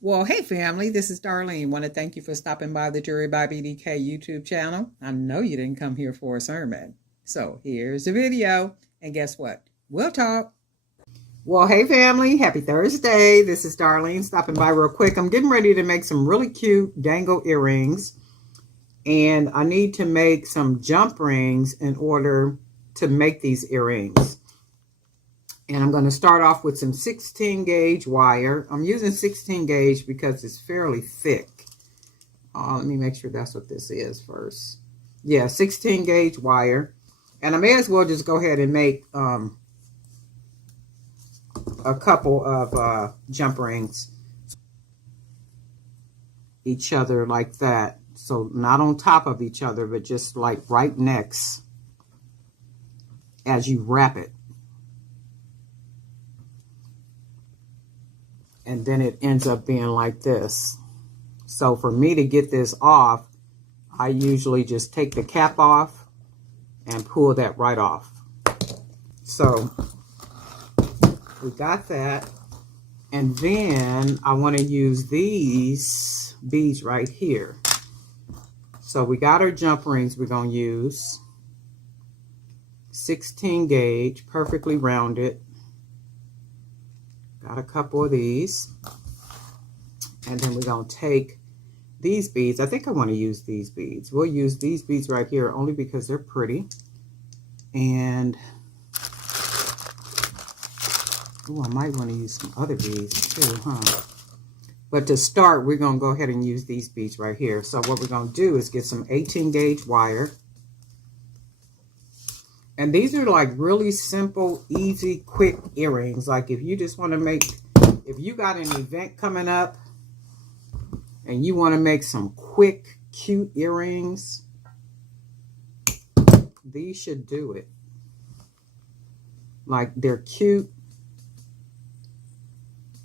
Well, hey family, this is Darlene. Want to thank you for stopping by the Jury by BDK YouTube channel. I know you didn't come here for a sermon. So here's the video. And guess what? We'll talk. Well, hey family, happy Thursday. This is Darlene stopping by real quick. I'm getting ready to make some really cute dangle earrings. And I need to make some jump rings in order to make these earrings. And I'm going to start off with some 16 gauge wire. I'm using 16 gauge because it's fairly thick. Let me make sure that's what this is first. Yeah, 16 gauge wire. And I may as well just go ahead and make a couple of jump rings. Each other like that. So not on top of each other, but just like right next as you wrap it. And then it ends up being like this. So for me to get this off, I usually just take the cap off and pull that right off. So we got that. And then I want to use these beads right here. So we got our jump rings we're going to use. 16 gauge, perfectly rounded. Got a couple of these. And then we're going to take these beads. I think I want to use these beads. We'll use these beads right here only because they're pretty. And oh, I might want to use some other beads too, huh? But to start, we're going to go ahead and use these beads right here. So what we're going to do is get some 18 gauge wire. And these are like really simple, easy, quick earrings. Like if you just want to make, if you got an event coming up and you want to make some quick, cute earrings, these should do it. Like they're cute.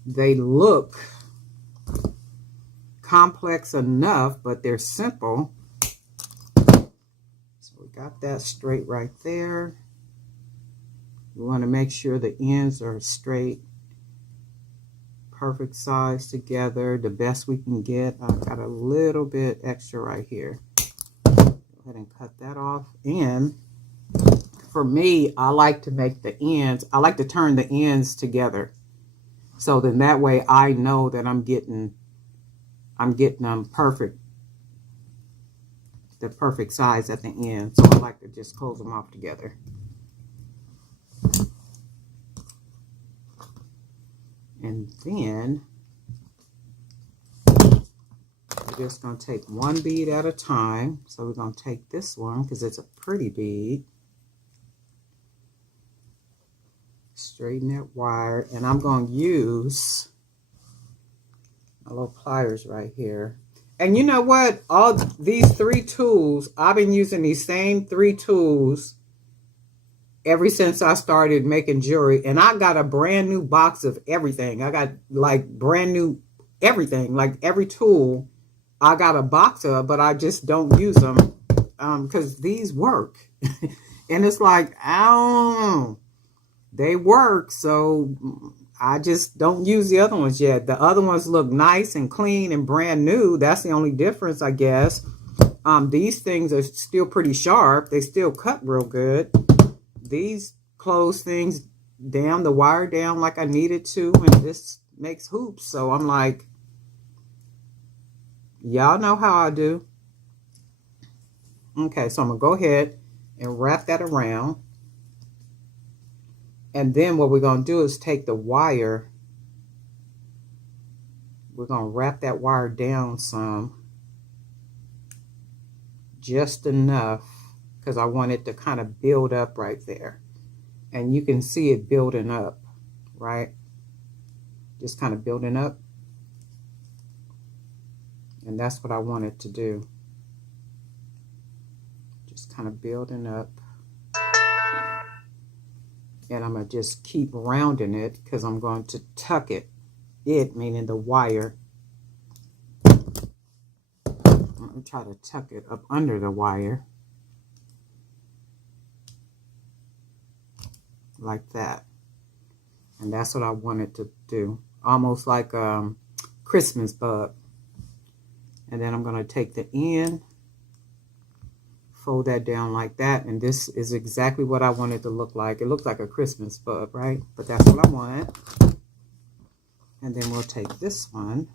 They look complex enough, but they're simple. Got that straight right there. We want to make sure the ends are straight, perfect size together, the best we can get. I've got a little bit extra right here. Go ahead and cut that off. And for me, I like to make the ends, I like to turn the ends together. So then that way I know that I'm getting them perfect. The perfect size at the end. So I like to just close them off together. And then we're just going to take one bead at a time. So we're going to take this one because it's a pretty bead. Straighten that wire. And I'm going to use my little pliers right here. And you know what? All these three tools, I've been using these same three tools ever since I started making jewelry. And I got a brand new box of everything. I got like brand new everything, like every tool I got a box of, but I just don't use them because these work. And it's like, I don't know. They work, so I just don't use the other ones yet. The other ones look nice and clean and brand new. That's the only difference, I guess. These things are still pretty sharp. They still cut real good. These close things down, the wire down like I needed to, and this makes hoops. So I'm like, y'all know how I do. Okay, so I'm going to go ahead and wrap that around. And then what we're going to do is take the wire. We're going to wrap that wire down some. Just enough. Because I want it to kind of build up right there. And you can see it building up. Right? Just kind of building up. And that's what I want it to do. Just kind of building up. And I'm going to just keep rounding it because I'm going to tuck it. It meaning the wire. I'm going to try to tuck it up under the wire. Like that. And that's what I wanted to do. Almost like Christmas bug. And then I'm going to take the end, fold that down like that, and this is exactly what I want it to look like. It looks like a Christmas bug, right? But that's what I want. And then we'll take this one.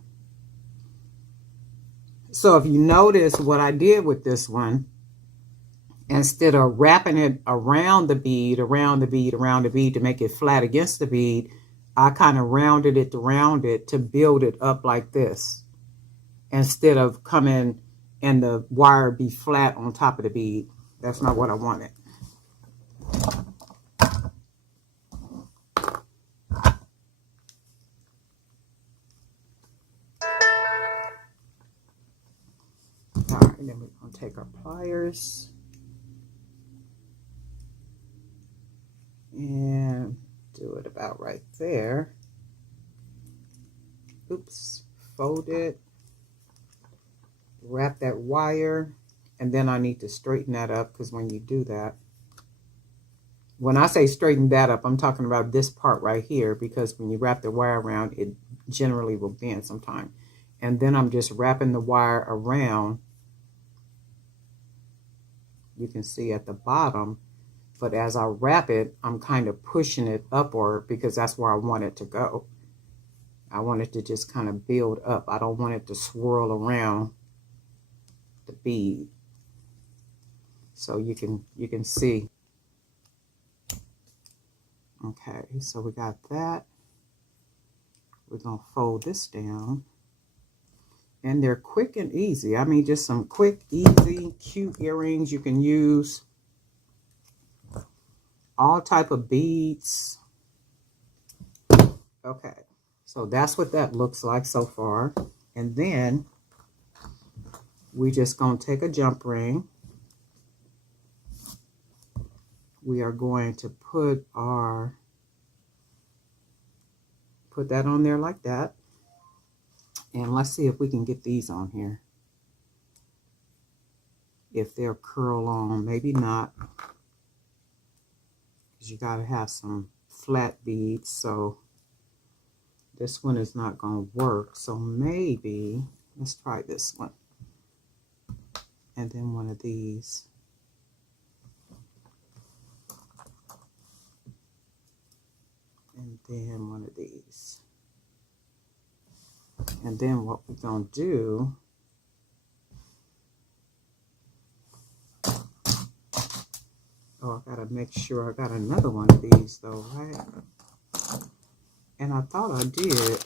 So if you notice what I did with this one, instead of wrapping it around the bead, around the bead, around the bead to make it flat against the bead, I kind of rounded it around it to build it up like this, instead of coming and the wire be flat on top of the bead. That's not what I wanted. All right, then we're going to take our pliers and do it about right there. Oops, fold it, wrap that wire, and then I need to straighten that up, because when you do that, when I say straighten that up, I'm talking about this part right here, because when you wrap the wire around, it generally will bend sometime. And then I'm just wrapping the wire around. You can see at the bottom, but as I wrap it, I'm kind of pushing it upward, because that's where I want it to go. I want it to just kind of build up. I don't want it to swirl around the bead. So you can see. Okay, so we got that. We're going to fold this down. And they're quick and easy. I mean, just some quick, easy, cute earrings you can use. All type of beads. Okay, so that's what that looks like so far. And then we're just going to take a jump ring. We are going to put that on there like that. And let's see if we can get these on here. If they're curl on, maybe not. Because you got to have some flat beads. So this one is not going to work. So maybe, let's try this one. And then one of these. And then one of these. And then what we're going to do, oh, I got to make sure I got another one of these though, right? And I thought I did.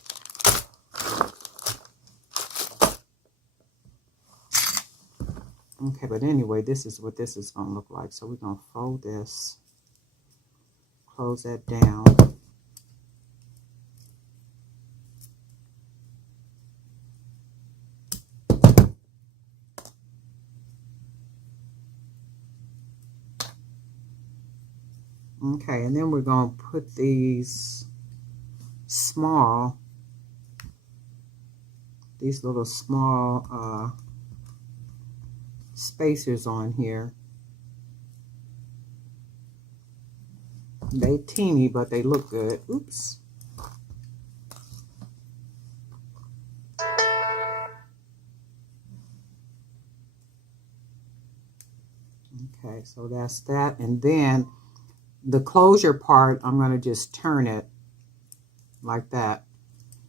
Okay, but anyway, this is what this is going to look like. So we're going to fold this, close that down. Okay, and then we're going to put these little small spacers on here. They teeny, but they look good. Oops. Okay, so that's that. And then the closure part, I'm going to just turn it like that.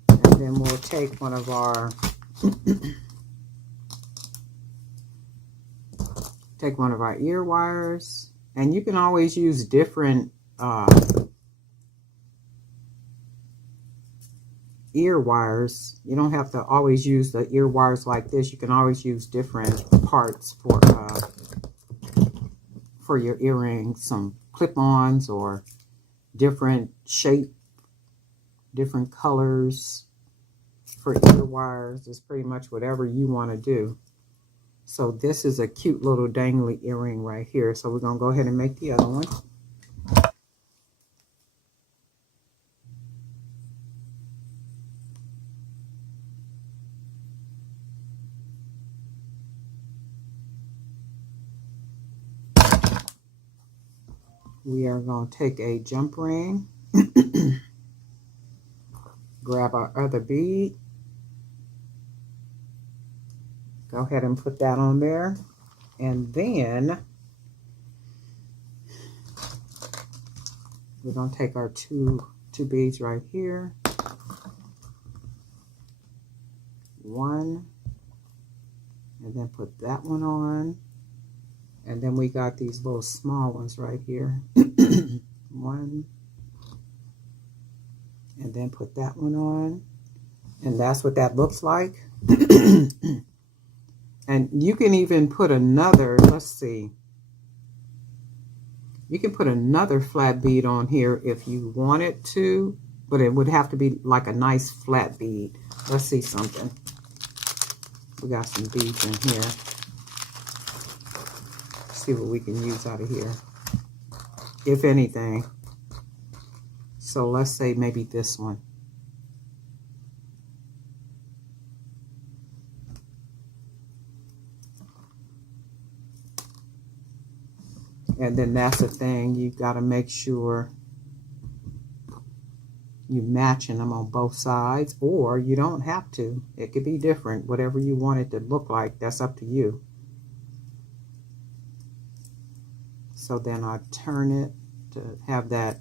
And then we'll take one of our ear wires. And you can always use different ear wires. You don't have to always use the ear wires like this. You can always use different parts for your earrings, some clip-ons or different shape, different colors for ear wires. It's pretty much whatever you want to do. So this is a cute little dangly earring right here. So we're going to go ahead and make the other one. We are going to take a jump ring, grab our other bead, Go ahead and put that on there. And then we're going to take our two beads right here. One. And then put that one on. And then we got these little small ones right here. One. And then put that one on. And that's what that looks like. And you can even put another, let's see. You can put another flat bead on here if you wanted to, but it would have to be like a nice flat bead. Let's see something. We got some beads in here. See what we can use out of here, if anything. So let's say maybe this one. And then that's the thing, you got to make sure you're matching them on both sides, or you don't have to. It could be different, whatever you want it to look like, that's up to you. So then I turn it to have that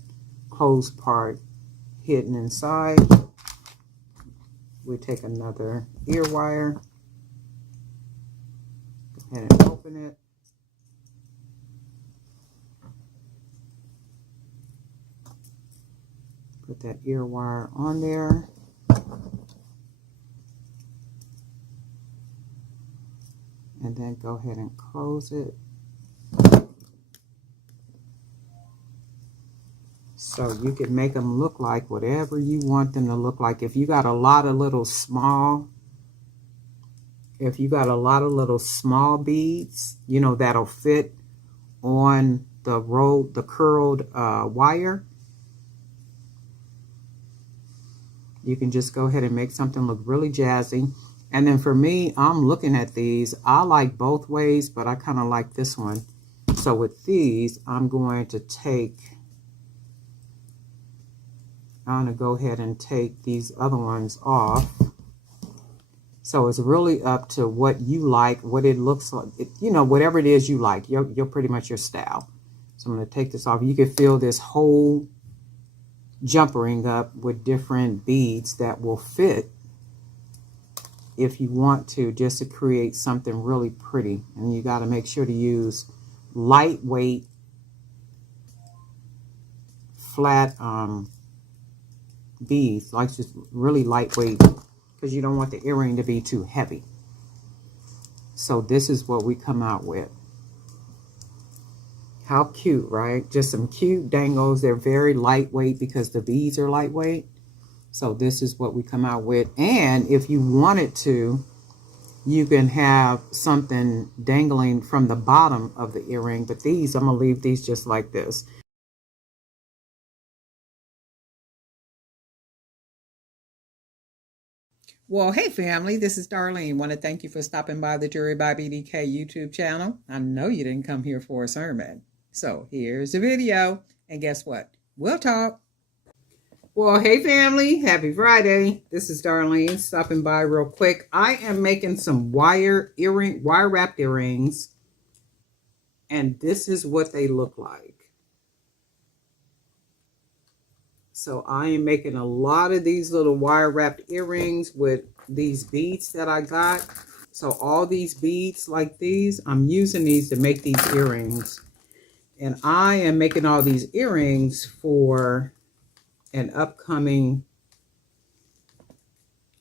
closed part hidden inside. We take another ear wire, go ahead and open it. Put that ear wire on there. And then go ahead and close it. So you can make them look like whatever you want them to look like. If you got a lot of little small, beads, you know, that'll fit on the curled wire, you can just go ahead and make something look really jazzy. And then for me, I'm looking at these. I like both ways, but I kind of like this one. So with these, I'm going to go ahead and take these other ones off. So it's really up to what you like, what it looks like, you know, whatever it is you like, you're pretty much your style. So I'm going to take this off. You can fill this whole jumper ring up with different beads that will fit if you want to, just to create something really pretty. And you got to make sure to use lightweight, flat beads, like just really lightweight, because you don't want the earring to be too heavy. So this is what we come out with. How cute, right? Just some cute dangles. They're very lightweight because the beads are lightweight. So this is what we come out with. And if you wanted to, you can have something dangling from the bottom of the earring. But these, I'm going to leave these just like this. Well, hey family, this is Darlene. Want to thank you for stopping by the Jewelry by BDK YouTube channel. I know you didn't come here for a sermon. So here's the video. And guess what? We'll talk. Well, hey family, happy Friday. This is Darlene stopping by real quick. I am making some wire wrapped earrings. And this is what they look like. So I am making a lot of these little wire wrapped earrings with these beads that I got. So all these beads like these, I'm using these to make these earrings. And I am making all these earrings for an upcoming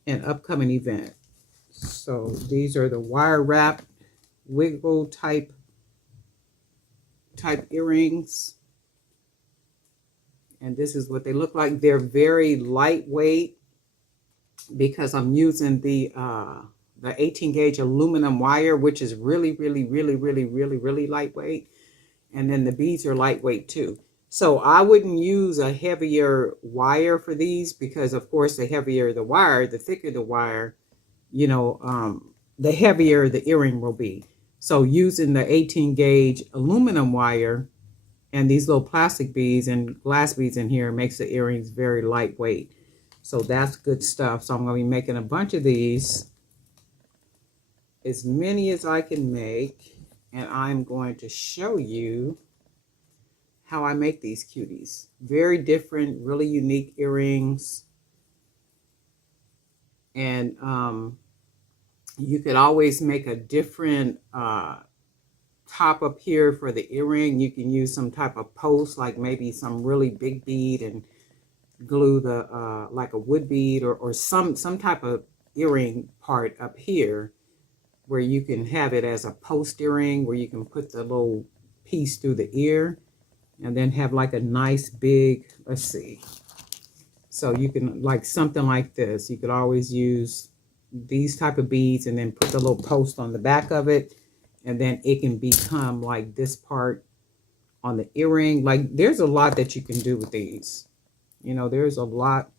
event. So these are the wire wrap wiggle type earrings. And this is what they look like. They're very lightweight because I'm using the 18 gauge aluminum wire, which is really lightweight. And then the beads are lightweight too. So I wouldn't use a heavier wire for these because, of course, the heavier the wire, the thicker the wire, you know, the heavier the earring will be. So using the 18 gauge aluminum wire and these little plastic beads and glass beads in here makes the earrings very lightweight. So that's good stuff. So I'm going to be making a bunch of these. as many as I can make, and I'm going to show you how I make these cuties. Very different, really unique earrings. And you could always make a different top up here for the earring. You can use some type of post, like maybe some really big bead, and glue the like a wood bead, or some type of earring part up here where you can have it as a post earring, where you can put the little piece through the ear and then have like a nice big, let's see. So you can, like something like this, you could always use these type of beads and then put the little post on the back of it, and then it can become like this part on the earring. Like there's a lot that you can do with these. You know, there's a lot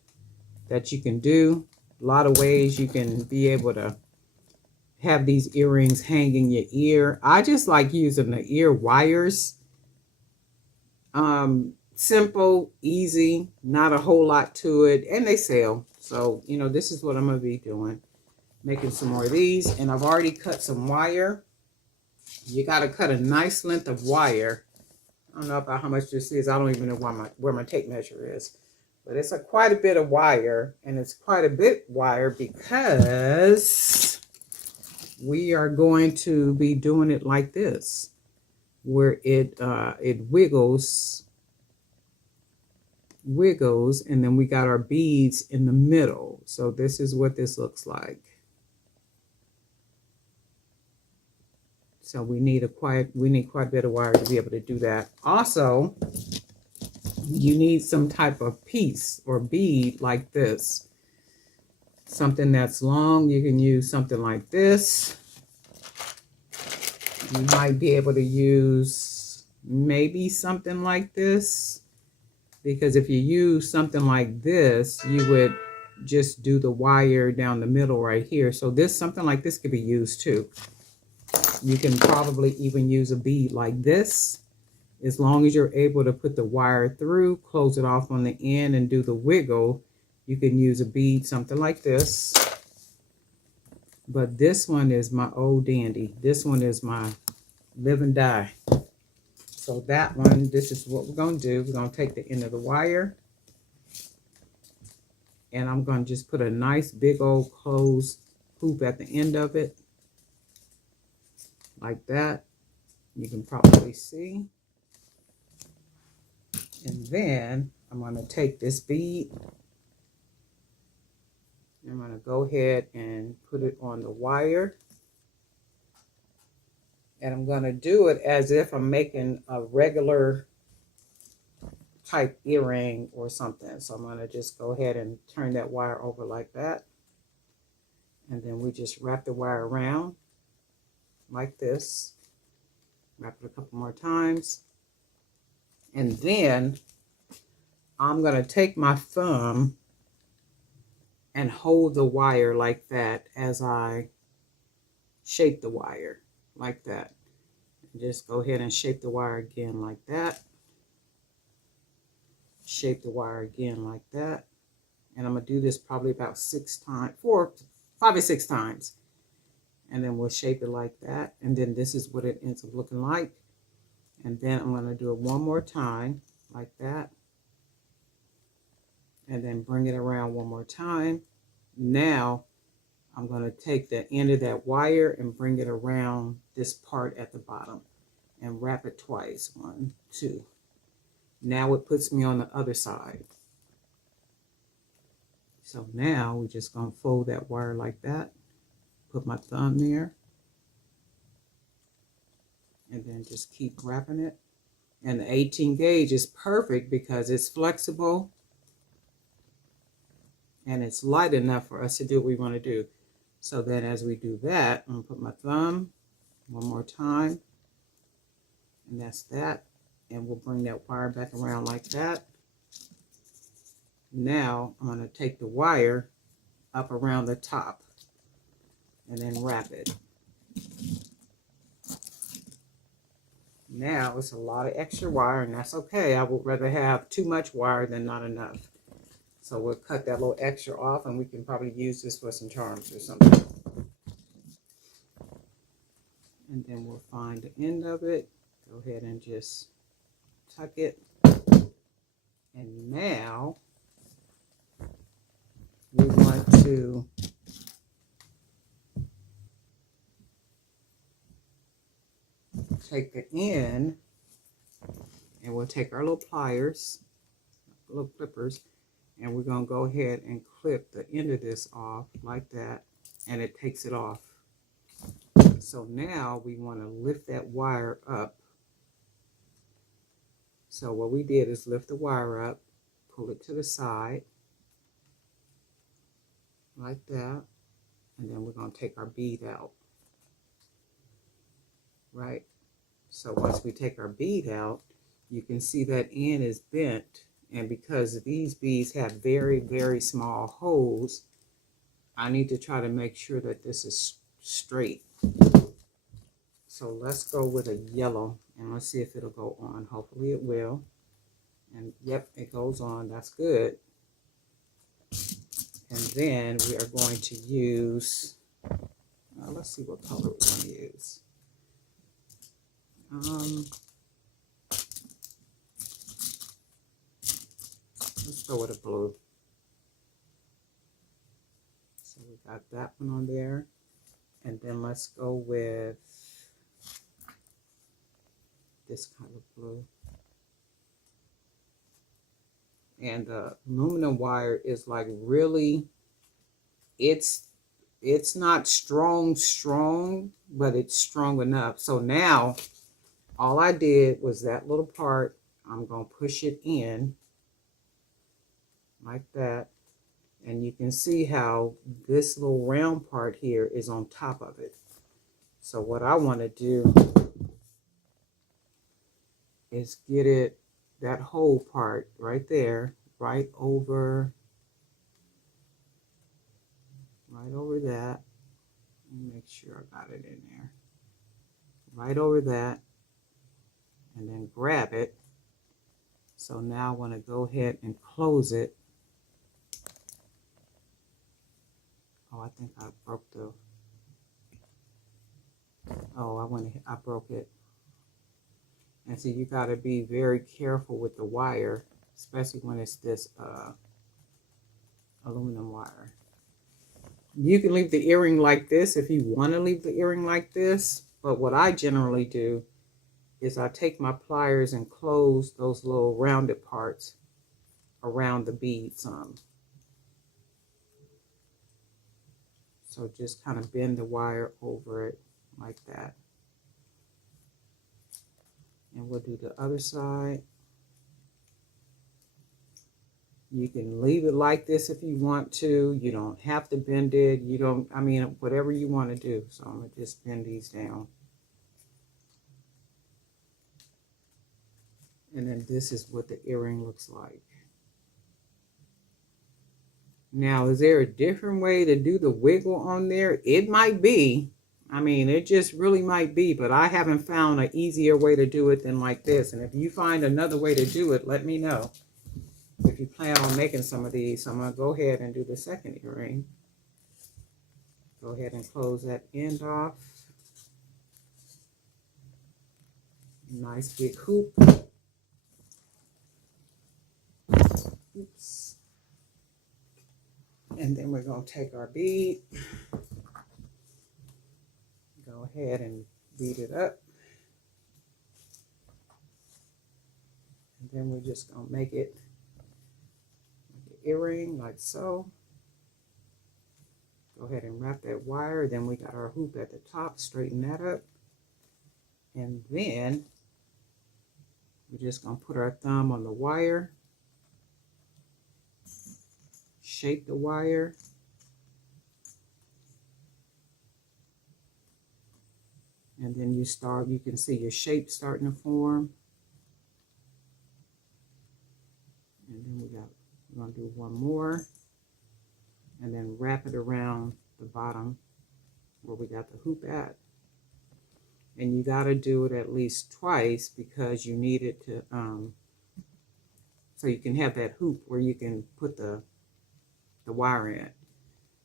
that you can do. A lot of ways you can be able to have these earrings hang in your ear. I just like using the ear wires. Simple, easy, not a whole lot to it, and they sell. So, you know, this is what I'm going to be doing. Making some more of these, and I've already cut some wire. You got to cut a nice length of wire. I don't know about how much this is. I don't even know where my tape measure is. But it's quite a bit of wire, and it's quite a bit wire because we are going to be doing it like this, where it wiggles, and then we got our beads in the middle. So this is what this looks like. So we need quite a bit of wire to be able to do that. Also, you need some type of piece or bead like this. Something that's long. You can use something like this. You might be able to use maybe something like this, because if you use something like this, you would just do the wire down the middle right here. So something like this could be used too. You can probably even use a bead like this. As long as you're able to put the wire through, close it off on the end, and do the wiggle, you can use a bead, something like this. But this one is my old dandy. This one is my live and die. So that one, this is what we're going to do. We're going to take the end of the wire, and I'm going to just put a nice big old closed hoop at the end of it. Like that. You can probably see. And then I'm going to take this bead. I'm going to go ahead and put it on the wire. And I'm going to do it as if I'm making a regular type earring or something. So I'm going to just go ahead and turn that wire over like that. And then we just wrap the wire around like this. Wrap it a couple more times. And then I'm going to take my thumb and hold the wire like that as I shape the wire like that. And just go ahead and shape the wire again like that. Shape the wire again like that. And I'm going to do this probably about 5 or 6 times. And then we'll shape it like that. And then this is what it ends up looking like. And then I'm going to do it one more time like that. And then bring it around one more time. Now I'm going to take the end of that wire and bring it around this part at the bottom and wrap it twice. 1, 2. Now it puts me on the other side. So now we're just going to fold that wire like that. Put my thumb there. And then just keep wrapping it. And the 18 gauge is perfect because it's flexible. And it's light enough for us to do what we want to do. So then as we do that, I'm going to put my thumb one more time. And that's that. And we'll bring that wire back around like that. Now I'm going to take the wire up around the top and then wrap it. Now it's a lot of extra wire, and that's okay. I would rather have too much wire than not enough. So we'll cut that little extra off, and we can probably use this for some charms or something. And then we'll find the end of it. Go ahead and just tuck it. And now we want to take the end, and we'll take our little pliers, little clippers, and we're going to go ahead and clip the end of this off like that, and it takes it off. So now we want to lift that wire up. So what we did is lift the wire up, pull it to the side like that, and then we're going to take our bead out. Right? So once we take our bead out, you can see that end is bent, and because these beads have very, very small holes, I need to try to make sure that this is straight. So let's go with a yellow, and let's see if it'll go on. Hopefully it will. And yep, it goes on. That's good. And then we are going to use, let's see what color we're going to use. Let's go with a blue. So we got that one on there. And then let's go with this kind of blue. And the aluminum wire is like really, it's not strong, but it's strong enough. So now all I did was that little part, I'm going to push it in like that. And you can see how this little round part here is on top of it. So what I want to do is get it, that whole part right there, right over that. Let me make sure I got it in there. Right over that, and then grab it. So now I want to go ahead and close it. Oh, I think I broke the, oh, I broke it. And so you got to be very careful with the wire, especially when it's this aluminum wire. You can leave the earring like this if you want to leave the earring like this, but what I generally do is I take my pliers and close those little rounded parts around the bead some. So just kind of bend the wire over it like that. And we'll do the other side. You can leave it like this if you want to. You don't have to bend it. You don't, I mean, whatever you want to do. So I'm going to just bend these down. And then this is what the earring looks like. Now, is there a different way to do the wiggle on there? It might be. I mean, it just really might be, but I haven't found an easier way to do it than like this. And if you find another way to do it, let me know. If you plan on making some of these, so I'm going to go ahead and do the second earring. Go ahead and close that end off. Nice big hoop. Oops. And then we're going to take our bead. Go ahead and bead it up. And then we're just going to make it like an earring, like so. Go ahead and wrap that wire. Then we got our hoop at the top. Straighten that up. And then we're just going to put our thumb on the wire. Shape the wire. And then you can see your shape starting to form. And then we're going to do one more. And then wrap it around the bottom where we got the hoop at. And you got to do it at least twice because you need it to, so you can have that hoop where you can put the wire in.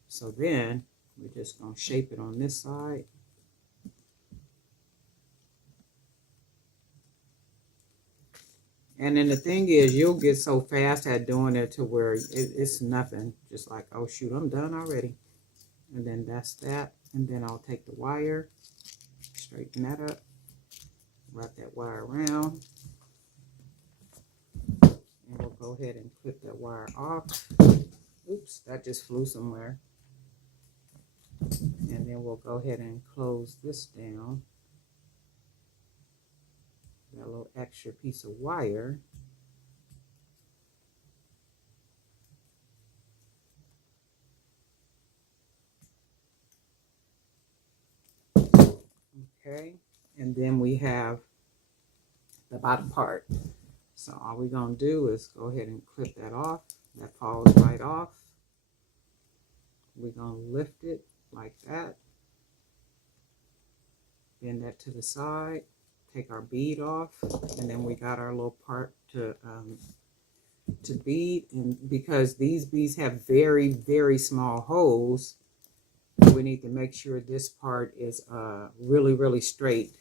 So then we're just going to shape it on this side. And then the thing is, you'll get so fast at doing it to where it's nothing. Just like, oh shoot, I'm done already. And then that's that. And then I'll take the wire, straighten that up, wrap that wire around. And we'll go ahead and clip that wire off. Oops, that just flew somewhere. And then we'll go ahead and close this down. That little extra piece of wire. Okay, and then we have the bottom part. So all we're going to do is go ahead and clip that off. That falls right off. We're going to lift it like that. Bend that to the side. Take our bead off. And then we got our little part to bead. And because these beads have very, very small holes, we need to make sure this part is really, really straight.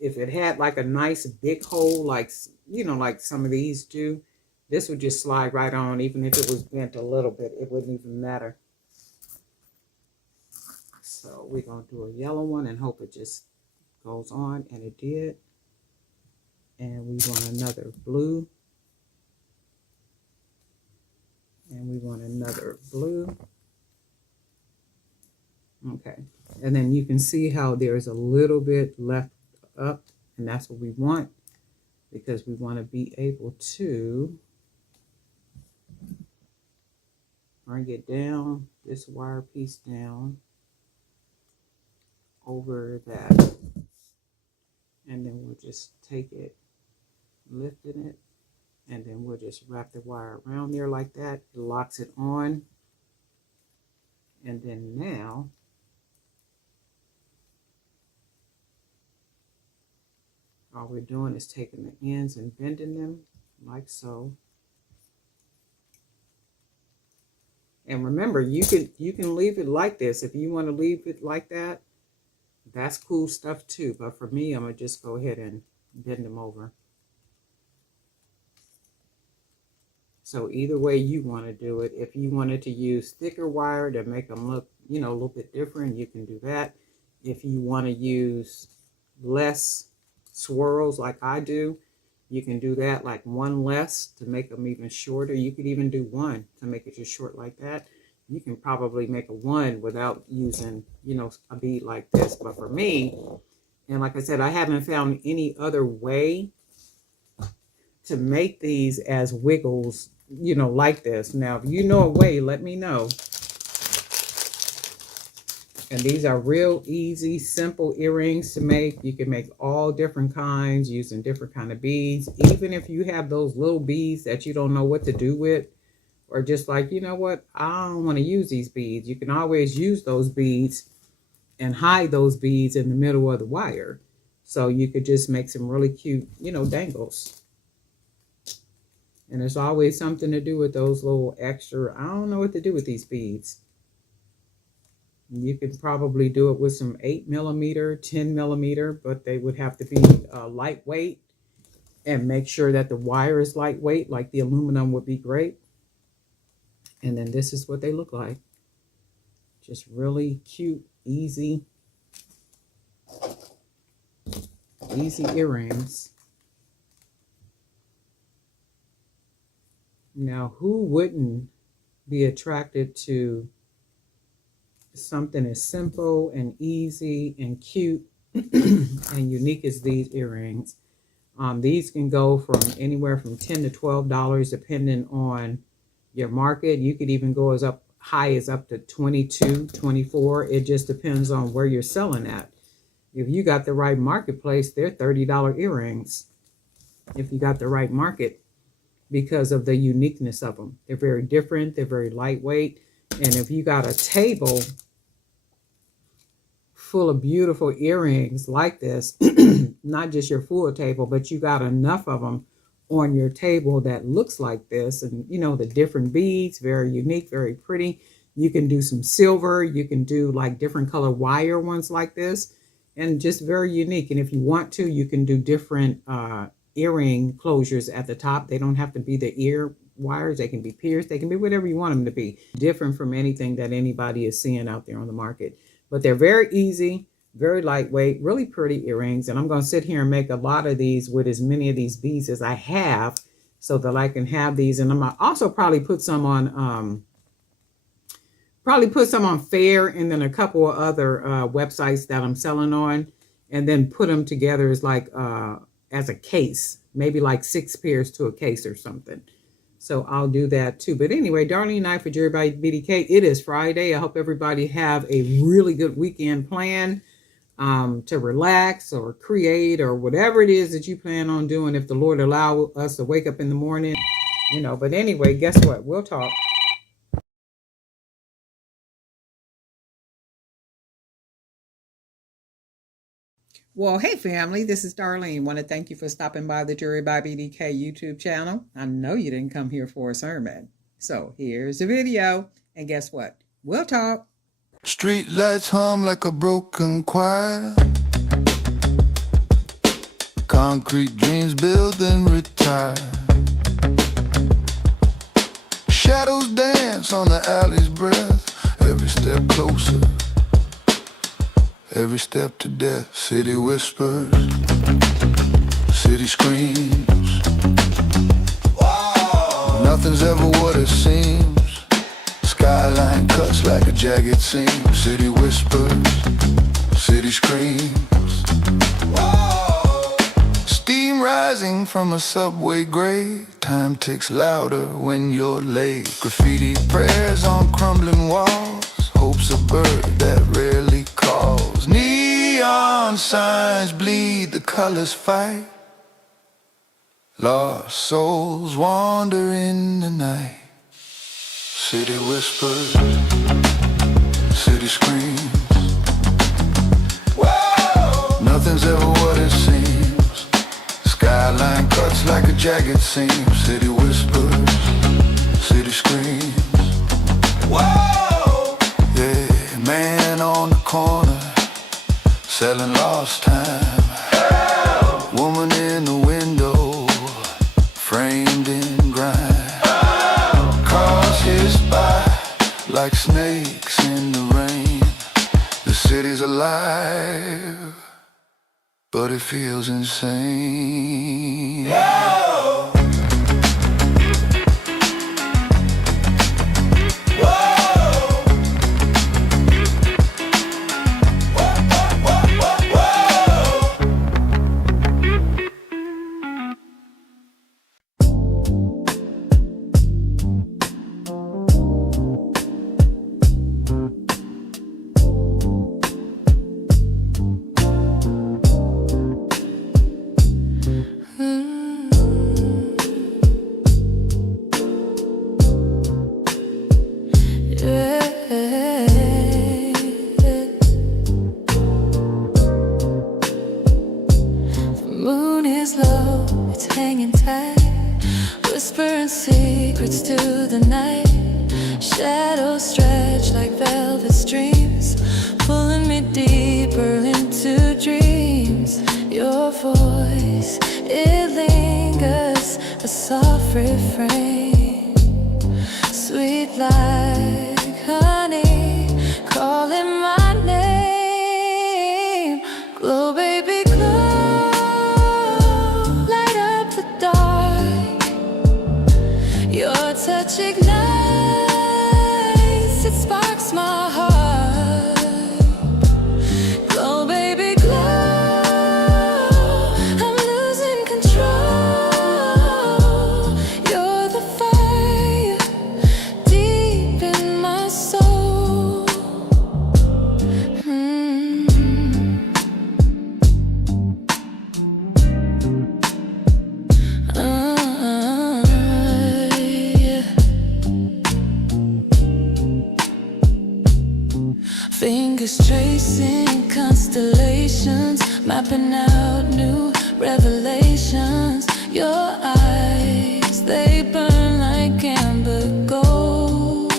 If it had like a nice big hole, like, you know, like some of these do, this would just slide right on. Even if it was bent a little bit, it wouldn't even matter. So we're going to do a yellow one and hope it just goes on, and it did. And we want another blue. And we want another blue. Okay, and then you can see how there's a little bit left up, and that's what we want, because we want to be able to bring it down, this wire piece down over that, and then we'll just take it, lifting it, and then we'll just wrap the wire around there like that. It locks it on, and then now all we're doing is taking the ends and bending them like so. And remember, you can leave it like this. If you want to leave it like that, that's cool stuff too. But for me, I'm going to just go ahead and bend them over. So either way you want to do it. If you wanted to use thicker wire to make them look, you know, a little bit different, you can do that. If you want to use less swirls like I do, you can do that, like one less to make them even shorter. You could even do one to make it just short like that. You can probably make a one without using, you know, a bead like this. But for me, and like I said, I haven't found any other way to make these as wiggles, you know, like this. Now, if you know a way, let me know. And these are real easy, simple earrings to make. You can make all different kinds using different kind of beads. Even if you have those little beads that you don't know what to do with, or just like, you know what, I don't want to use these beads. You can always use those beads and hide those beads in the middle of the wire. So you could just make some really cute, you know, dangles. And there's always something to do with those little extra, I don't know what to do with these beads. You can probably do it with some 8mm, 10mm, but they would have to be lightweight, and make sure that the wire is lightweight, like the aluminum would be great. And then this is what they look like. Just really cute, easy earrings. Now, who wouldn't be attracted to something as simple and easy and cute and unique as these earrings? These can go from anywhere from $10 to $12 depending on your market. You could even go as high as up to $22, $24. It just depends on where you're selling at. If you got the right marketplace, they're $30 earrings. If you got the right market, because of the uniqueness of them. They're very different. They're very lightweight. And if you got a table full of beautiful earrings like this, not just your full table, but you got enough of them on your table that looks like this, and you know, the different beads, very unique, very pretty. You can do some silver. You can do like different color wire ones like this, and just very unique. And if you want to, you can do different earring closures at the top. They don't have to be the ear wires. They can be pierced. They can be whatever you want them to be. Different from anything that anybody is seeing out there on the market. But they're very easy, very lightweight, really pretty earrings. And I'm going to sit here and make a lot of these with as many of these beads as I have so that I can have these. And I'm going to also probably put some on Fair and then a couple of other websites that I'm selling on, and then put them together as like as a case, maybe like 6 pairs to a case or something. So I'll do that too. But anyway, Darlene and I for Jewelry by BDK. It is Friday. I hope everybody have a really good weekend plan to relax or create or whatever it is that you plan on doing. If the Lord allow us to wake up in the morning, you know. But anyway, guess what? We'll talk. Well, hey family, this is Darlene. Want to thank you for stopping by the Jewelry by BDK YouTube channel. I know you didn't come here for a sermon. So here's the video. And guess what? We'll talk. Street lights hum like a broken choir. Concrete dreams build and retire. Shadows dance on the alley's breath. Every step closer, every step to death. City whispers, city screams. Wow. Nothing's ever what it seems. Skyline cuts like a jagged seam. City whispers, city screams. Wow. Steam rising from a subway grate. Time ticks louder when you're late. Graffiti prayers on crumbling walls. Hope's a bird that rarely calls. Neon signs bleed, the colors fight. Lost souls wander in the night. City whispers, city screams. Whoa! Nothing's ever what it seems. Skyline cuts like a jagged seam. City whispers, city screams. Whoa! Yeah, man on the corner, selling lost time. Help! Woman in the window, framed in grime. Hiss by like snakes in the rain. The city's alive, but it feels insane. Whoa! Fingers tracing constellations, mapping out new revelations. Your eyes, they burn like amber gold.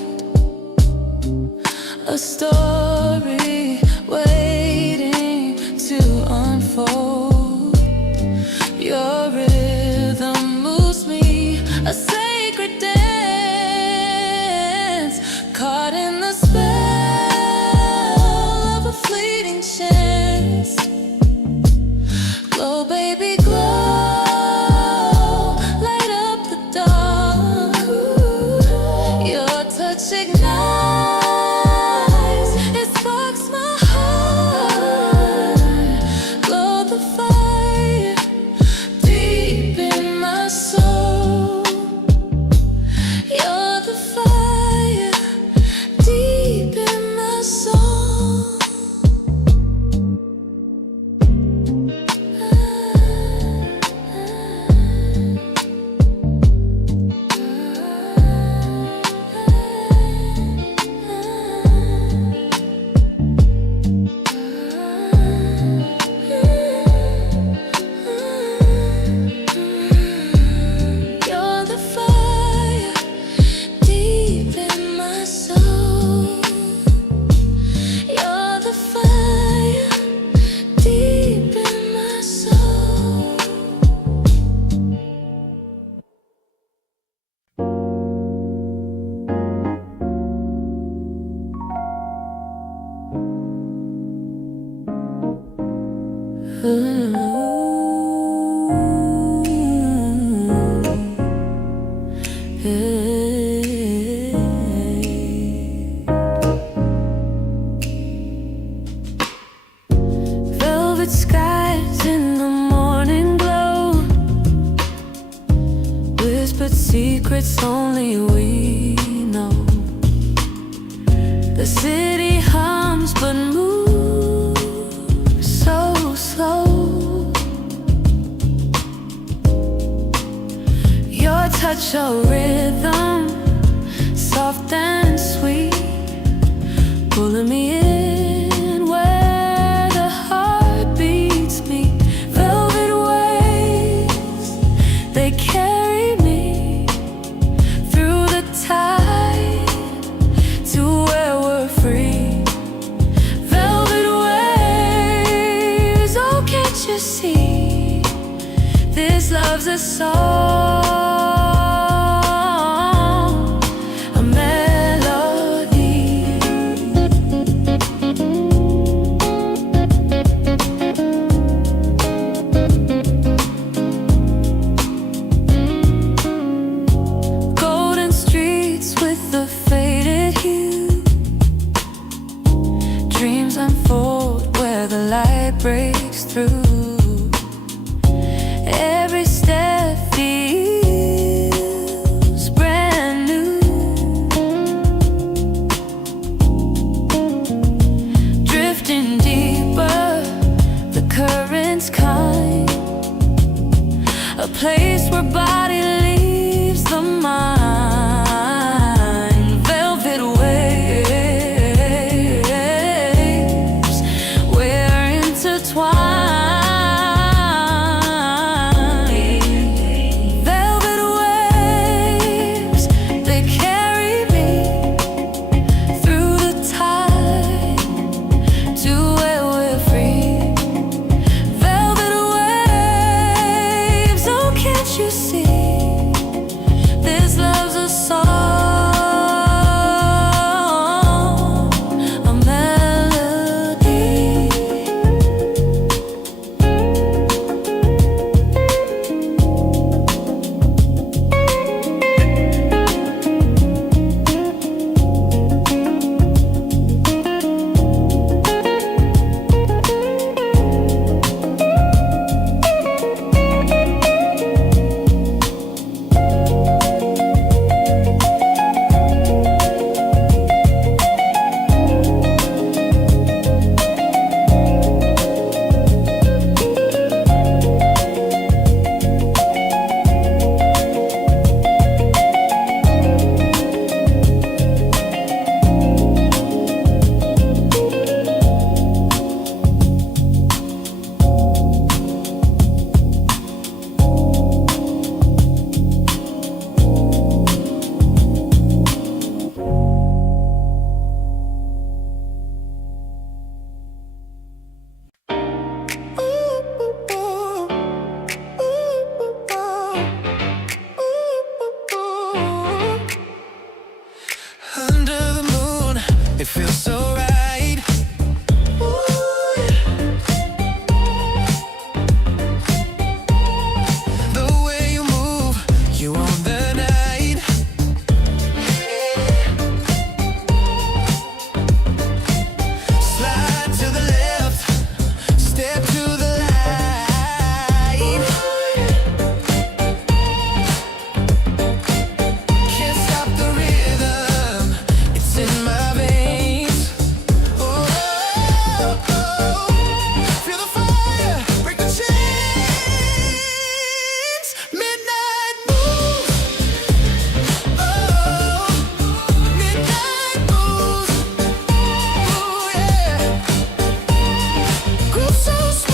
A story waiting to unfold. You're Velvet skies in the morning glow, whispered secrets only we know. The city hums but moves so slow. Your touch a rhythm, soft and sweet, pulling me in where the heart beats me. Velvet waves, they carry me through the tide to where we're free. Velvet waves, oh can't you see, this love's a song. Breaks through. Every step feels brand new. Drifting deeper, the current's kind, a place where body leaves the mind. Velvet waves, we're intertwined. Velvet waves, they carry me through the tide to where we're free. Velvet waves, oh can't you see, this love's a song, a melody. Under the moon, it feels so right. The way you move, you own the night. Slide to the left, step to the light. Can't stop the rhythm, it's in my veins. Oh, oh, oh. Feel the fire, break the chains. Midnight moves, oh, midnight moves, oh yeah. Groove so smooth.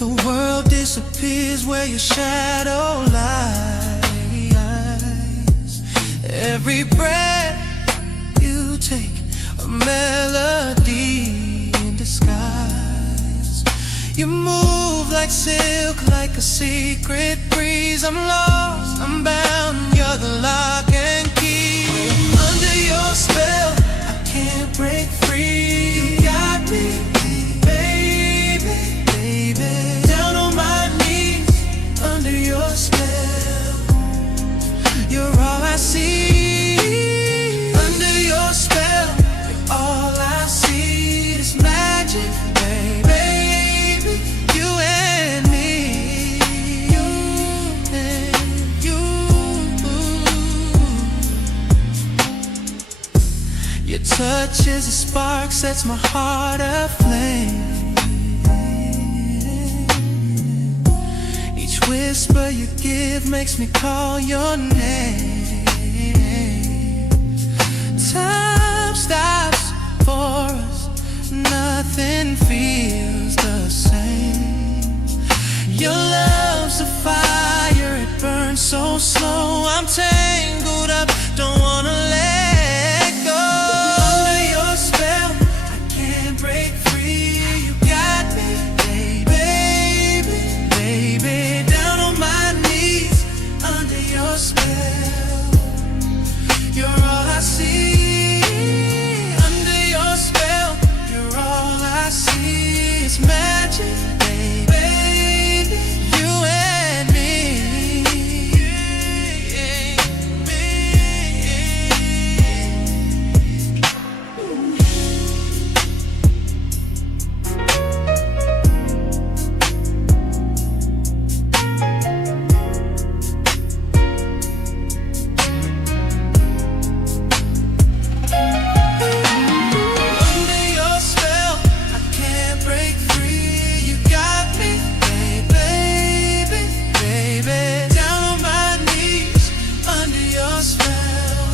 The world disappears where your shadow lies. Every breath you take, a melody in disguise. You move like silk, like a secret breeze. I'm lost, I'm bound, you're the lock and key. Under your spell, I can't break free. You got me, baby, baby. Down on my knees, under your spell. You're all I see. Under your spell, you're all I see. This magic, baby, you and me, you and you. Your touch is a spark, sets my heart aflame. Each whisper you give makes me call your name. Time stops for us, nothing feels the same. Your love's a fire, it burns so slow. I'm tangled up, don't wanna let go. Under your spell, I can't break free. You got me, baby, baby. Down on my knees, under your spell. You're all I see. Under your spell, you're all I see. It's magic, baby, you and me. Under your spell, I can't break free. You got me, baby, baby. Down on my knees, under your spell.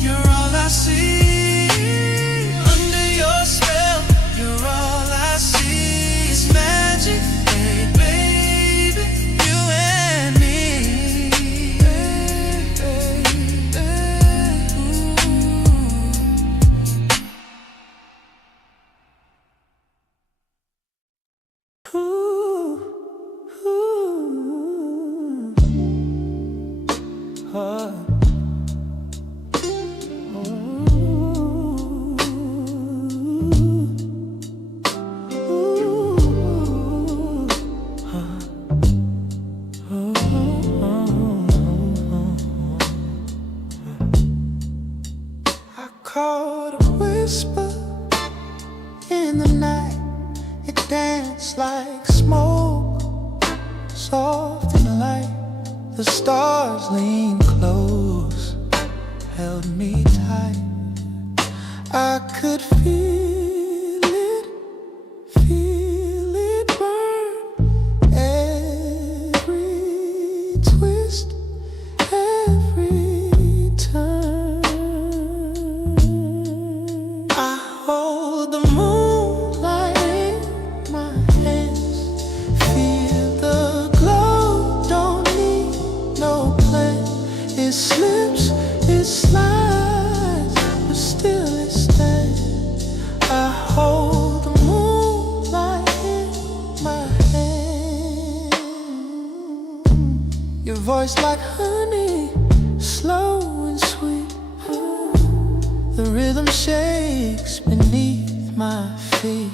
You're all I see. Under your spell, you're all I see. It's magic, baby, you and me. I caught a whisper in the night. It danced like smoke, soft and light. The stars leaned close, held me tight. I could feel it burn. Every twist, every turn. I hold the moonlight in my hands, feel the glow, don't need no plan. It slips, it slides, but still it stands. I hold the moonlight in my hand. Your voice like honey, slow and sweet. The rhythm shakes beneath my feet.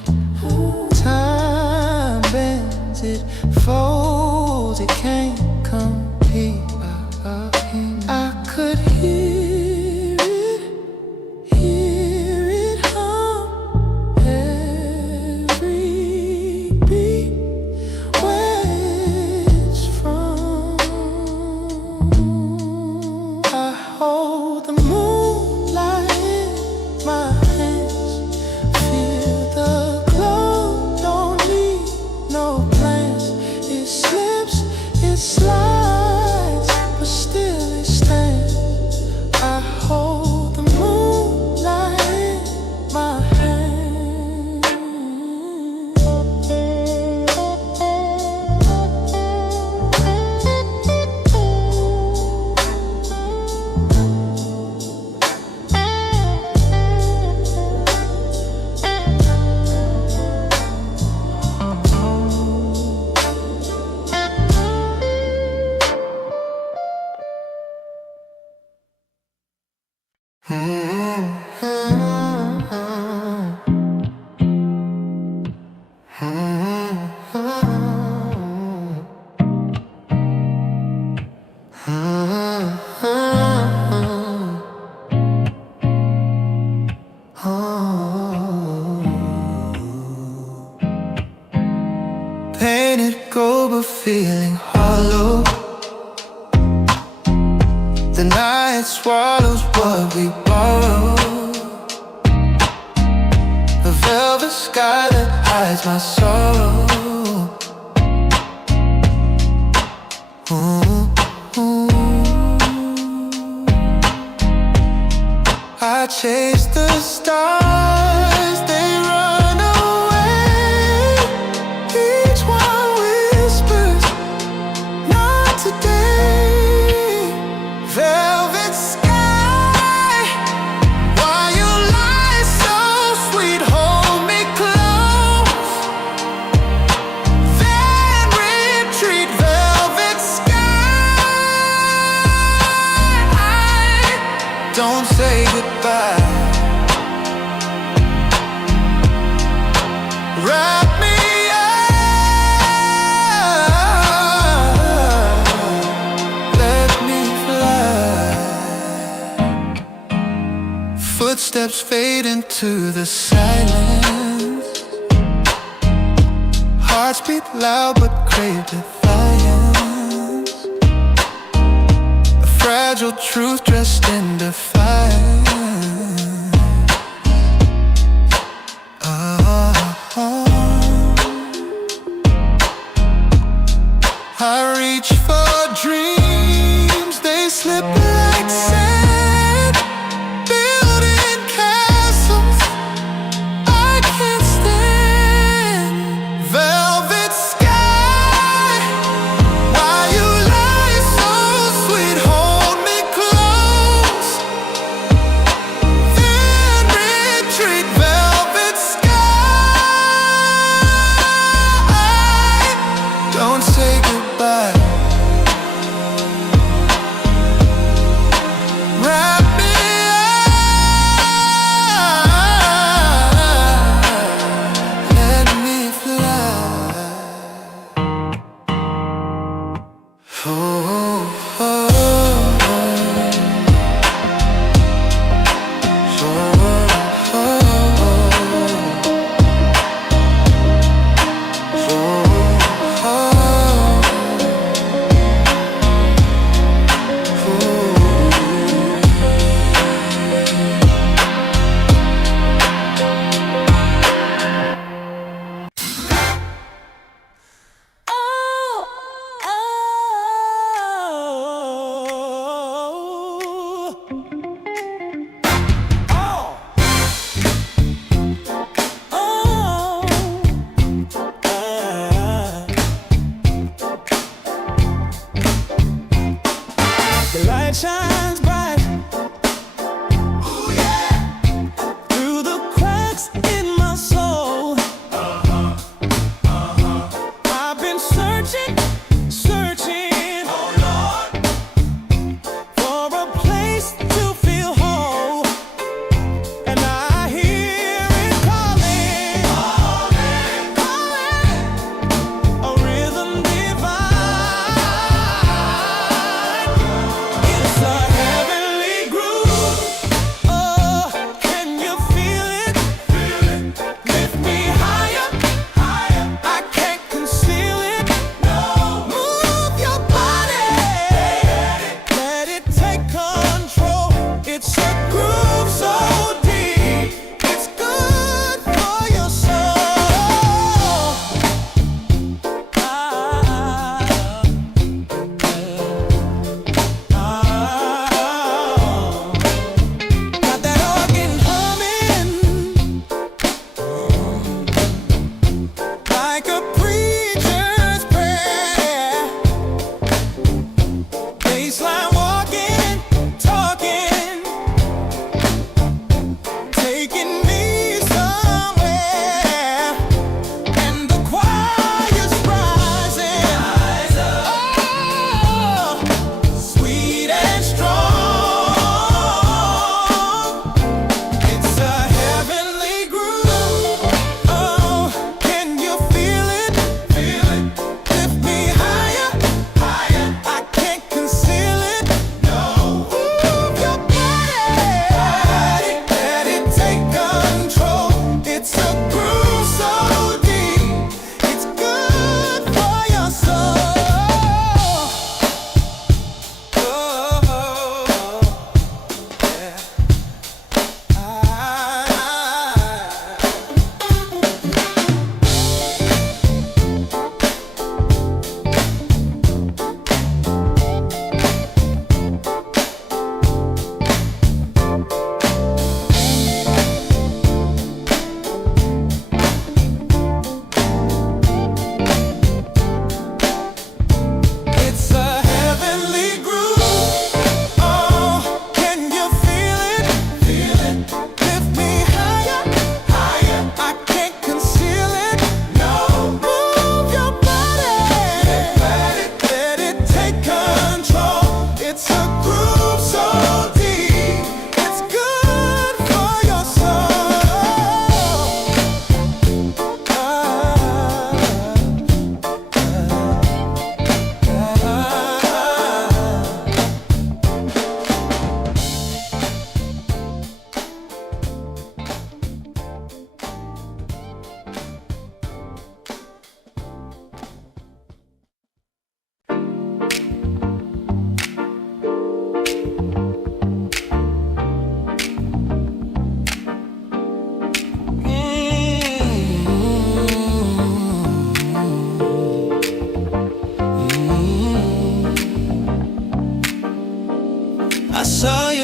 Time bends, it folds, it can't compete. I could hear it hum. Every beat, where it's from. I hold the moonlight in my hands, feel the glow, don't need no plans. It's painted gold but feeling hollow. The night swallows what we borrow. A velvet sky that hides my sorrow. I chase the stars, they run away. Each one whispers, not today. Velvet sky, why you lie so sweet? Hold me close, then retreat. Velvet sky, don't say goodbye. Wrap me up, let me fly. Footsteps fade into the silence. Hearts beat loud but crave defiance. A fragile truth dressed in defiance. I reach for dreams, they slip like sand. Building castles I can't stand. Velvet sky, why you lie so sweet? Hold me close, then retreat. Velvet sky, don't say goodbye.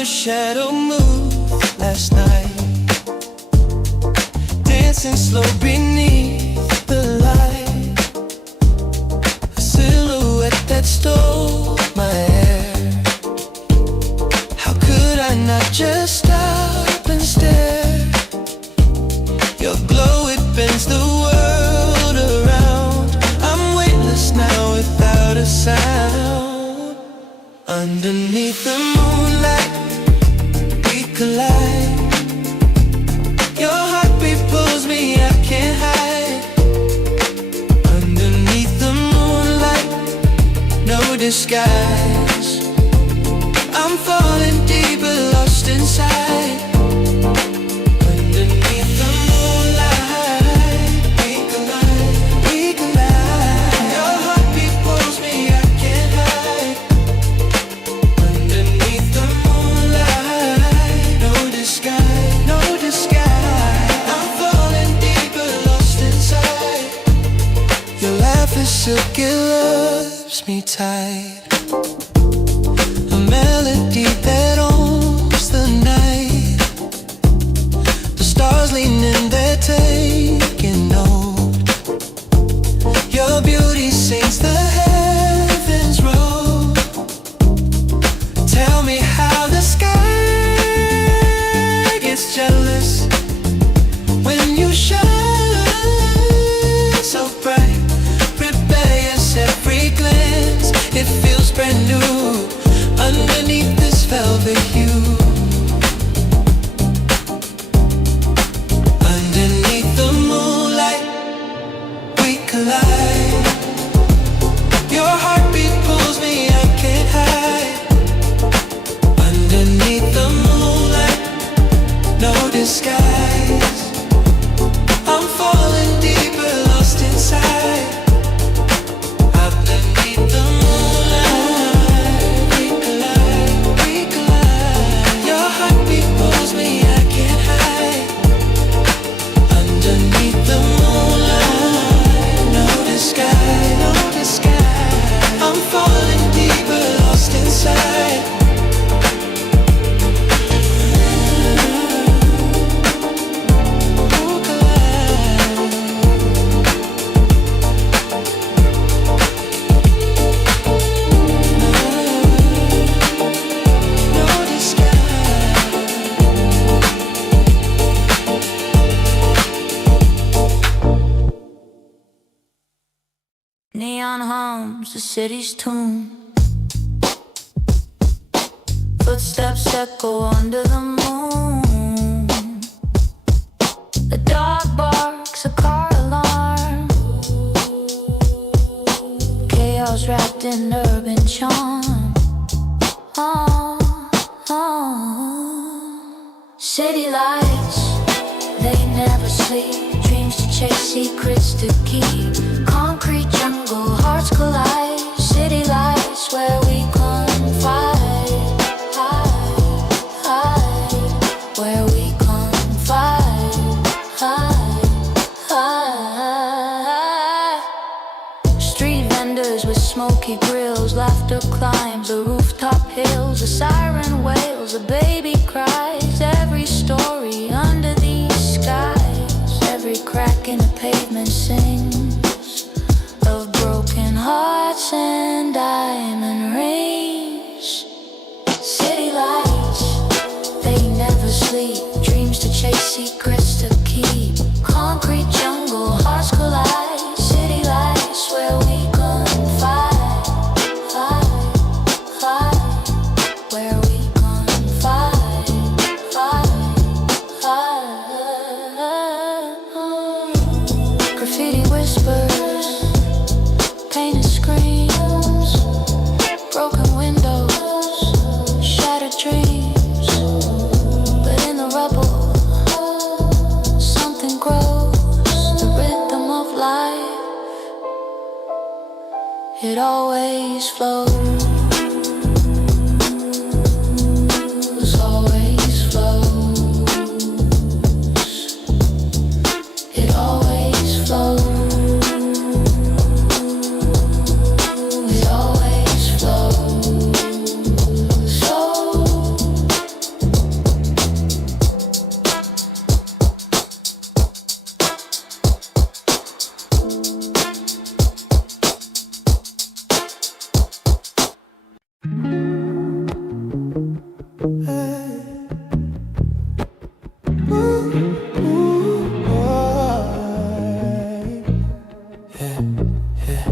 shadow move last night, dancing slow beneath the light, a silhouette that stole my air. How could I not just stop and stare? Your glow, it bends the world around. I'm weightless now without a sound. Underneath the moonlight, we collide. Your heartbeat pulls me, I can't hide. Underneath the moonlight, no disguise. I'm falling deeper, lost inside. Underneath the moonlight, we collide, we collide. Your heartbeat pulls me, I can't hide. Underneath the moonlight, no disguise, no disguise. I'm falling deeper, lost inside. Your laugh is silky, loves me tight. A melody that owns the night. The stars leaning, they're taking note. Your beauty sings the heavens roll. Tell me how the sky gets jealous when you shine so bright, rebellious every glance. It feels brand new underneath this velvet hue. Underneath the moonlight, we collide. Your heartbeat pulls me, I can't hide. Underneath the moonlight, no disguise. I'm falling deeper, lost inside. Underneath the moonlight, we collide, we collide. Your heartbeat pulls me, I can't hide. Underneath the moonlight, no disguise, no disguise. I'm falling deeper, lost inside. Neon hums the city's tune. Footsteps echo under the moon. The dog barks a car alarm. Chaos wrapped in urban charm. Oh, oh. City lights, they never sleep. Dreams to chase, secrets to keep. Concrete jungle, hearts collide. City lights where we confide. Hide, hide, where we confide. Hide, hide. Street vendors with smoky grills. Laughter climbs the rooftop hills. A siren wails, a baby cries. Every story under these skies. Every crack in the pavement sings of broken hearts and diamond rings. City lights, they never sleep. Dreams to chase, secrets to keep. Concrete jungle, hearts collide. City lights where we confide. Hide, hide, where we confide. Hide, hide. Graffiti whispers, painted screams, broken windows, shattered dreams. But in the rubble, something grows, the rhythm of life. It always flows. Always flows. It always flows. yeah.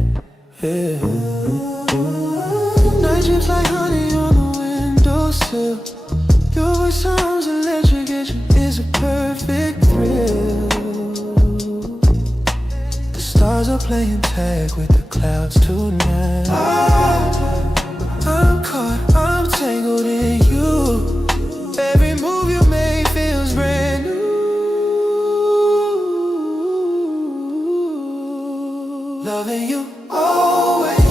Night drips like honey on the windowsill. Your voice sounds electric, it is a perfect thrill. The stars are playing tag with the clouds tonight. I'm caught, I'm tangled in you. Every move you make feels brand new. Loving you always.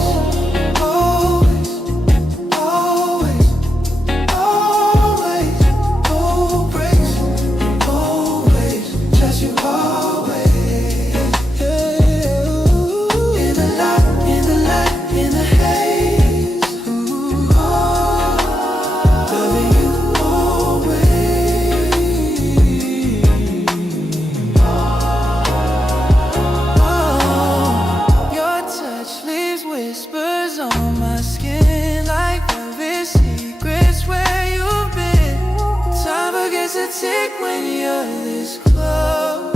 Whispers on my skin like velvet secrets where you've been. Time begins to tick when you're this close.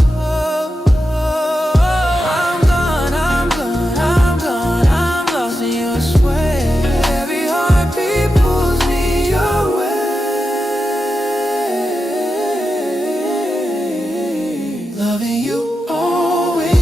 I'm gone, I'm gone, I'm gone, I'm lost in your sway. Every heartbeat pulls me your way. Loving you always.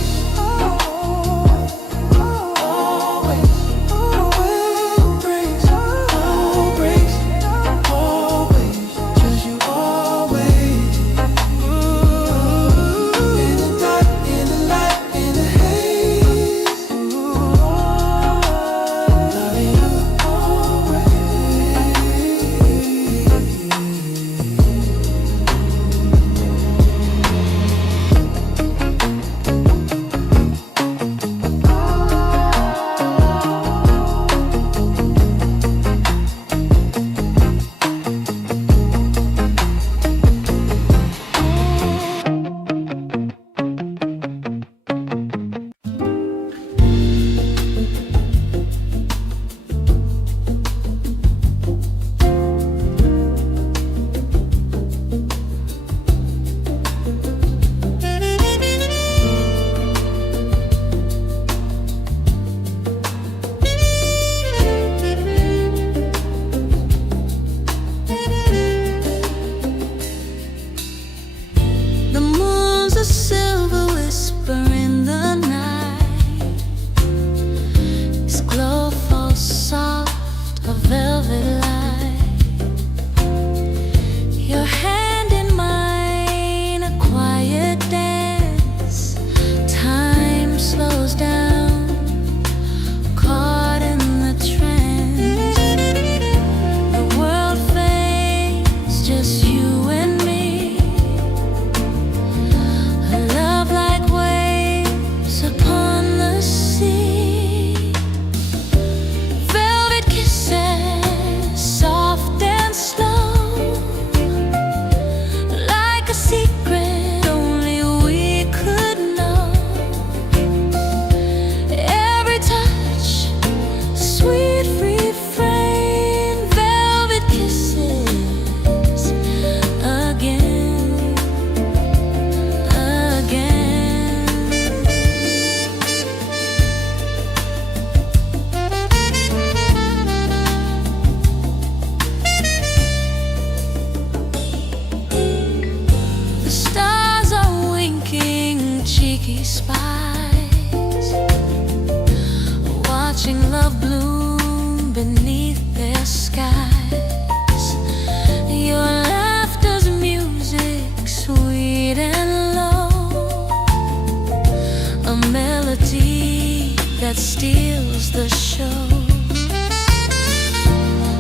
That steals the show.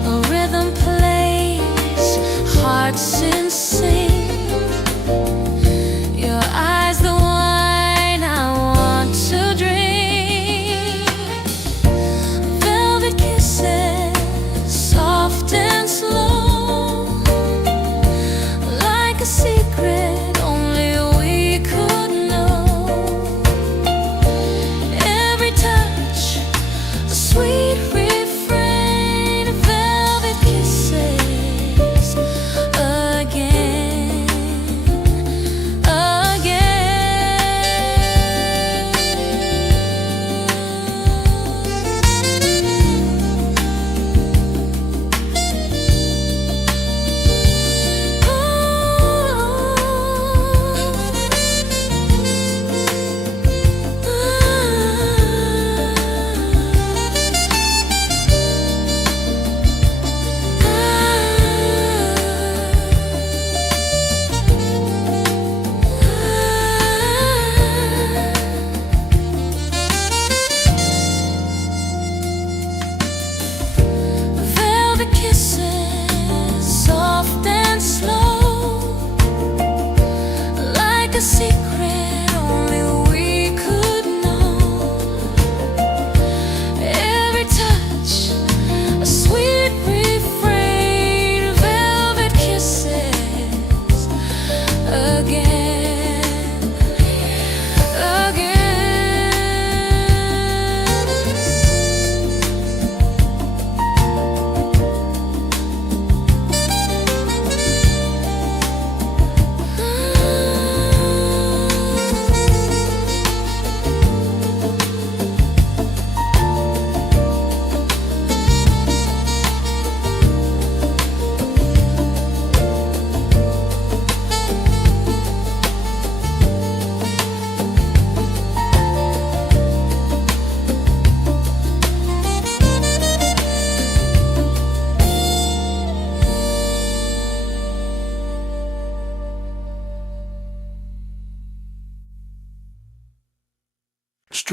A rhythm plays, hearts in sync. Your eyes, the wine I want to drink. Velvet kisses, soft and slow, like a secret only we could know. Every touch, a sweet refrain, velvet kisses again.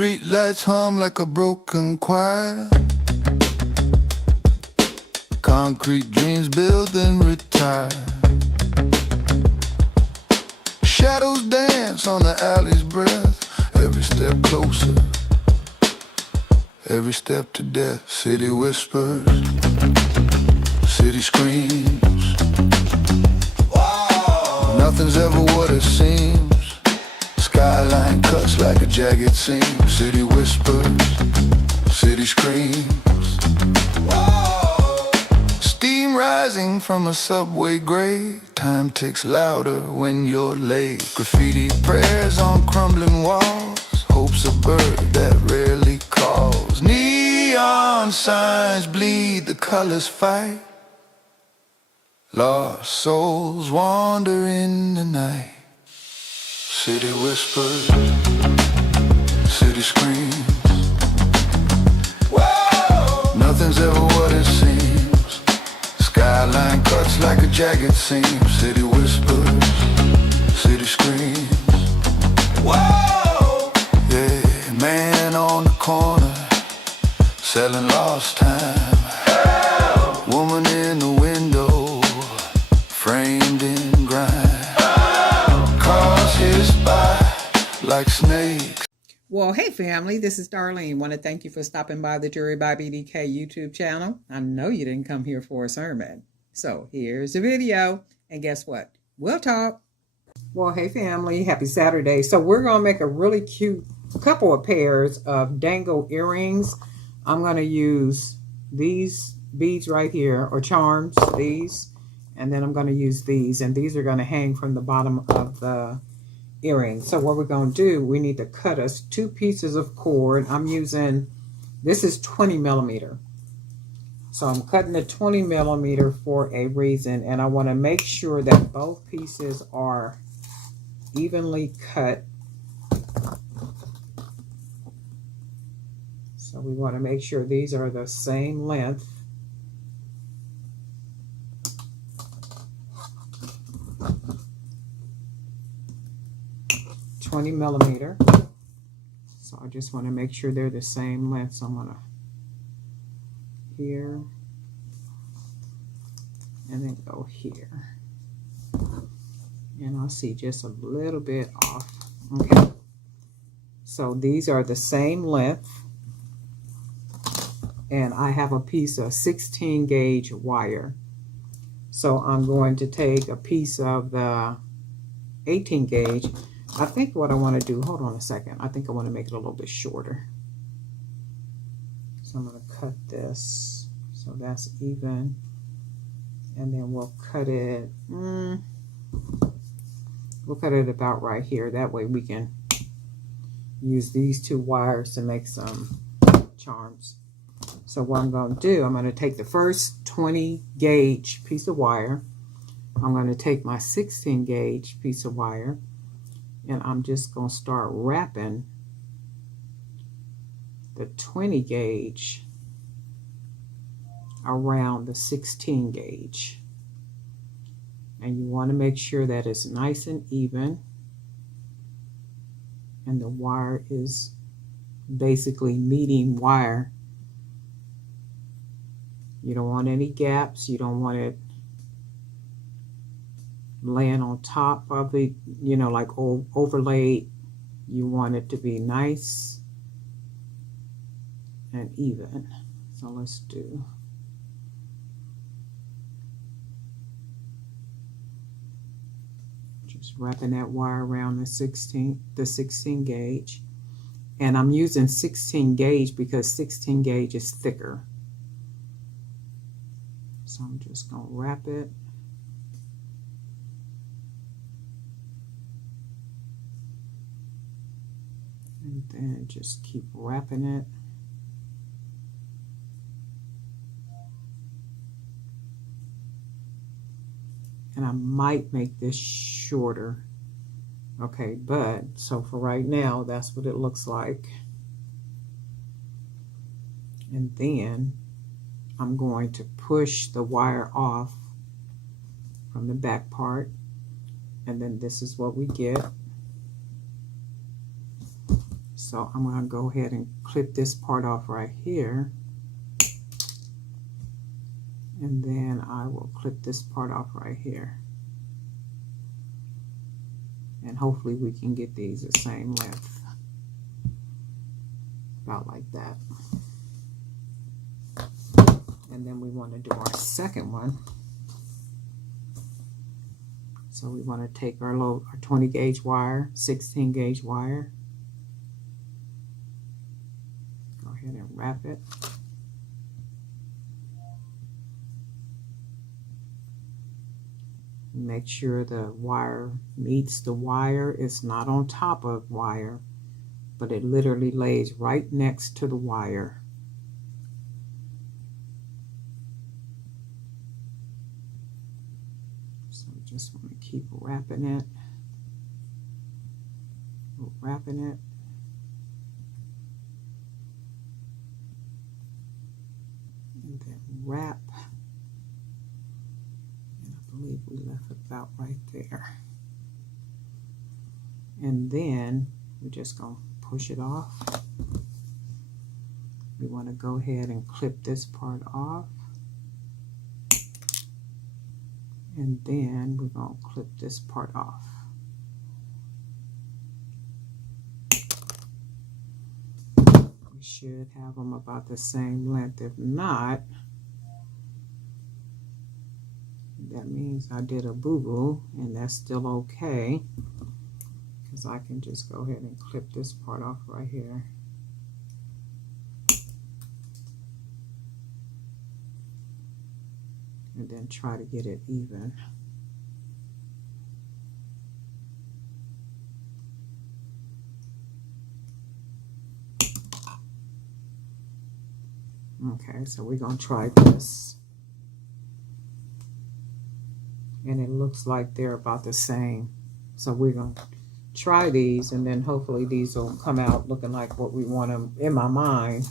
Street lights hum like a broken choir. Concrete dreams build and retire. Shadows dance on the alley's breath. Every step closer, every step to death. City whispers, city screams. Nothing's ever what it seems. Skyline cuts like a jagged seam. City whispers, city screams. Steam rising from a subway grate. Time ticks louder when you're late. Graffiti prayers on crumbling walls. Hope's a bird that rarely calls. Neon signs bleed, the colors fight. Lost souls wander in the night. City whispers, city screams. Whoa! Nothing's ever what it seems. Skyline cuts like a jagged seam. City whispers, city screams. Whoa! Yeah, man on the corner, selling lost time. Help! Woman in the window, framed in grime. Cars hiss by like snakes. Well, hey family, this is Darlene. Want to thank you for stopping by the Jury by BDK YouTube channel. I know you didn't come here for a sermon. So here's the video. And guess what? We'll talk. Well, hey family, happy Saturday. So we're going to make a really cute couple of pairs of dangle earrings. I'm going to use these beads right here, or charms, these. And then I'm going to use these. And these are going to hang from the bottom of the earring. So what we're going to do, we need to cut us 2 pieces of cord. I'm using, this is 20 millimeter. So I'm cutting the 20 millimeter for a reason, and I want to make sure that both pieces are evenly cut. So we want to make sure these are the same length. $20 So I just want to make sure they're the same length. So I'm going to here and then go here, and I'll see just a little bit off. Okay, so these are the same length, and I have a piece of 16 gauge wire. So I'm going to take a piece of the 18 gauge. I think what I want to do, hold on a second, I think I want to make it a little bit shorter. So I'm going to cut this so that's even, and then we'll cut it, we'll cut it about right here. That way we can use these 2 wires to make some charms. So what I'm going to do, I'm going to take the first 20 gauge piece of wire, I'm going to take my 16 gauge piece of wire, and I'm just going to start wrapping the 20 gauge around the 16 gauge. And you want to make sure that it's nice and even, and the wire is basically meeting wire. You don't want any gaps. You don't want it laying on top of it, you know, like overlaid. You want it to be nice and even. So let's do, just wrapping that wire around the 16 gauge. And I'm using 16 gauge because 16 gauge is thicker. So I'm just going to wrap it. And then just keep wrapping it. And I might make this shorter. Okay, but so for right now, that's what it looks like. And then I'm going to push the wire off from the back part. And then this is what we get. So So I'm going to go ahead and clip this part off right here. And then I will clip this part off right here. And hopefully we can get these the same length. About like that. And then we want to do our second one. So we want to take our 20 gauge wire, 16 gauge wire. Go ahead and wrap it. Make sure the wire meets the wire. It's not on top of wire, but it literally lays right next to the wire. So just want to keep wrapping it. Wrapping it. And then wrap. And I believe we left it about right there. And then we're just going to push it off. We want to go ahead and clip this part off. And then we're going to clip this part off. We should have them about the same length. If not, that means I did a boo-boo, and that's still okay. Because I can just go ahead and clip this part off right here. And then try to get it even. Okay, so we're going to try this. And it looks like they're about the same. So we're going to try these, and then hopefully these will come out looking like what we want them, in my mind,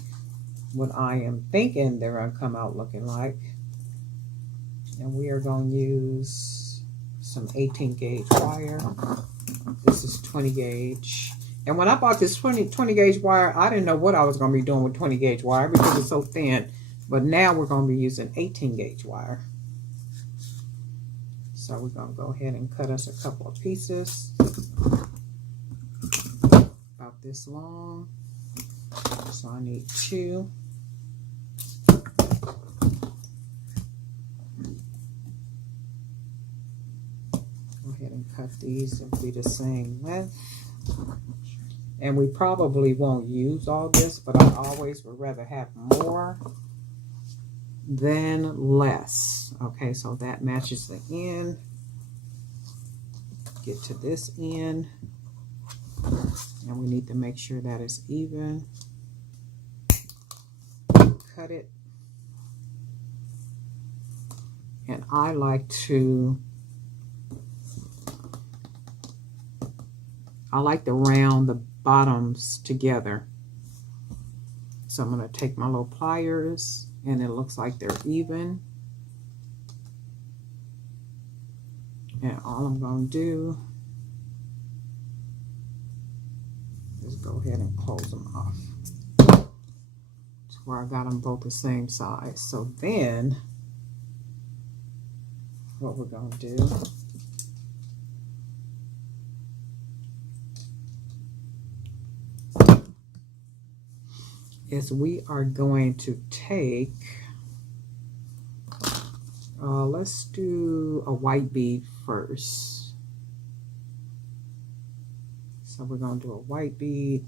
what I am thinking they're going to come out looking like. And we are going to use some 18 gauge wire. This is 20 gauge. And when I bought this 20 gauge wire, I didn't know what I was going to be doing with 20 gauge wire because it's so thin. But now we're going to be using 18 gauge wire. So we're going to go ahead and cut us a couple of pieces. About this long. So I need 2. And cut these and be the same length. And we probably won't use all this, but I always would rather have more than less. Okay, so that matches the end. Get to this end, and we need to make sure that it's even. Cut it. And I like to round the bottoms together. So I'm going to take my little pliers, and it looks like they're even. And all I'm going to do is go ahead and close them off to where I got them both the same size. So then what we're going to do is we are going to take, let's do a white bead first. So we're going to do a white bead.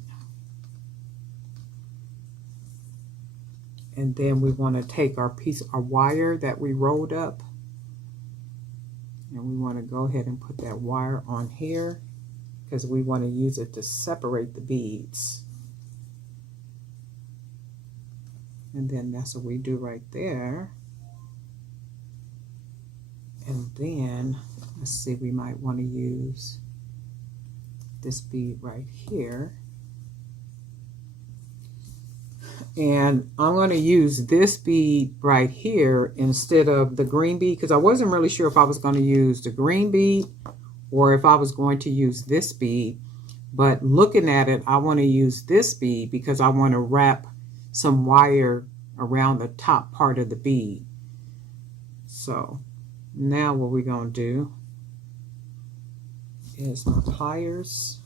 And then we want to take our wire that we rolled up. And we want to go ahead and put that wire on here because we want to use it to separate the beads. And then that's what we do right there. And then, let's see, we might want to use this bead right here. And I'm going to use this bead right here instead of the green bead because I wasn't really sure if I was going to use the green bead or if I was going to use this bead. But looking at it, I want to use this bead because I want to wrap some wire around the top part of the bead. So now what we're going to do is my pliers.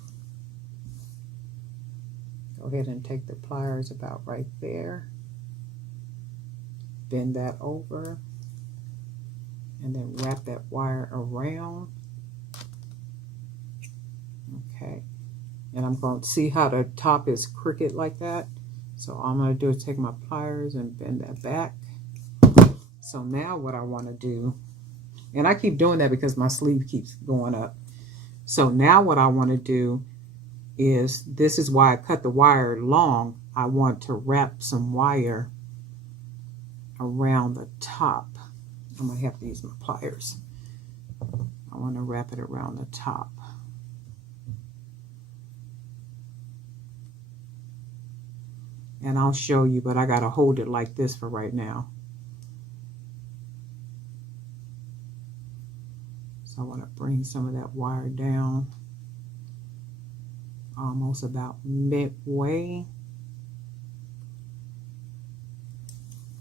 Go ahead and take the pliers about right there. Bend that over. And then wrap that wire around. Okay. And I'm going to see how the top is crooked like that. So all I'm going to do is take my pliers and bend that back. So now what I want to do, and I keep doing that because my sleeve keeps going up. So now what I want to do is, this is why I cut the wire long. I want to wrap some wire around the top. I'm going to have to use my pliers. I want to wrap it around the top. And I'll show you, but I got to hold it like this for right now. So I want to bring some of that wire down almost about midway.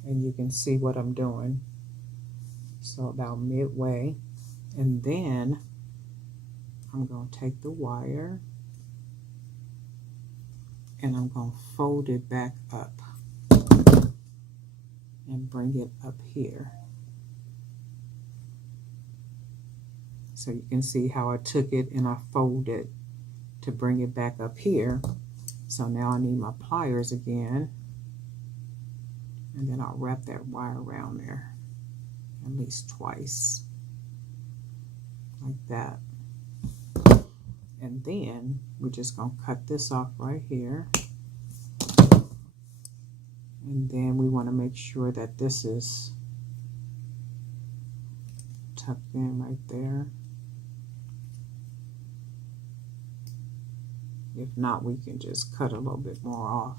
And you can see what I'm doing. So about midway. And then I'm going to take the wire and I'm going to fold it back up and bring it up here. So you can see how I took it and I folded to bring it back up here. So now I need my pliers again. And then I'll wrap that wire around there at least twice. Like that. And then we're just going to cut this off right here. And then we want to make sure that this is tucked in right there. If not, we can just cut a little bit more off.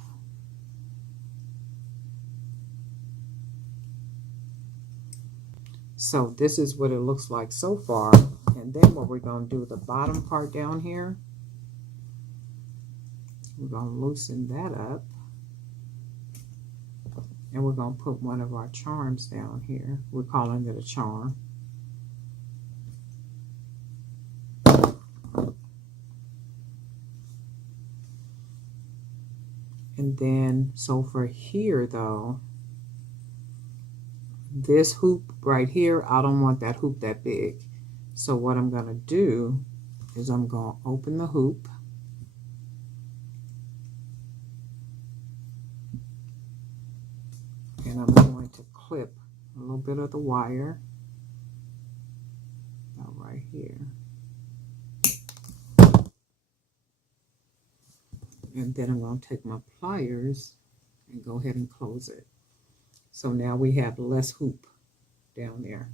So this is what it looks like so far. And then what we're going to do, the bottom part down here, we're going to loosen that up. And we're going to put one of our charms down here. We're calling it a charm. And then, so for here though, this hoop right here, I don't want that hoop that big. So what I'm going to do is I'm going to open the hoop. And I'm going to clip a little bit of the wire about right here. And then I'm going to take my pliers and go ahead and close it. So now we have less hoop down there.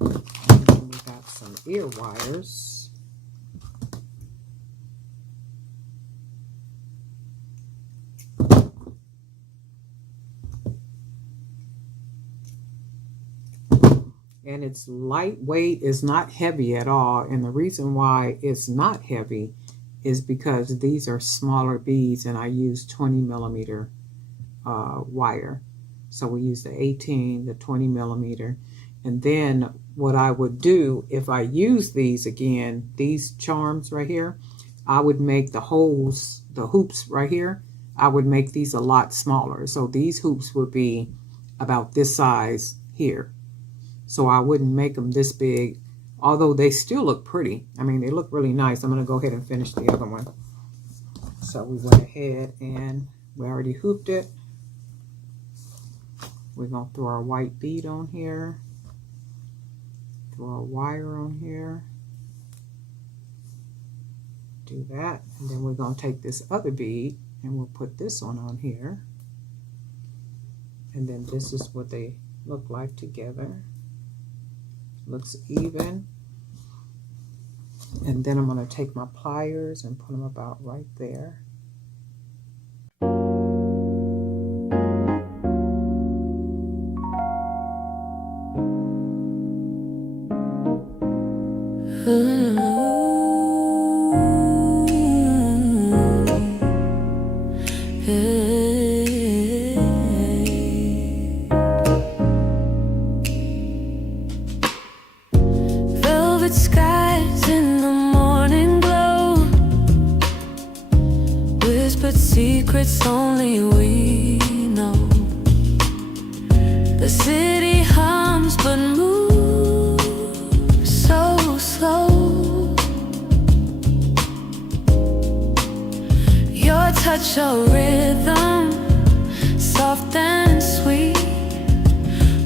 And then we got some ear wires. And it's lightweight, it's not heavy at all. And the reason why it's not heavy is because these are smaller beads and I use 20 millimeter wire. So we use the 18, the 20 millimeter. And then what I would do if I use these again, these charms right here, I would make the holes, the hoops right here, I would make these a lot smaller. So these hoops would be about this size here. So I wouldn't make them this big, although they still look pretty. I mean, they look really nice. I'm going to go ahead and finish the other one. So we went ahead and we already hooped it. We're going to throw our white bead on here. Throw our wire on here. Do that. And then we're going to take this other bead and we'll put this one on here. And then this is what they look like together. Looks even. And then I'm going to take my pliers and put them about right there. Velvet skies in the morning glow, whispered secrets only we know. The city hums but moves so slow. Your touch a rhythm, soft and sweet,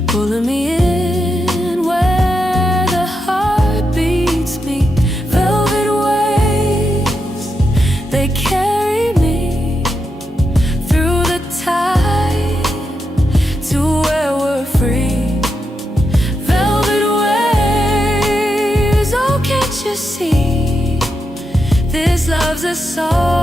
pulling me in where the heart beats me. Velvet waves, they carry me through the tide to where we're free. Velvet waves, oh can't you see, this love's a song.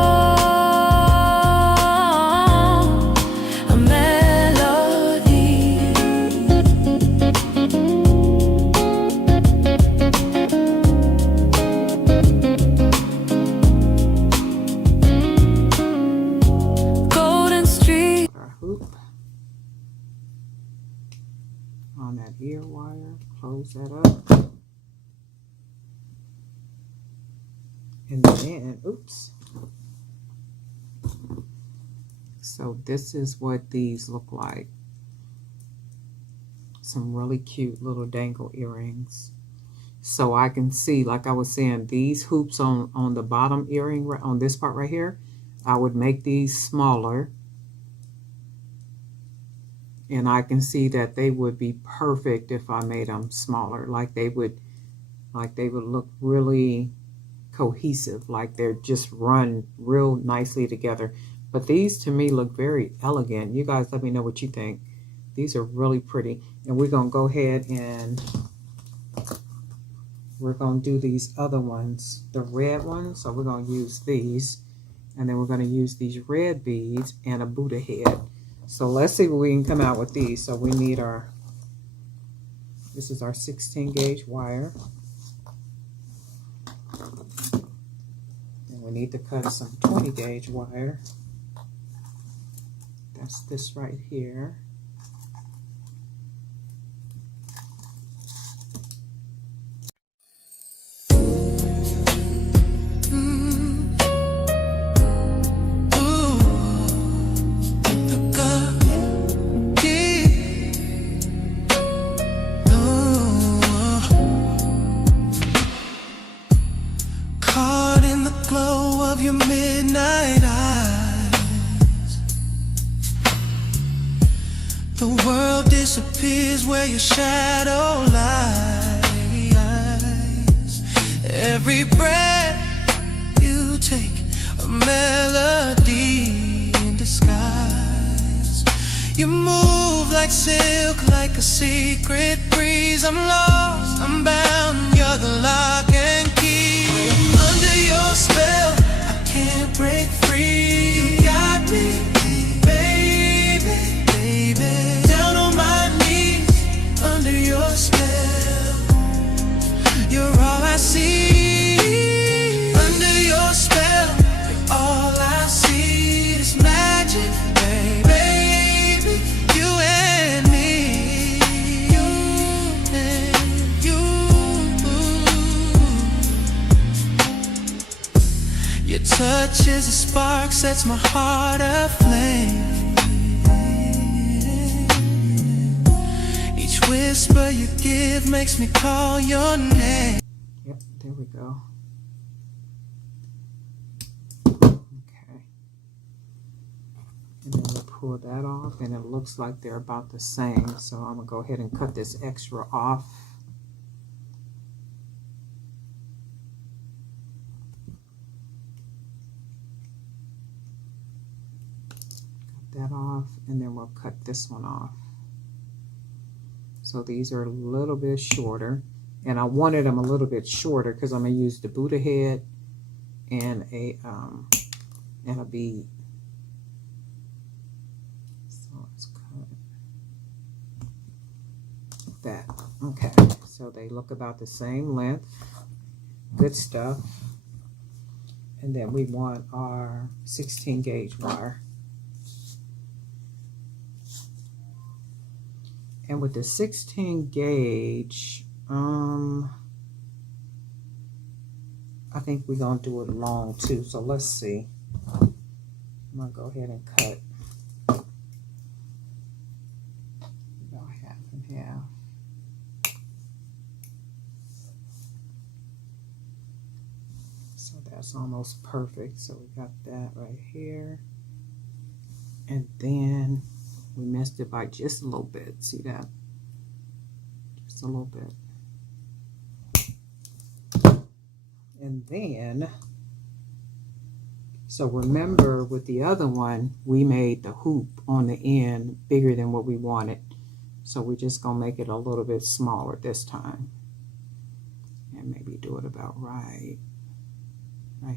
On that ear wire, close that up, and then oops, so this is what these look like. Some really cute little dangle earrings. So I can see, like I was saying, these hoops on the bottom earring, on this part right here, I would make these smaller. And I can see that they would be perfect if I made them smaller. Like they would look really cohesive, like they're just run real nicely together. But these to me look very elegant. You guys let me know what you think. These are really pretty. And we're gonna go ahead and we're gonna do these other ones, the red ones. So we're gonna use these, and then we're gonna use these red beads and a Buddha head. So let's see what we can come out with these. So we need our, this is our 16 gauge wire. And we need to cut some 20 gauge wire. That's this right here. Your midnight eyes, the world disappears where your shadow lies. Every breath you take, a melody in disguise. You move like silk, like a secret breeze. I'm lost, I'm bound, you're the lock and key. Under your spell, can't break free. You got me, baby, baby. Down on my knees, under your spell. You're all I see. Under your spell, you're all I see. This magic, baby, you and me, you and you. Your touch is a spark, sets my heart aflame. Each whisper you give makes me call your name. Yep, there we go. Okay. And then we'll pull that off, and it looks like they're about the same. So I'm gonna go ahead and cut this extra off. That off, and then we'll cut this one off. So these are a little bit shorter, and I wanted them a little bit shorter because I'm gonna use the Buddha head and a bead. So let's cut that. Okay, so they look about the same length. good stuff. And then we want our 16 gauge wire. And with the 16 gauge, I think we're gonna do it long too. So let's see. I'm gonna go ahead and cut about half and half. So that's almost perfect. So we got that right here. And then we missed it by just a little bit. See that? Just a little bit. And then, so remember with the other one, we made the hoop on the end bigger than what we wanted. So we're just gonna make it a little bit smaller this time. And maybe do it about right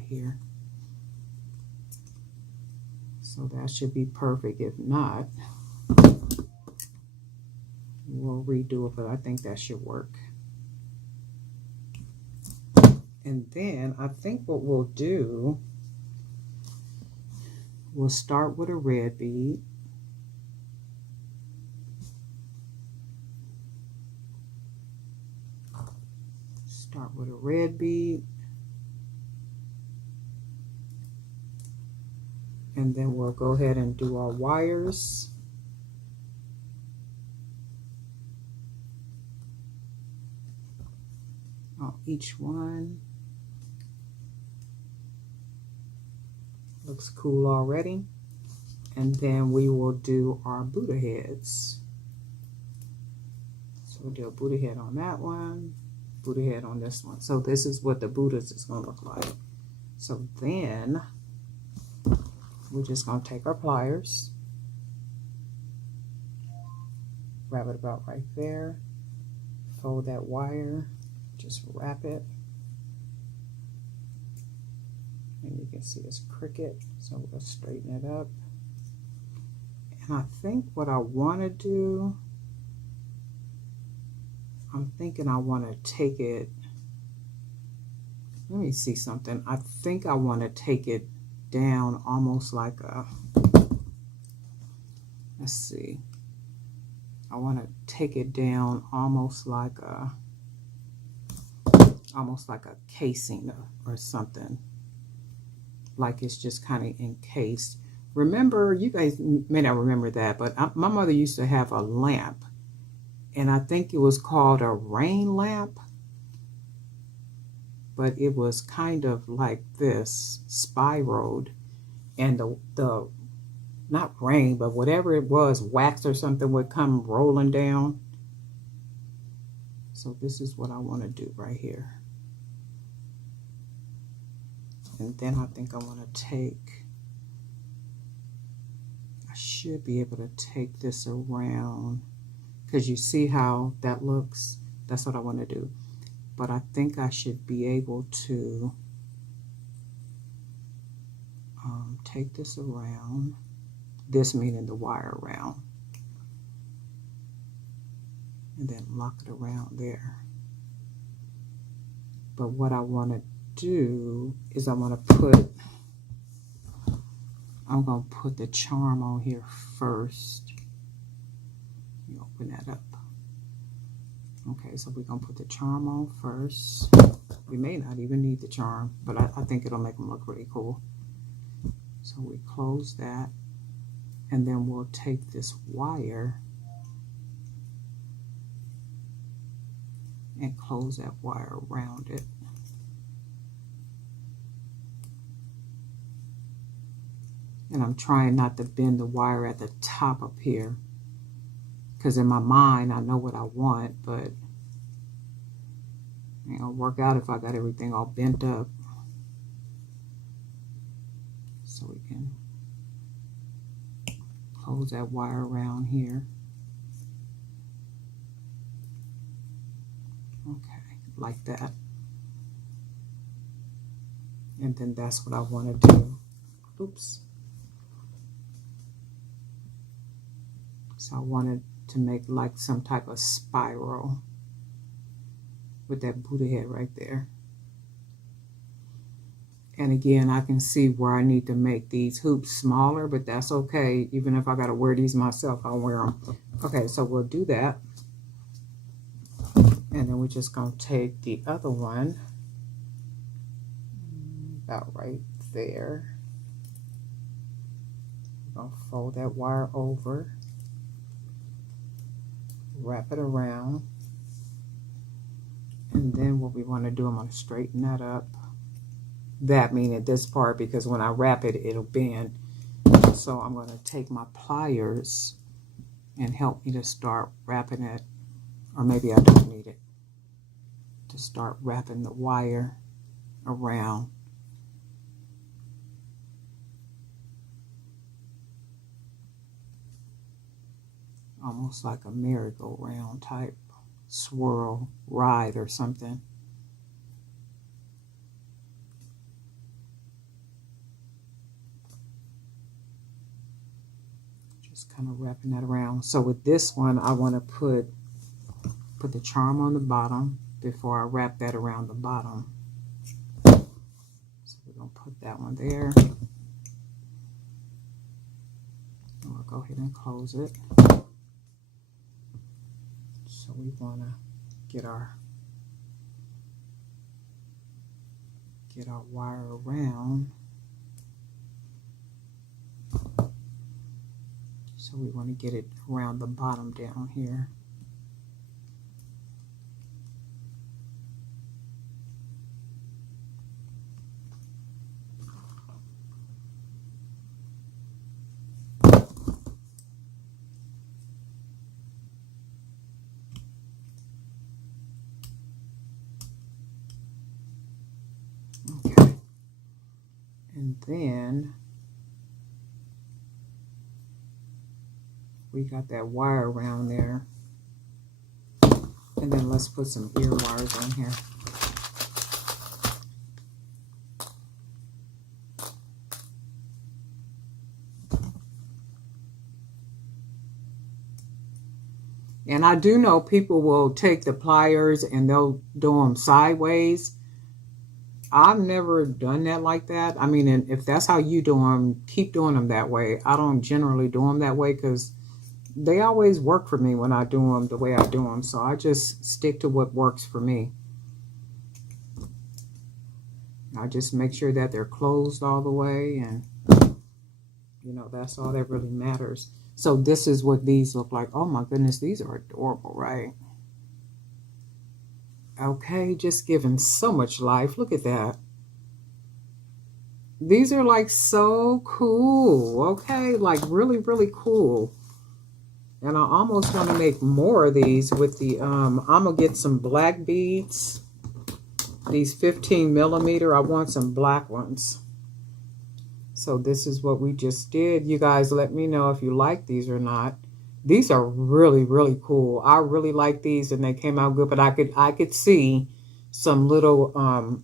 here. So that should be perfect. If not, we'll redo it, but I think that should work. And then I think what we'll do, we'll start with a red bead. Start with a red bead. And then we'll go ahead and do our wires. On each one. Looks cool already. And then we will do our Buddha heads. So we'll do a Buddha head on that one, Buddha head on this one. So this is what the Buddhas is going to look like. So then we're just going to take our pliers, wrap it about right there, fold that wire, just wrap it. And you can see it's crooked, so we'll straighten it up. And I think what I want to do, I'm thinking I want to take it, let me see something. I think I want to take it down almost like a, let's see. I want to take it down almost like a casing or something. Like it's just kind of encased. Remember, you guys may not remember that, but my mother used to have a lamp, and I think it was called a rain lamp, but it was kind of like this, spiraled, and the not rain, but whatever it was, wax or something would come rolling down. So this is what I want to do right here. And then I think I want to take, I should be able to take this around, because you see how that looks. That's what I want to do. But I think I should be able to take this around, this meaning the wire around, and then lock it around there. But what I want to do is I'm going to put the charm on here first. Let me open that up. Okay, so we're going to put the charm on first. We may not even need the charm, but I think it'll make them look really cool. So we close that, and then we'll take this wire and close that wire around it. And I'm trying not to bend the wire at the top up here, because in my mind I know what I want, but you know, work out if I got everything all bent up. So we can close that wire around here. Okay, like that. And then that's what I want to do. Oops. So I wanted to make like some type of spiral with that Buddha head right there. And again, I can see where I need to make these hoops smaller, but that's okay. Even if I got to wear these myself, I'll wear them. Okay, so we'll do that. And then we're just going to take the other one, about right there. We're going to fold that wire over, wrap it around. And then what we want to do, I'm going to straighten that up. That meaning this part, because when I wrap it, it'll bend. So I'm going to take my pliers and help me to start wrapping it. Or maybe I don't need it. To start wrapping the wire around. Almost like a merry-go-round type swirl ride or something. Just kind of wrapping that around. So with this one, I want to put the charm on the bottom before I wrap that around the bottom. So we're going to put that one there. And we'll go ahead and close it. So we want to get our wire around. So we want to get it around the bottom down here. Okay. And then we got that wire around there. And then let's put some ear wires on here. And I do know people will take the pliers and they'll do them sideways. I've never done that like that. I mean, and if that's how you do them, keep doing them that way. I don't generally do them that way because they always work for me when I do them the way I do them. So I just stick to what works for me. I just make sure that they're closed all the way, and you know, that's all that really matters. So this is what these look like. Oh my goodness, these are adorable, right? Okay, just giving so much life. Look at that. These are like so cool. Okay, like really, really cool. And I almost want to make more of these with the, I'm going to get some black beads. These 15 millimeter. I want some black ones. So this is what we just did. You guys let me know if you like these or not. These are really, really cool. I really like these and they came out good, but I could see some little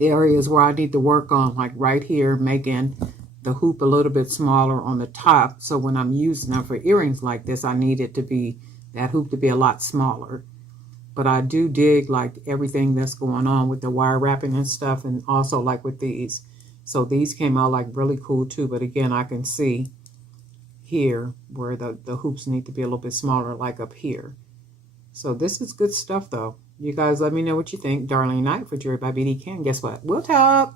areas where I need to work on, like right here, making the hoop a little bit smaller on the top. So when I'm using them for earrings like this, I need it to be, that hoop to be a lot smaller. But I do dig like everything that's going on with the wire wrapping and stuff, and also like with these. So these came out like really cool too. But again, I can see here where the hoops need to be a little bit smaller, like up here. So this is good stuff though. You guys let me know what you think. Darlene Knight for Jewelry by BD Ken. Guess what? We'll talk.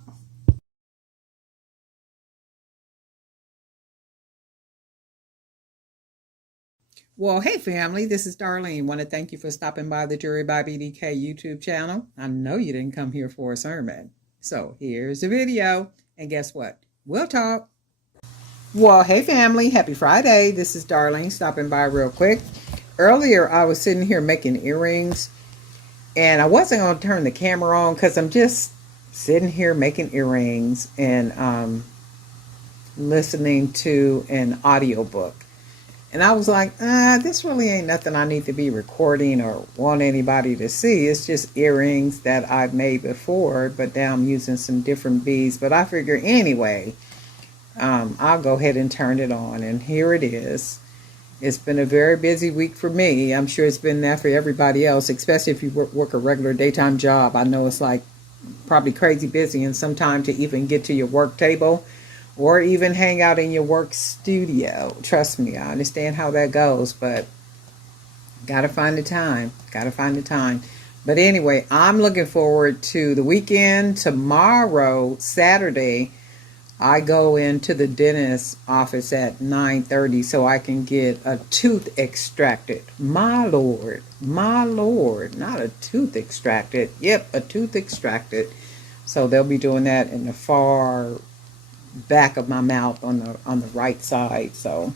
Well, hey family, this is Darlene. Want to thank you for stopping by the Jewelry by BDK YouTube channel. I know you didn't come here for a sermon. So here's the video. And guess what? We'll talk. Well, hey family, happy Friday. This is Darlene stopping by real quick. Earlier, I was sitting here making earrings. And I wasn't going to turn the camera on because I'm just sitting here making earrings and listening to an audiobook. And I was like, this really ain't nothing I need to be recording or want anybody to see. It's just earrings that I've made before, but now I'm using some different beads. But I figure anyway, I'll go ahead and turn it on. And here it is. It's been a very busy week for me. I'm sure it's been that for everybody else, especially if you work a regular daytime job. I know it's like probably crazy busy and some time to even get to your work table or even hang out in your work studio. Trust me, I understand how that goes, but gotta find the time. Gotta find the time. But anyway, I'm looking forward to the weekend. Tomorrow, Saturday, I go into the dentist's office at 9:30 so I can get a tooth extracted. My lord, not a tooth extracted. Yep, a tooth extracted. So they'll be doing that in the far back of my mouth on the right side. So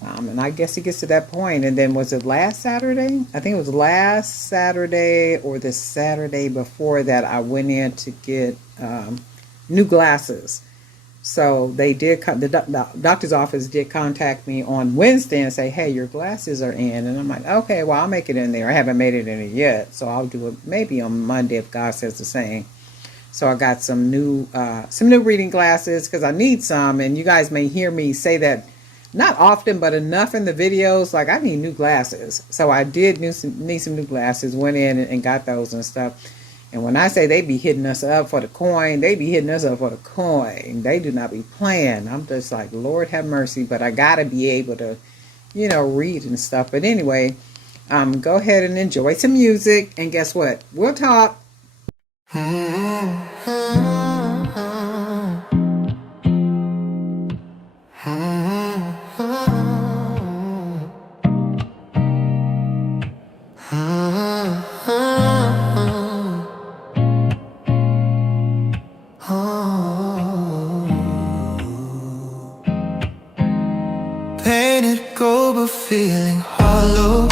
and I guess it gets to that point. And then was it last Saturday? I think it was last Saturday or the Saturday before that I went in to get new glasses. So they did. The doctor's office did contact me on Wednesday and say, "Hey, your glasses are in." And I'm like, "Okay, well, I'll make it in there. I haven't made it in it yet, so I'll do it maybe on Monday if God says the same." So I got some new reading glasses because I need some. And you guys may hear me say that not often, but enough in the videos. Like, I need new glasses. So I did need some new glasses. Went in and got those and stuff. And when I say they be hitting us up for the coin, they be hitting us up for the coin. They do not be playing. I'm just like, Lord have mercy. But I got to be able to, read and stuff. But anyway, go ahead and enjoy some music. And guess what? We'll talk. Painted gold but feeling hollow.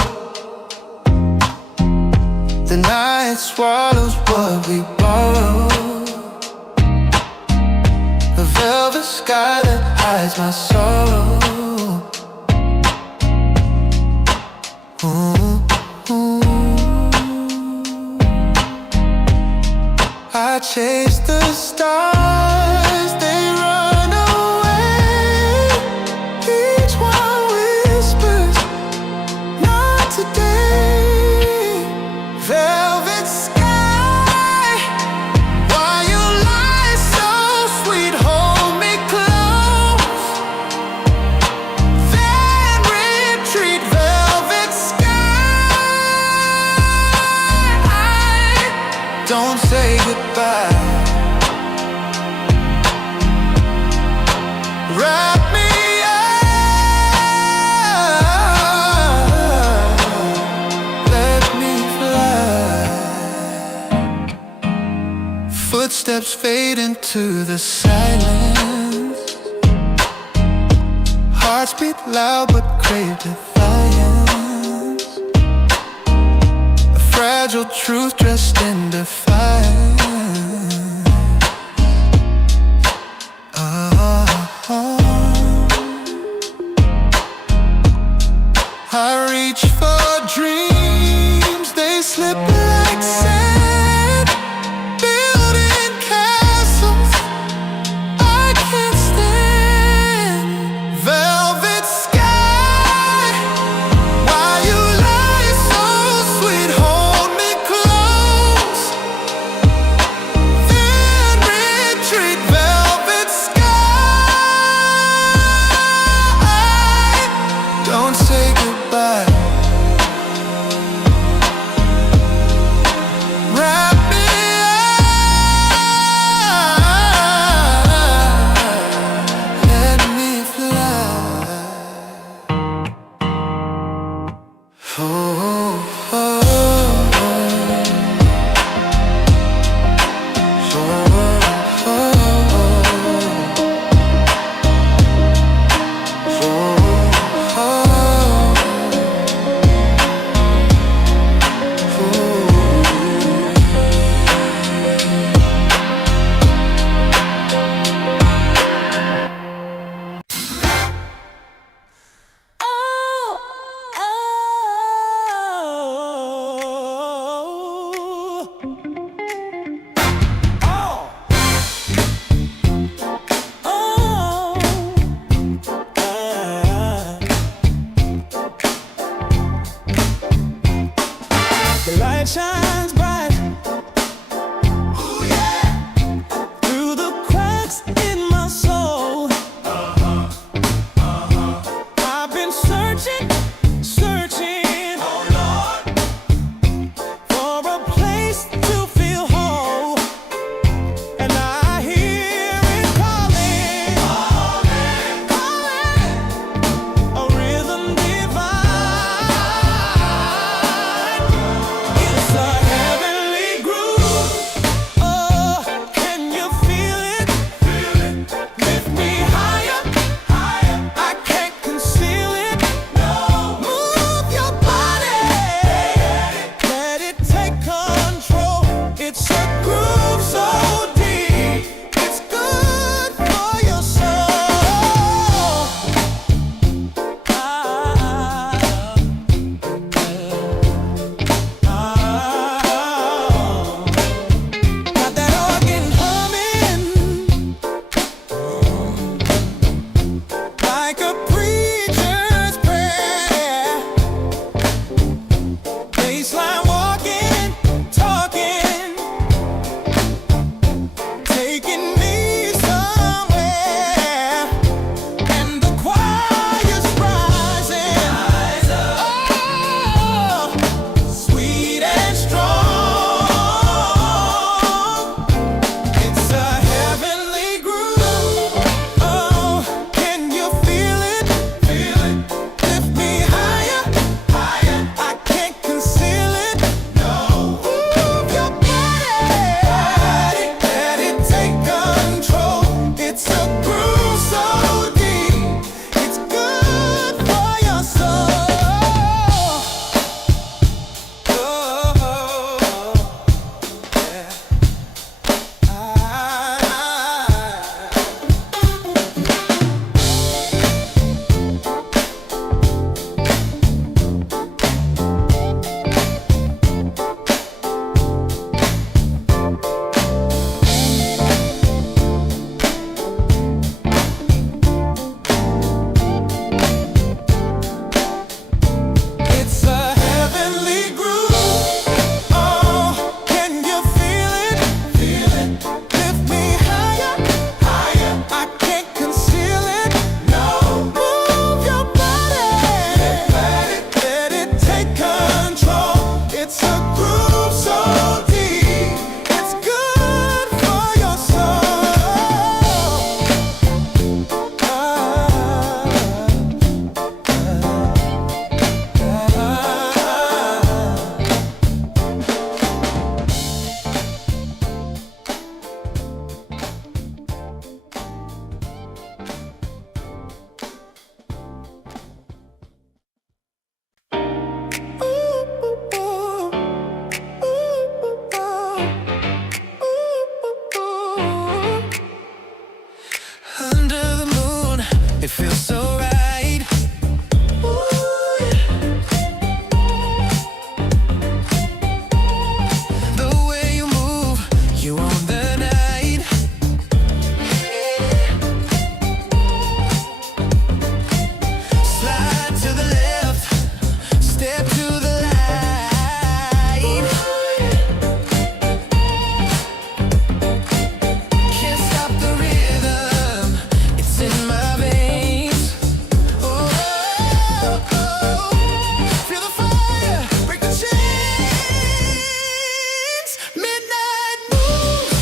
The night swallows what we borrow. A velvet sky that hides my sorrow. Ooh, ooh. I chase the stars, they run away. Each one whispers, not today. Velvet sky, why you lie so sweet? Hold me close, then retreat. Velvet sky, don't say goodbye. Wrap me up, let me fly. Footsteps fade into the silence. Hearts beat loud but crave defiance. A fragile truth dressed in defiance. I reach for dreams, they slip like sand. Building castles I can't stand. Velvet sky, why you lie so sweet? Hold me close, It feels so right. Ooh, the way you move, you own the night. Slide to the left, step to the light. Can't stop the rhythm, it's in my veins. Oh, oh, oh. Feel the fire, break the chains. Midnight moves.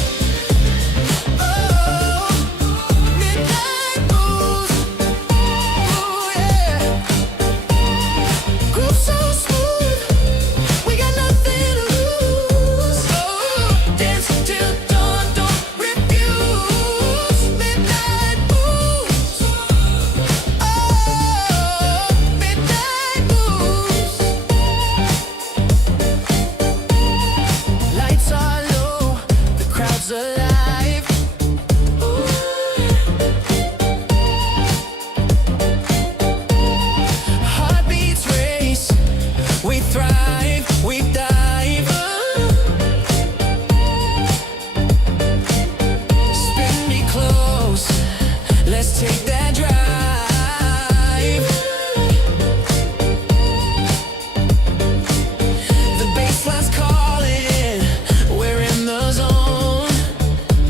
Oh, midnight moves. Oh, yeah. Groove so smooth, we got nothing to lose. Oh, dance till dawn, don't refuse. Midnight moves. Oh, midnight moves. Lights are low, the crowd's alive. Ooh. Heartbeats race, we thrive, we dive. Spin me close, let's take that drive. The bassline's calling, we're in the zone.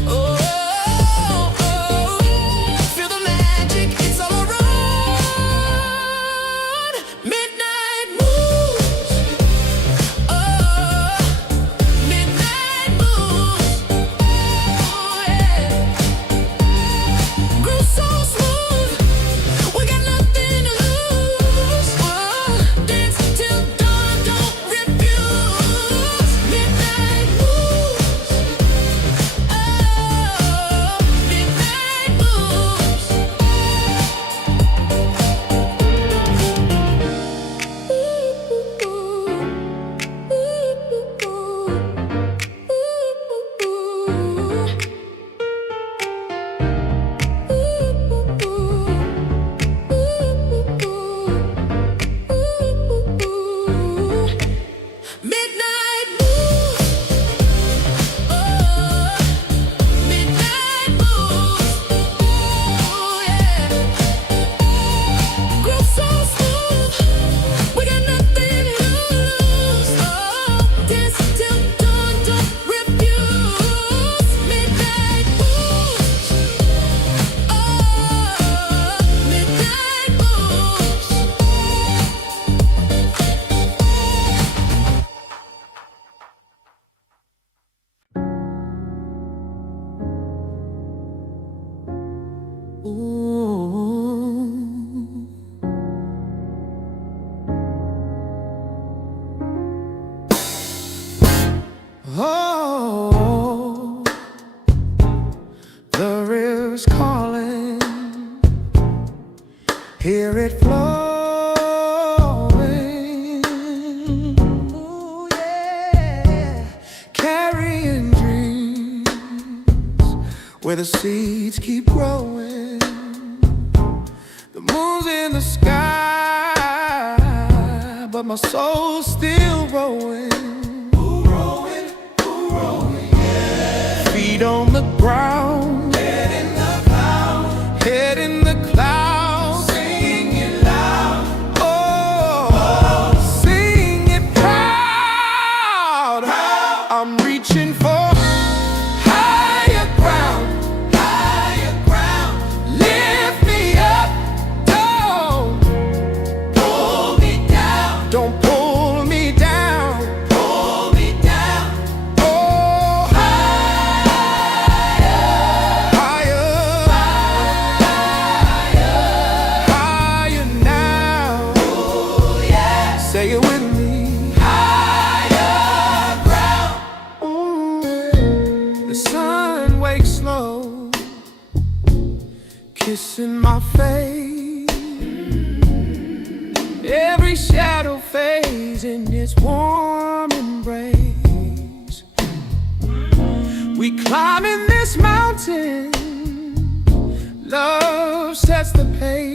Oh, oh, oh. Feel the magic, it's all around. Midnight moves. Oh, midnight moves. Oh, yeah. Groove so smooth, we got nothing to lose. Oh, dance till dawn, don't refuse. Midnight moves. Oh, midnight moves. Midnight moves. Oh, midnight moves. Oh, yeah. Groove so smooth, we got nothing to lose. Oh, dance till dawn, don't refuse. Midnight moves. Oh, midnight moves. Oh, the river's calling, hear it flowing. Ooh, yeah. Carrying dreams where the seeds keep growing. The moon's in the sky, but my soul's still rowing. Feet on the ground, head in the clouds, head in the clouds, singing loud. Oh, sing it proud. I'm reaching for higher ground, higher ground. Lift me up, don't pull me down, don't pull me down, pull me down. Oh, higher, higher, higher now. Oh, yeah. Say it with me. Higher ground. The sun wakes slow, kissing my face. Every shadow fades in its warm embrace. We climbing this mountain, love sets the pace.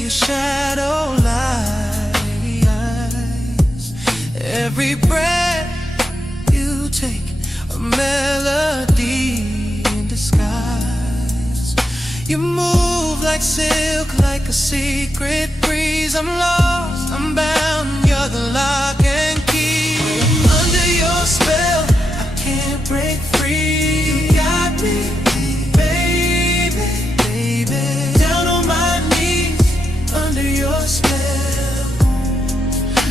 your shadow lies. Every breath you take, a melody in disguise. You move like silk, like a secret breeze. I'm lost, I'm bound, you're the lock and key. Under your spell, I can't break free. You got me, baby, baby. Down on my knees, under your spell.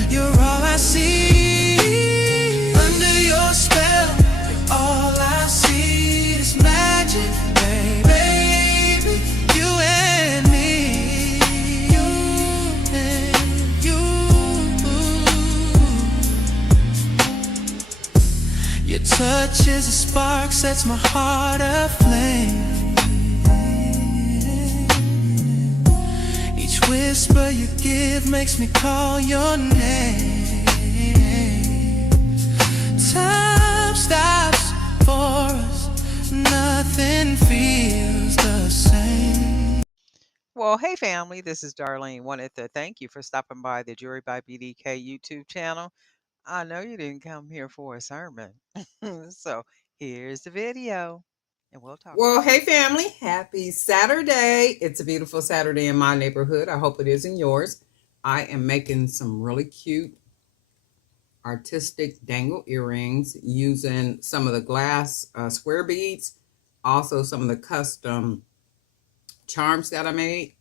You're all I see. Under your spell, you're all I see. This magic, baby, you and me, you and you. Your touch is a spark, sets my heart aflame. Each whisper you give makes me call your name. Time stops for us, nothing feels the same. Well, hey family, this is Darlene. Wanted to thank you for stopping by the Jewelry by BDK YouTube channel. I know you didn't come here for a sermon. So here's the video and we'll talk. Well, hey family, happy Saturday. It's a beautiful Saturday in my neighborhood. I hope it is in yours. I am making some really cute artistic dangle earrings using some of the glass square beads, also some of the custom charms that I made.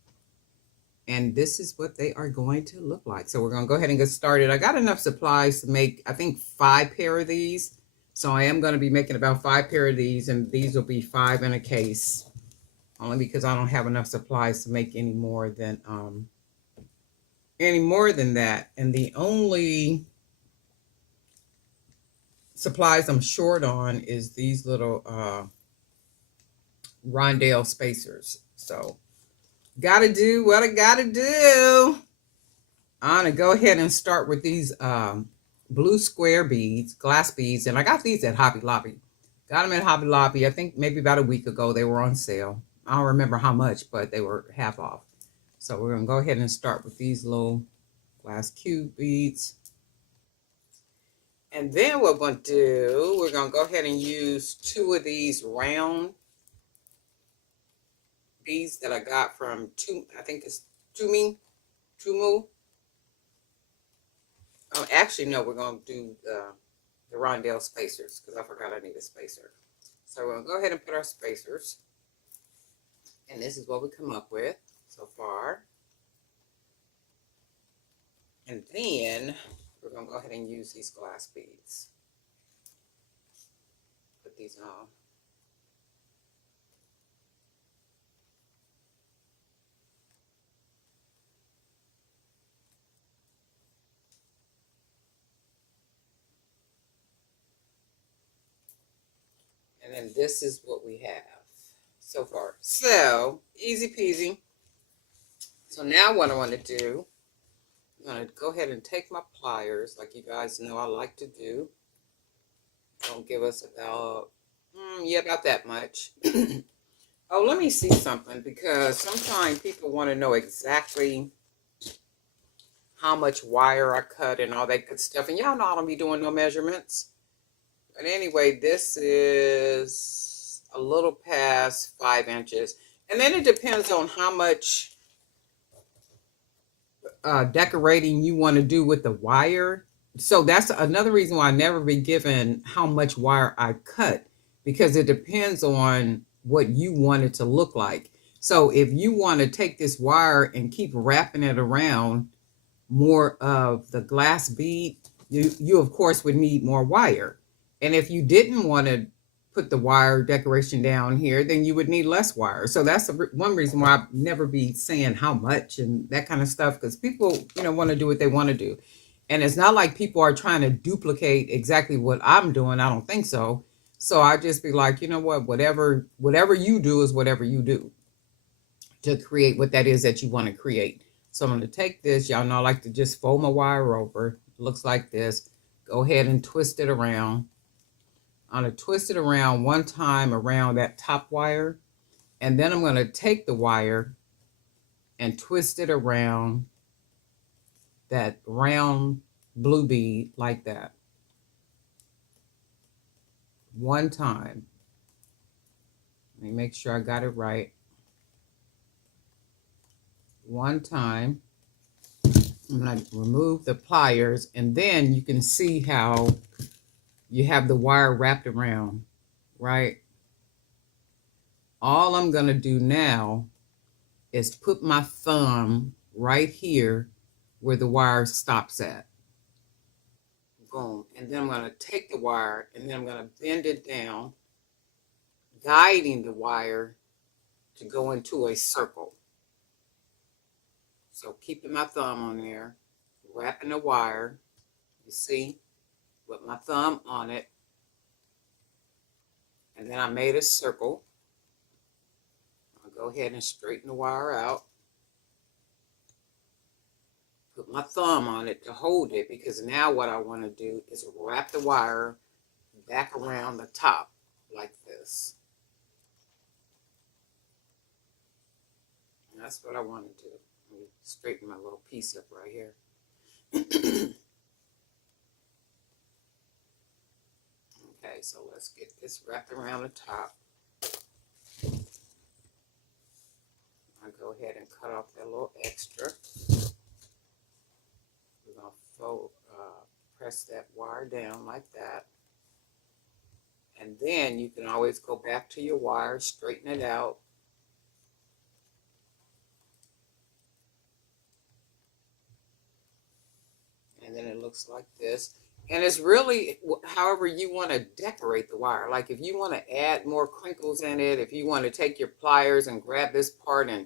And this is what they are going to look like. So we're going to go ahead and get started. I got enough supplies to make, I think, 5 pair of these. So I am going to be making about 5 pair of these, and these will be 5 in a case. Only because I don't have enough supplies to make any more than that. And the only supplies I'm short on is these little rondelle spacers. So gotta do what I gotta do. I'm gonna go ahead and start with these blue square beads, glass beads, and I got these at Hobby Lobby. Got them at Hobby Lobby. I think maybe about a week ago they were on sale. I don't remember how much, but they were half off. So we're gonna go ahead and start with these little glass cube beads. And then what we're gonna do, we're gonna go ahead and use 2 of these round beads that I got from I think it's Tumu. Actually, no, we're going to do the rondelle spacers because I forgot I need a spacer. So we're going to go ahead and put our spacers. And this is what we come up with so far. And then we're going to go ahead and use these glass beads. Put these on. And then this is what we have so far. So, easy peasy. So now what I want to do, I'm going to go ahead and take my pliers, like you guys know I like to do. Don't give us about, about that much. Oh, let me see something, because sometimes people want to know exactly how much wire I cut and all that good stuff. And y'all know I don't be doing no measurements. But anyway, this is a little past 5 inches. And then it depends on how much decorating you want to do with the wire. So that's another reason why I never be given how much wire I cut, because it depends on what you want it to look like. So if you want to take this wire and keep wrapping it around more of the glass bead, you of course would need more wire. And if you didn't want to put the wire decoration down here, then you would need less wire. So that's one reason why I never be saying how much and that kind of stuff, because people, want to do what they want to do. And it's not like people are trying to duplicate exactly what I'm doing. I don't think so. So I just be like, you know what, whatever you do is whatever you do to create what that is that you want to create. So I'm going to take this. Y'all know I like to just fold my wire over. It looks like this. Go ahead and twist it around. I'm going to twist it around one time around that top wire. And then I'm going to take the wire and twist it around that round blue bead like that. One time. Let me make sure I got it right. One time. I'm going to remove the pliers, and then you can see how you have the wire wrapped around, right? All I'm going to do now is put my thumb right here where the wire stops at. Boom. And then I'm going to take the wire, and then I'm going to bend it down, guiding the wire to go into a circle. So keeping my thumb on there, wrapping the wire, you see, with my thumb on it, and then I made a circle. I'll go ahead and straighten the wire out. Put my thumb on it to hold it, because now what I want to do is wrap the wire back around the top like this. And that's what I want to do. Let me straighten my little piece up right here. Okay, so let's get this wrapped around the top. I'll go ahead and cut off that little extra. We're going to press that wire down like that. And then you can always go back to your wire, straighten it out. And then it looks like this. And it's really however you want to decorate the wire. Like if you want to add more crinkles in it, if you want to take your pliers and grab this part and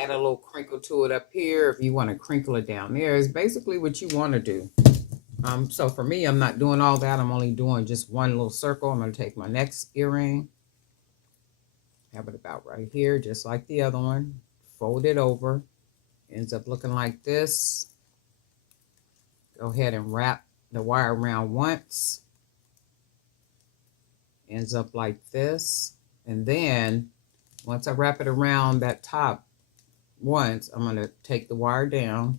add a little crinkle to it up here, if you want to crinkle it down there, it's basically what you want to do. So for me, I'm not doing all that. I'm only doing just one little circle. I'm going to take my next earring, have it about right here, just like the other one. Fold it over. Ends up looking like this. Go ahead and wrap the wire around once. Ends up like this. And then once I wrap it around that top once, I'm going to take the wire down,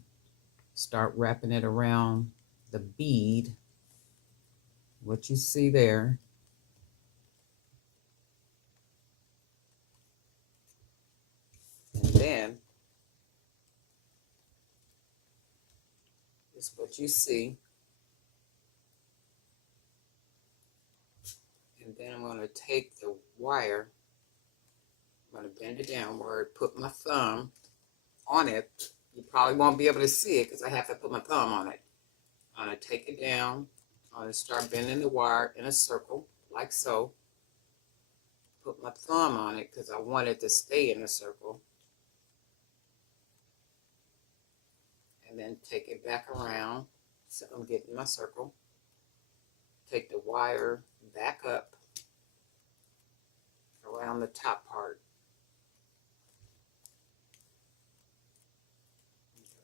start wrapping it around the bead, what you see there. And then this is what you see. And then I'm going to take the wire, I'm going to bend it downward, put my thumb on it. You probably won't be able to see it because I have to put my thumb on it. I'm going to take it down. I'm going to start bending the wire in a circle, like so. Put my thumb on it because I want it to stay in a circle. And then take it back around. So I'm getting my circle. Take the wire back up around the top part.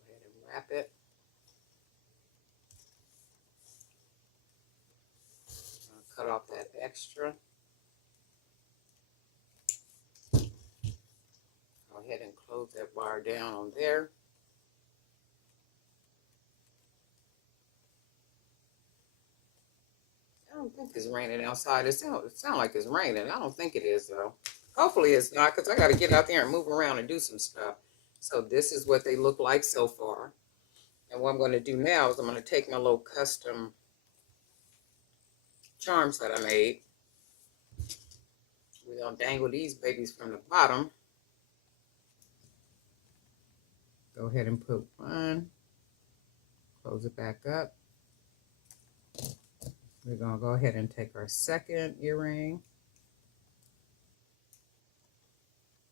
Go ahead and wrap it. Cut off that extra. Go ahead and close that wire down on there. I don't think it's raining outside. It sounds like it's raining. I don't think it is though. Hopefully it's not, because I got to get out there and move around and do some stuff. So this is what they look like so far. And what I'm going to do now is I'm going to take my little custom charms that I made. We're going to dangle these babies from the bottom. Go ahead and put one. Close it back up. We're going to go ahead and take our second earring.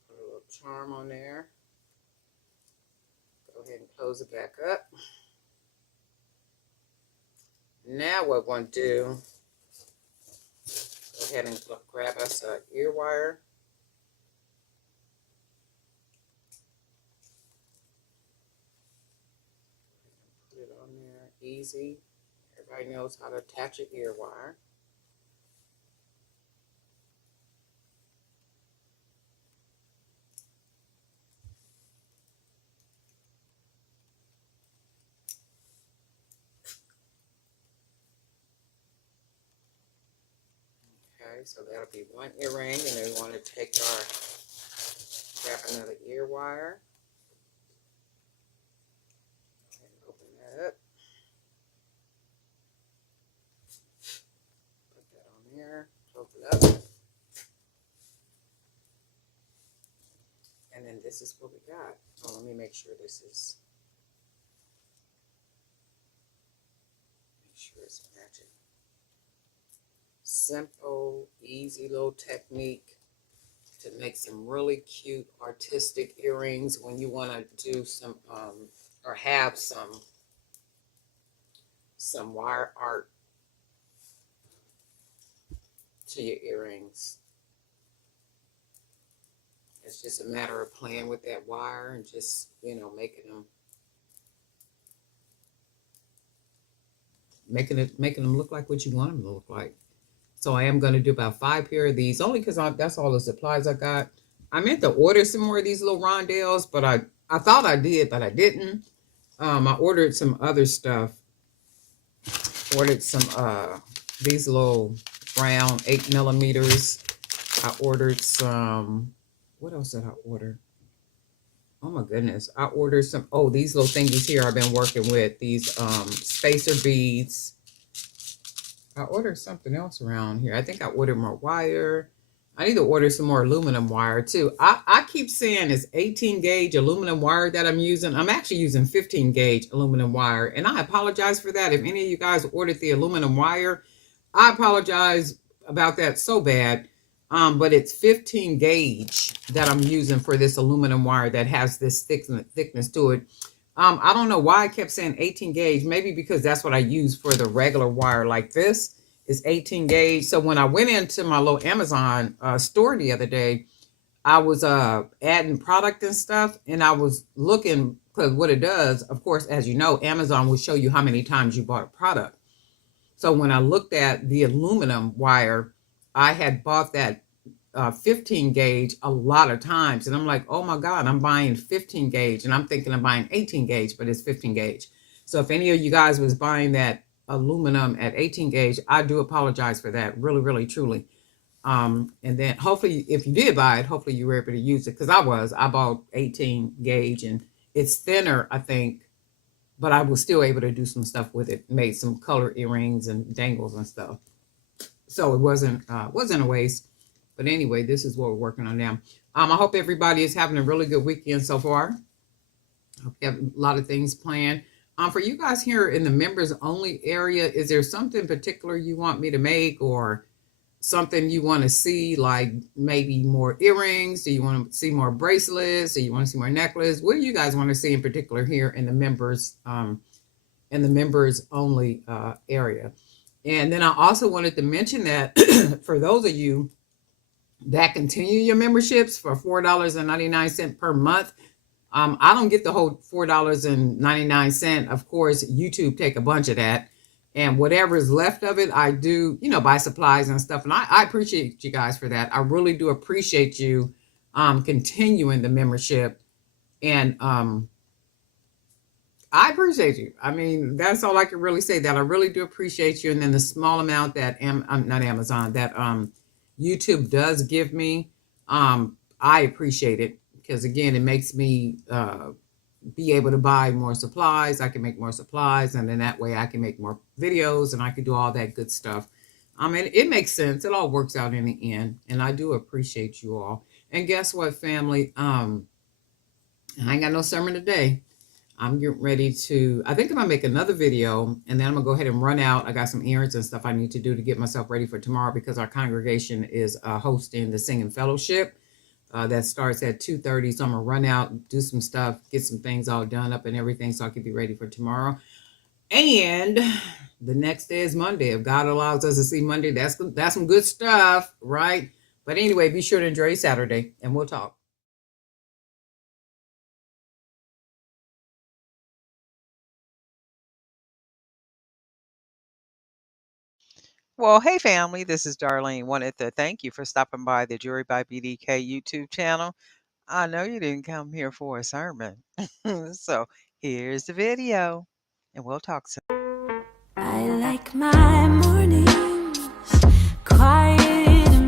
Put a little charm on there. Go ahead and close it back up. Now what we're going to do, go ahead and grab us an ear wire. Put it on there, easy. Everybody knows how to attach an ear wire. so that'll be one earring, and then we want to take grab another ear wire. And open that up. Put that on there, close it up. And then this is what we got. Oh, let me make sure this is, it's matching. Simple, easy little technique to make some really cute artistic earrings when you want to do some or have some wire art to your earrings. It's just a matter of playing with that wire and just, you know, making them look like what you want them to look like. So I am going to do about 5 pair of these, only because that's all the supplies I got. I meant to order some more of these little rondelles, but I thought I did, but I didn't. I ordered some other stuff. Ordered some these little brown 8mm. I ordered some. What else did I order? Oh my goodness. I ordered some, these little thingies here I've been working with. These spacer beads. I ordered something else around here. I think I ordered more wire. I need to order some more aluminum wire too. I keep saying it's 18 gauge aluminum wire that I'm using. I'm actually using 15 gauge aluminum wire. And I apologize for that. If any of you guys ordered the aluminum wire, I apologize about that so bad. But it's 15 gauge that I'm using for this aluminum wire that has this thickness to it. I don't know why I kept saying 18 gauge. Maybe because that's what I use for the regular wire like this is 18 gauge. So when I went into my little Amazon store the other day, I was adding product and stuff. And I was looking, because what it does, of course, as you know, Amazon will show you how many times you bought a product. So when I looked at the aluminum wire, I had bought that 15 gauge a lot of times. And I'm like, oh my God, I'm buying 15 gauge. And I'm thinking I'm buying 18 gauge, but it's 15 gauge. So if any of you guys was buying that aluminum at 18 gauge, I do apologize for that. Really, really, truly. And then hopefully, if you did buy it, hopefully you were able to use it. Because I bought 18 gauge and it's thinner, I think. But I was still able to do some stuff with it. Made some color earrings and dangles and stuff. So it wasn't a waste. But anyway, this is what we're working on now. I hope everybody is having a really good weekend so far. I hope you have a lot of things planned. For you guys here in the members only area, is there something particular you want me to make or something you want to see, like maybe more earrings? Do you want to see more bracelets? Do you want to see more necklace? What do you guys want to see in particular here in the members only area? And then I also wanted to mention that for those of you that continue your memberships for $4.99 per month, I don't get the whole $4.99. Of course, YouTube take a bunch of that. And whatever is left of it, I do, buy supplies and stuff. And I appreciate you guys for that. I really do appreciate you continuing the membership. And I appreciate you. I mean, that's all I can really say, that I really do appreciate you. And then the small amount that, not Amazon, that YouTube does give me, I appreciate it. Because again, it makes me be able to buy more supplies. I can make more supplies, and then that way I can make more videos and I can do all that good stuff. I mean, it makes sense. It all works out in the end, and I do appreciate you all. And guess what, family? I ain't got no sermon today. I'm getting ready to, I think I'm gonna make another video, and then I'm gonna go ahead and run out. I got some errands and stuff I need to do to get myself ready for tomorrow, because our congregation is hosting the singing fellowship. That starts at 2:30. So I'm going to run out, do some stuff, get some things all done up and everything so I can be ready for tomorrow. And the next day is Monday. If God allows us to see Monday, that's some good stuff, right? But anyway, be sure to enjoy Saturday, and we'll talk. Well, hey family, this is Darlene. Wanted to thank you for stopping by the Jewelry by BDK YouTube channel. I know you didn't come here for a sermon. So here's the video, and we'll talk soon. I like my mornings quiet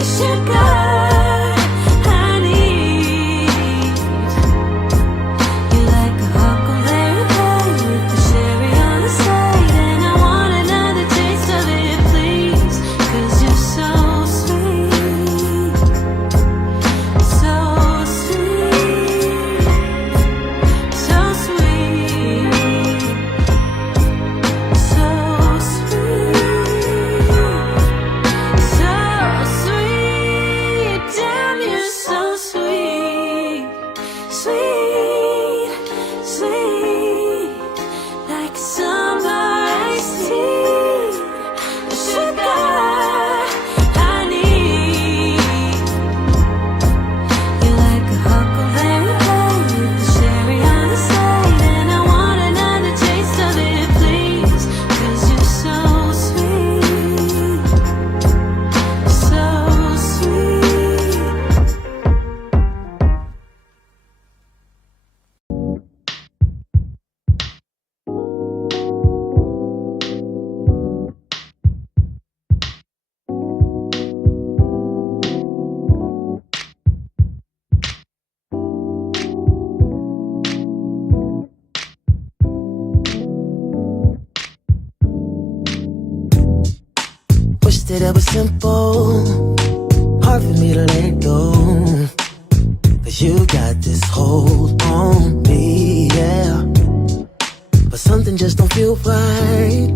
the sugar I need. You're like a huckleberry pie with the cherry on the side, and I want another taste of it, please, 'cause you're so sweet, so sweet, so sweet, so sweet, damn, you're so sweet, sweet, sweet, like summer iced tea, the sugar I need. You're like a huckleberry pie with the cherry on the side, and I want another taste of it, please, 'cause you're so sweet, so sweet. Wish that it was simple, hard for me to let go, 'cause you got this hold on me, yeah. But something just don't feel right.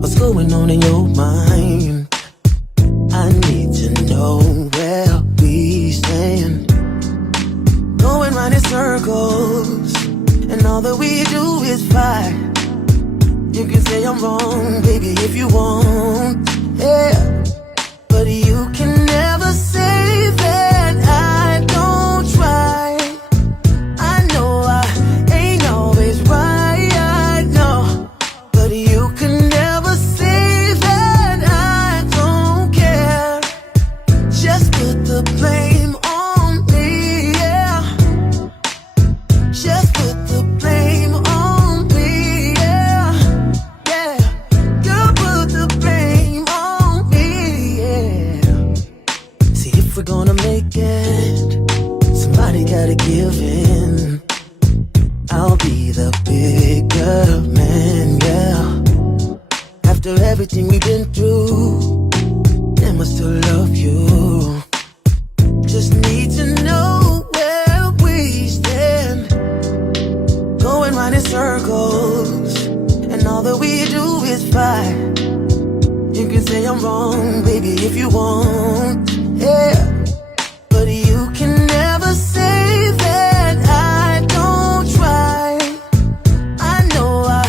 What's going on in your mind? I need to know where we stand. Going round in circles, and all that we do is fight. You can say I'm wrong, baby, if you want, yeah. But you can never say that I don't try. I know I ain't always right, no. But you can never say that I don't care. Just put the blame on me, yeah. Just put the blame on me, yeah. Yeah, girl, put the blame on me, yeah. See, if we're gonna make it, somebody gotta give in. I'll be the bigger man, yeah. After everything we've been through, damn, I still love you. Just need to know where we stand. Going round in circles, and all that we do is fight. You can say I'm wrong, baby, if you want, yeah. But you can never say that I don't try. I know I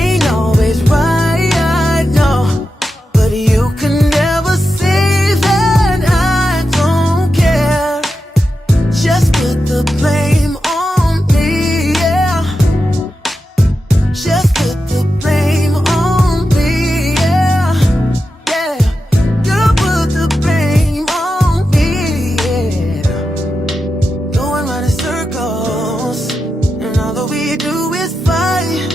ain't always right, no. But you can never say that I don't care. Just put the blame on me, yeah. Just put the blame on me, yeah. Yeah, girl, put the blame on me, yeah. Going round in circles, and all that we do is fight.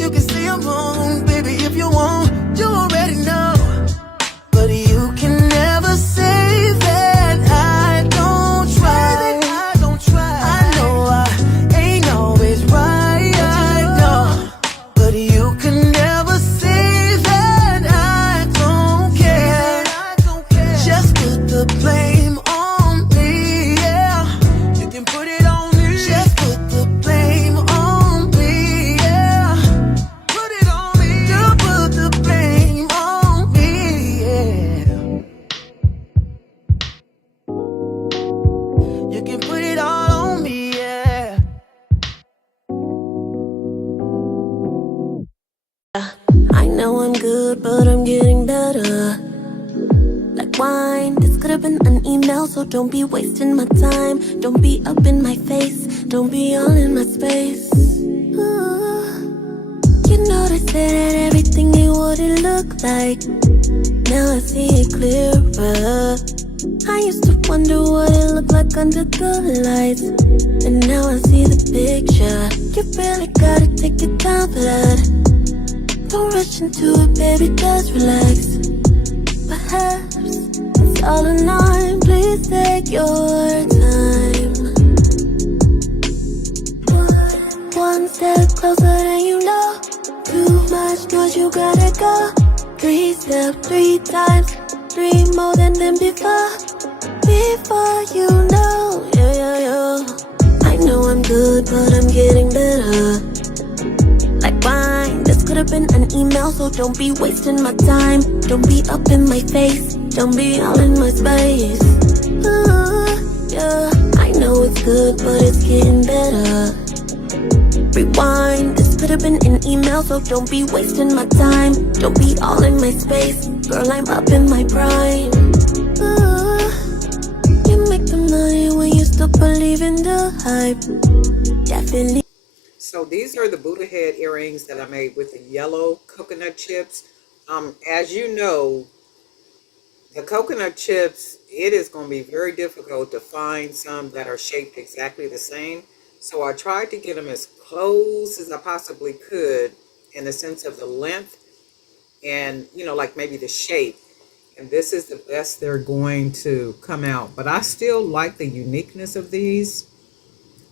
You can say I'm wrong, baby, if you want, you already know. But you can never say that I don't try. I know I ain't always right, no. But you can never say that I don't care. Just put the blame on me, yeah. You can put it on me. Just put the blame on me, yeah. Put it on me. Girl, put the blame on me, yeah. You can put it all on me, yeah. I know I'm good, but I'm getting better. Like wine, this could have been an email, so don't be wasting my time. Don't be up in my face, don't be all in my space. Ooh. You know they said that everything ain't what it looked like. Now I see it clearer. I used to wonder what it looked like under the lights, and now I see the picture. You really gotta take your time for that. Don't rush into it, baby, just relax. Perhaps it's all the night. Please take your time. One step closer than you know. Too much noise, you gotta go. 3 steps, 3 times, 3 more than them before. Before you know, yeah. I know I'm good, but I'm getting better. Like wine, this could have been an email, so don't be wasting my time. Don't be up in my face, don't be all in my space. Yeah, I know it's good, but it's getting better. Rewind, this could have been an email, so don't be wasting my time. Don't be all in my space, girl, I'm up in my prime. You make the money when you still believe in the hype. Definitely. So these are the Buddha head earrings that I made with the yellow coconut chips. As you know, the coconut chips, it is going to be very difficult to find some that are shaped exactly the same. So I tried to get them as close as I possibly could in the sense of the length and, you know, like maybe the shape. And this is the best they're going to come out. But I still like the uniqueness of these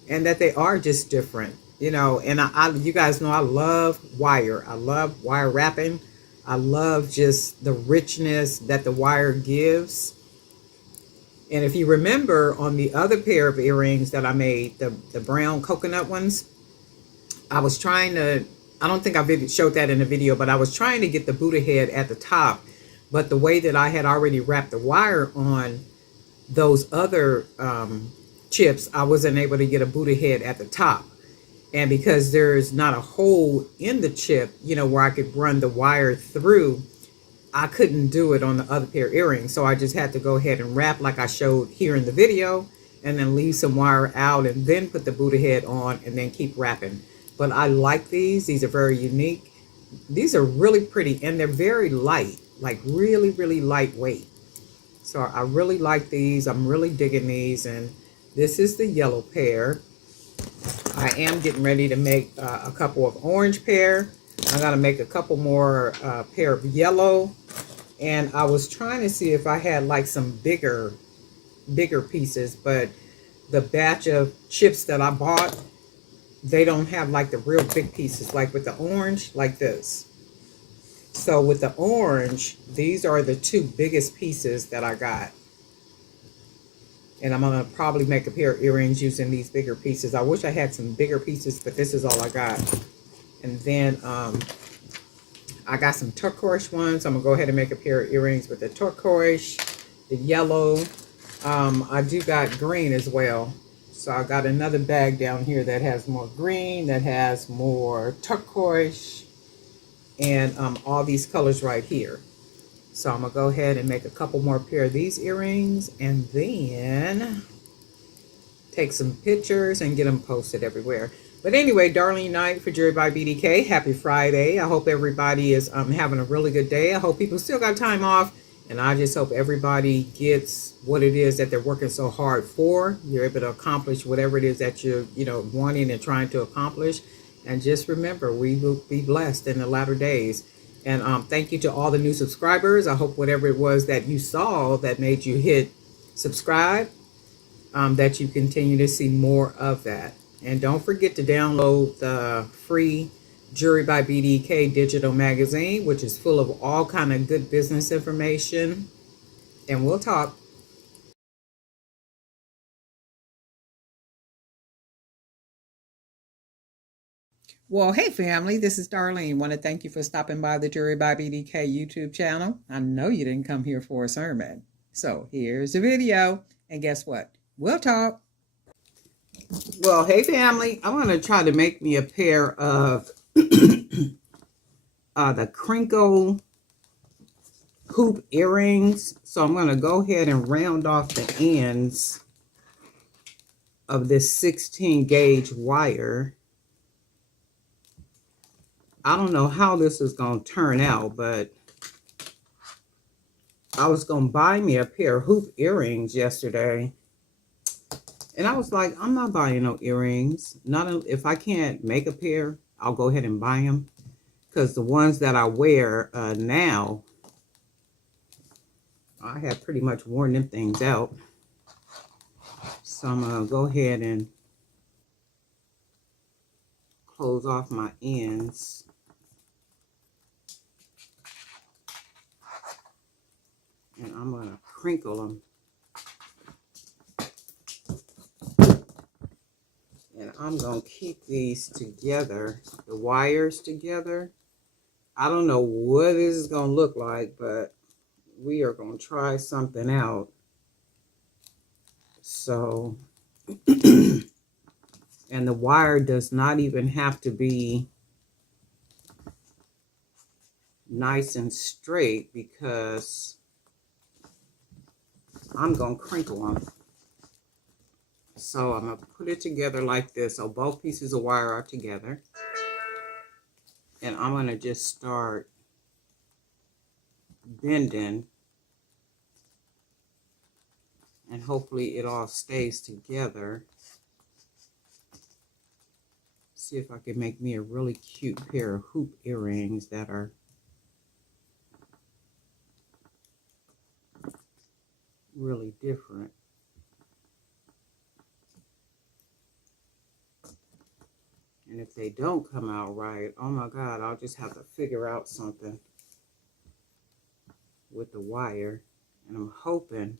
and that they are just different, you know. And you guys know I love wire. I love wire wrapping. I love just the richness that the wire gives. And if you remember on the other pair of earrings that I made, the brown coconut ones, I was trying to, I don't think I showed that in the video, but I was trying to get the Buddha head at the top. But the way that I had already wrapped the wire on those other chips, I wasn't able to get a Buddha head at the top. And because there's not a hole in the chip, you know, where I could run the wire through, I couldn't do it on the other pair of earrings. So I just had to go ahead and wrap like I showed here in the video, and then leave some wire out and then put the Buddha head on and then keep wrapping. But I like these. These are very unique. These are really pretty, and they're very light, like really, really lightweight. So I really like these. I'm really digging these. And this is the yellow pair. I am getting ready to make a couple of orange pair. I'm going to make a couple more pair of yellow. And I was trying to see if I had like some bigger pieces, but the batch of chips that I bought, they don't have like the real big pieces, like with the orange, like this. So with the orange, these are the 2 biggest pieces that I got. And I'm going to probably make a pair of earrings using these bigger pieces. I wish I had some bigger pieces, but this is all I got. And then I got some turquoise ones. I'm going to go ahead and make a pair of earrings with the turquoise, the yellow. I do got green as well. So I got another bag down here that has more green, that has more turquoise, and all these colors right here. So I'm going to go ahead and make a couple more pair of these earrings and then take some pictures and get them posted everywhere. But anyway, darling night for Jewelry by BDK. Happy Friday. I hope everybody is having a really good day. I hope people still got time off. And I just hope everybody gets what it is that they're working so hard for. You're able to accomplish whatever it is that you're, wanting and trying to accomplish. And just remember, we will be blessed in the latter days. And thank you to all the new subscribers. I hope whatever it was that you saw that made you hit subscribe, that you continue to see more of that. And don't forget to download the free Jewelry by BDK digital magazine, which is full of all kind of good business information. And we'll talk. Well, hey family, this is Darlene. Want to thank you for stopping by the Jewelry by BDK YouTube channel. I know you didn't come here for a sermon. So here's the video. And guess what? We'll talk. Well, hey family, I'm going to try to make me a pair of the crinkle hoop earrings. So I'm going to go ahead and round off the ends of this 16 gauge wire. I don't know how this is going to turn out, but I was going to buy me a pair of hoop earrings yesterday. And I was like, I'm not buying no earrings. If I can't make a pair, I'll go ahead and buy them. Because the ones that I wear now, I had pretty much worn them things out. So I'm going to go ahead and close off my ends. And I'm going to crinkle them. And I'm going to keep these together, the wires together. I don't know what this is going to look like, but we are going to try something out. So, and the wire does not even have to be nice and straight because I'm going to crinkle them. So I'm going to put it together like this. So both pieces of wire are together. And I'm going to just start bending. And hopefully it all stays together. See if I can make me a really cute pair of hoop earrings that are really different. And if they don't come out right, oh my God, I'll just have to figure out something with the wire. And I'm hoping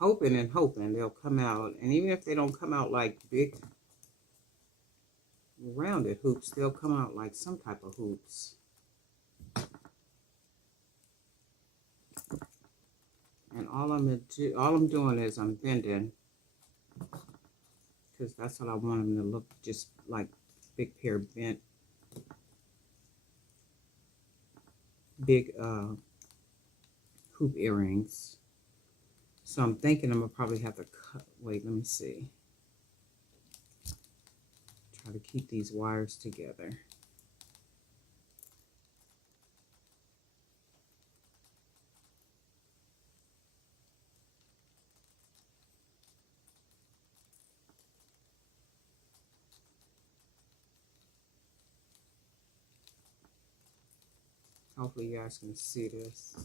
they'll come out. And even if they don't come out like big rounded hoops, they'll come out like some type of hoops. And all I'm doing is I'm bending, because that's what I want them to look, just like big pair of bent, big hoop earrings. So I'm thinking I'm gonna probably have to cut. Wait, let me see. Try to keep these wires together. Hopefully you guys can see this.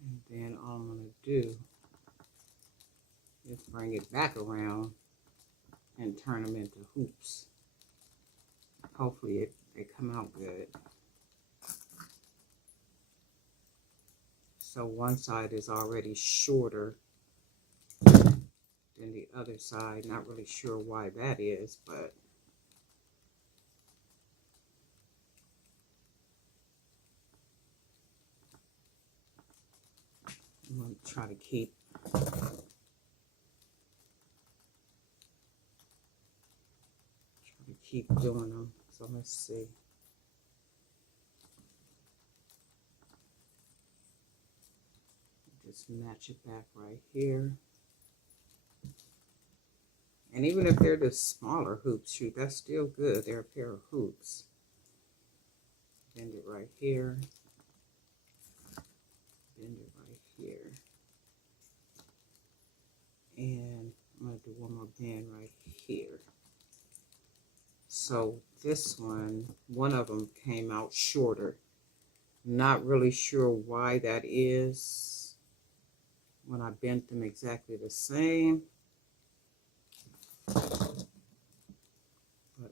And then all I'm going to do is bring it back around and turn them into hoops. Hopefully they come out good. So one side is already shorter than the other side. Not really sure why that is, but I'm going to try to keep doing them. So let's see. Just match it back right here. And even if they're the smaller hoops, shoot, that's still good. They're a pair of hoops. Bend it right here. Bend it right here. And I'm going to do one more bend right here. So this one of them came out shorter. Not really sure why that is when I bent them exactly the same. But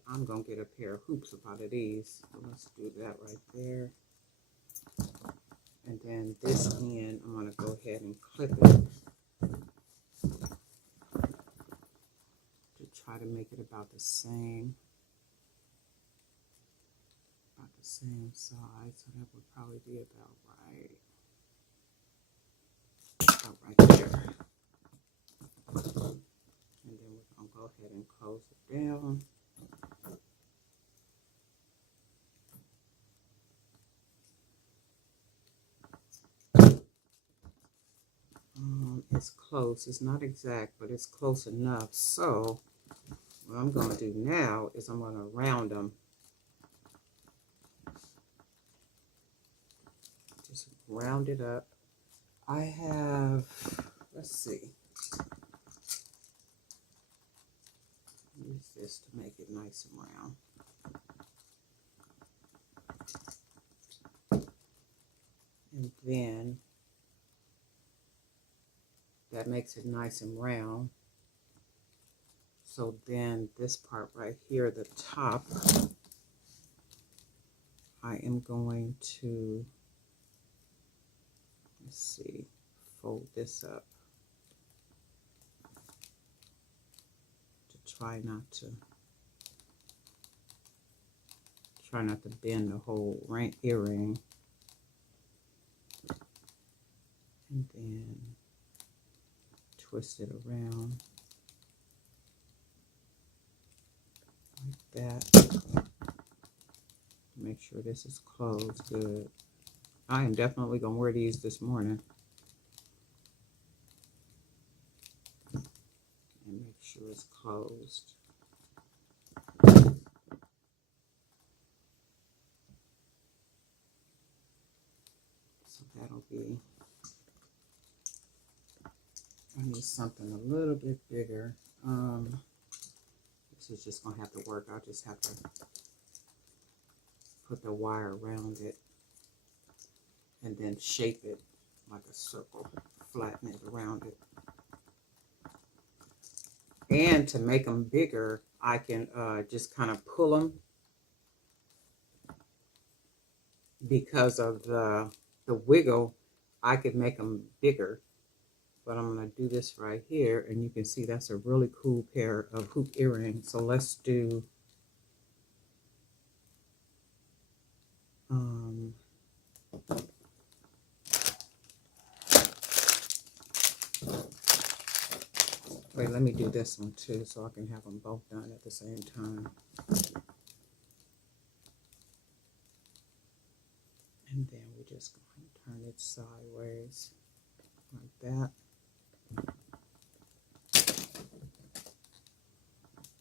I'm going to get a pair of hoops out of these. So let's do that right there. And then this end, I'm going to go ahead and clip it to try to make it about the same. About the same size. So that would probably be about right. About right there. And then we're going to go ahead and close it down. It's close. It's not exact, but it's close enough. So what I'm going to do now is I'm going to round them. Just round it up. I have, let's see. use this to make it nice and round. And then that makes it nice and round. So then this part right here, the top, I am going to, let's see, fold this up to try not to bend the whole earring. And then twist it around like that. Make sure this is closed good. I am definitely going to wear these this morning. And make sure it's closed. So that'll be, I need something a little bit bigger. This is just going to have to work. I'll just have to put the wire around it and then shape it like a circle, flatten it around it. And to make them bigger, I can just kind of pull them because of the wiggle. I could make them bigger, but I'm going to do this right here, and you can see that's a really cool pair of hoop earrings. So let's do wait, let me do this one too so I can have them both done at the same time. And then we just go ahead and turn it sideways like that.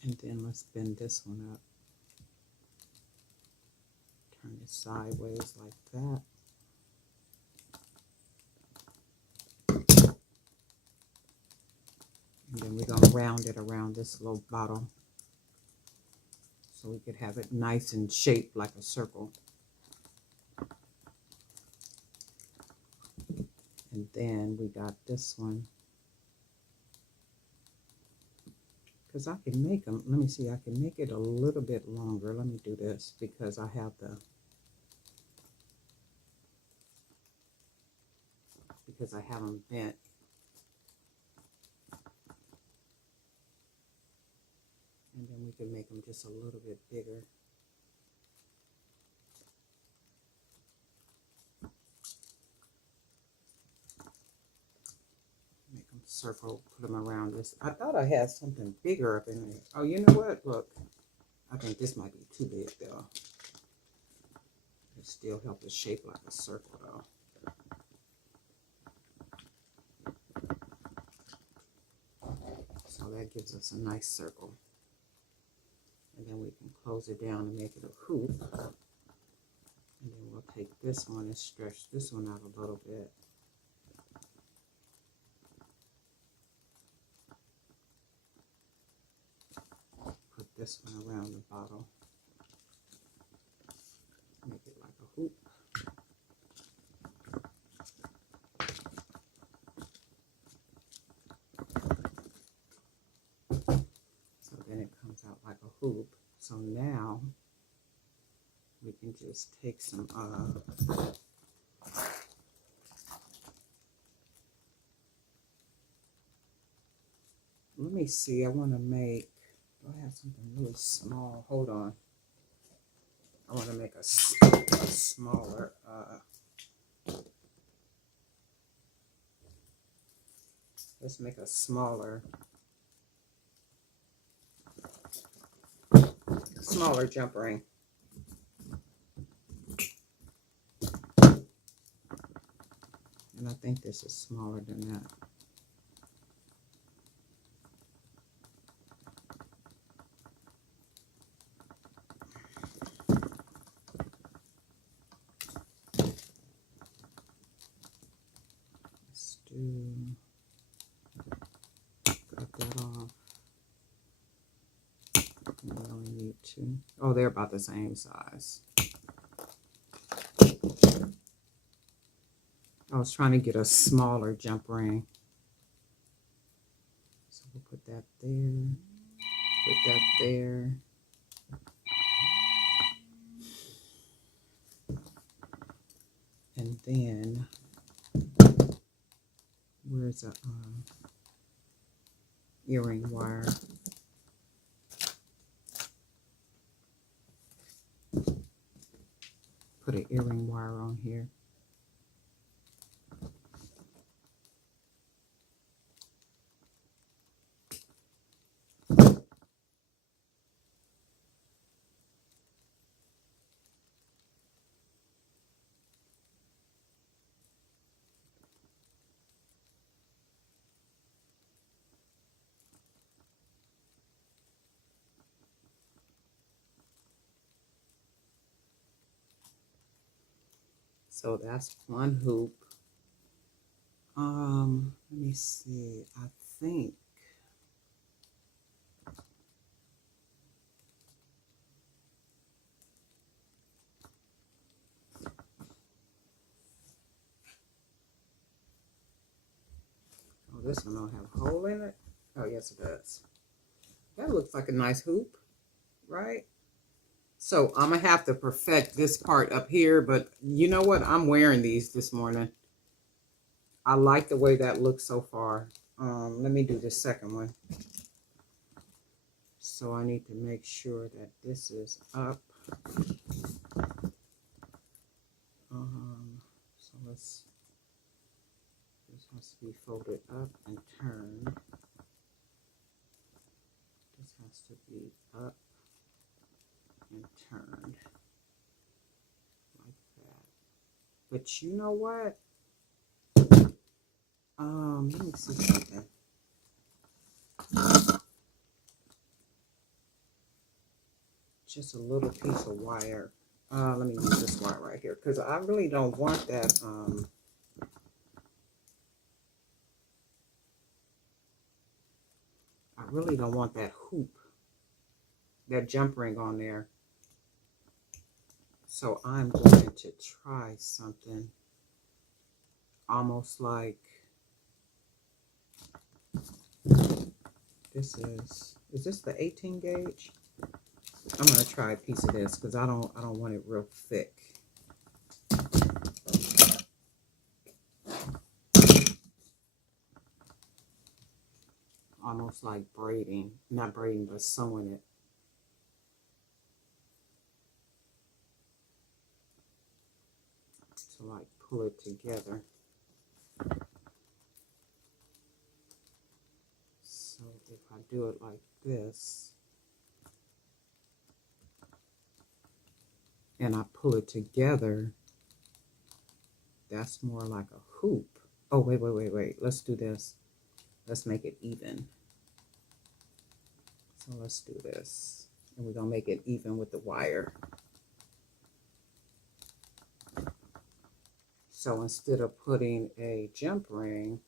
And then let's bend this one up. Turn it sideways like that. And then we're going to round it around this little bottle so we could have it nice and shaped like a circle. And then we got this one. Because I can make them, let me see, I can make it a little bit longer. Let me do this because I have them bent. And then we can make them just a little bit bigger. Make them circle, put them around this. I thought I had something bigger up in there. Oh, you know what? Look, I think this might be too big though. It still helps it shape like a circle though. So that gives us a nice circle. And then we can close it down and make it a hoop. And then we'll take this one and stretch this one out a little bit. Put this one around the bottle. Make it like a hoop. So then it comes out like a hoop. So now we can just take some let me see, I want to make, do I have something really small? Hold on. I want to make a smaller let's make a smaller jump ring. And I think this is smaller than that. Let's cut that off. 2. Oh, they're about the same size. I was trying to get a smaller jump ring. So we'll put that there. Put that there. And then, where's a earring wire? Put an earring wire on here. So that's one hoop. Let me see. I think this one don't have a hole in it. Oh yes it does. That looks like a nice hoop, right? So I'm gonna have to perfect this part up here, but you know what? I'm wearing these this morning. I like the way that looks so far. Let me do the second one. So I need to make sure that this is up. So this has to be folded up and turned. This has to be up and turned like that. But you know what? Let me see something. Just a little piece of wire. Let me use this wire right here because I really don't want that. I really don't want that hoop, that jump ring on there. So I'm going to try something almost like this is this the 18 gauge? I'm gonna try a piece of this because I don't want it real thick. Almost like braiding, not braiding, but sewing it. To like pull it together. So if I do it like this, and I pull it together, that's more like a hoop. Oh, wait. Let's do this. Let's make it even. So let's do this. And we're going to make it even with the wire. So instead of putting a jump ring,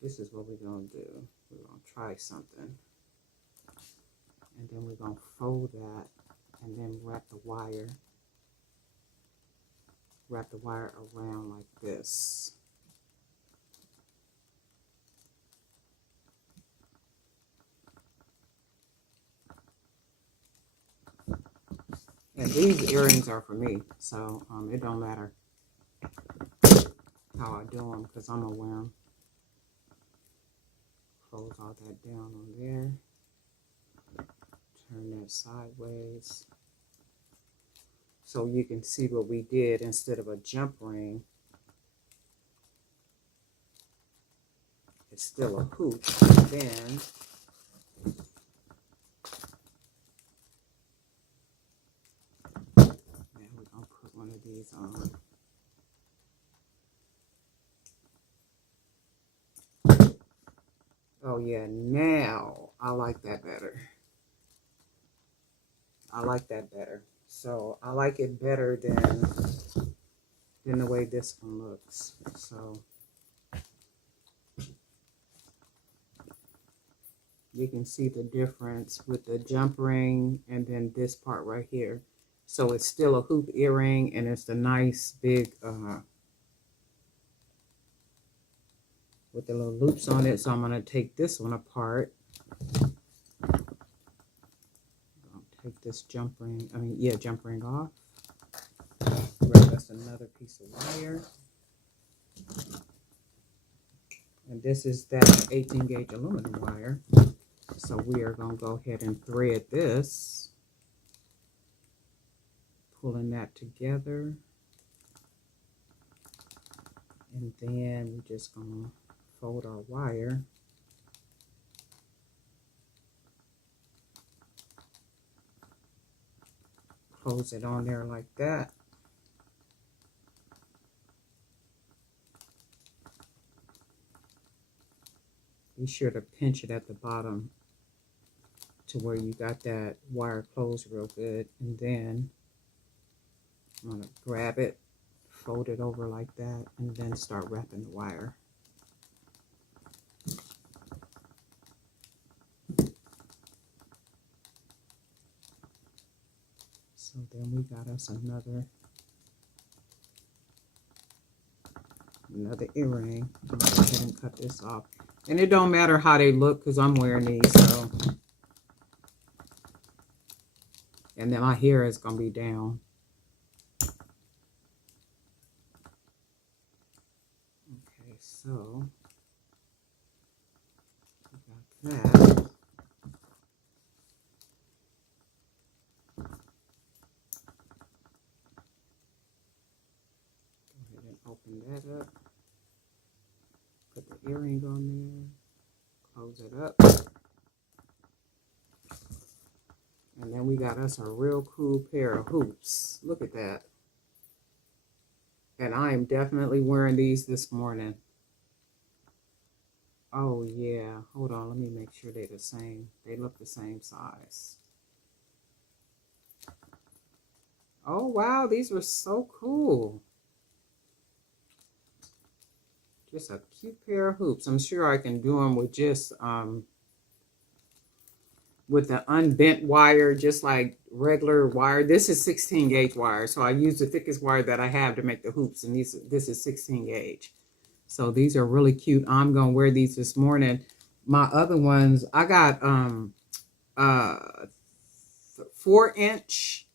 this is what we're going to do. We're going to try something. And then we're going to fold that and then wrap the wire around like this. And these earrings are for me, so it don't matter how I do them because I'm gonna wear them. Close all that down on there. Turn that sideways. So you can see what we did. Instead of a jump ring, it's still a hoop. And then we're gonna put one of these on. Oh yeah, now I like that better. I like that better. So I like it better than the way this one looks. So You can see the difference with the jump ring and then this part right here. So it's still a hoop earring, and it's a nice big with the little loops on it. So I'm going to take this one apart. I'll take this jump ring off. Grab us another piece of wire. And this is that 18 gauge aluminum wire. So we are going to go ahead and thread this. Pulling that together. And then we're just going to fold our wire. Close it on there like that. Be sure to pinch it at the bottom to where you got that wire closed real good. And then I'm going to grab it, fold it over like that, and then start wrapping the wire. So then we got us another earring. I'm going to go ahead and cut this off. And it don't matter how they look because I'm wearing these. So, and then my hair is going to be down. Okay, so we got that. Go ahead and open that up. Put the earring on there. Close it up. And then we got us a real cool pair of hoops. Look at that. And I am definitely wearing these this morning. Oh yeah, hold on, let me make sure they're the same. They look the same size. Oh wow, these were so cool. Just a cute pair of hoops. I'm sure I can do them with just with the unbent wire, just like regular wire. This is 16 gauge wire, so I use the thickest wire that I have to make the hoops, and this is 16 gauge. So these are really cute. I'm gonna wear these this morning. My other ones, I got 4-inch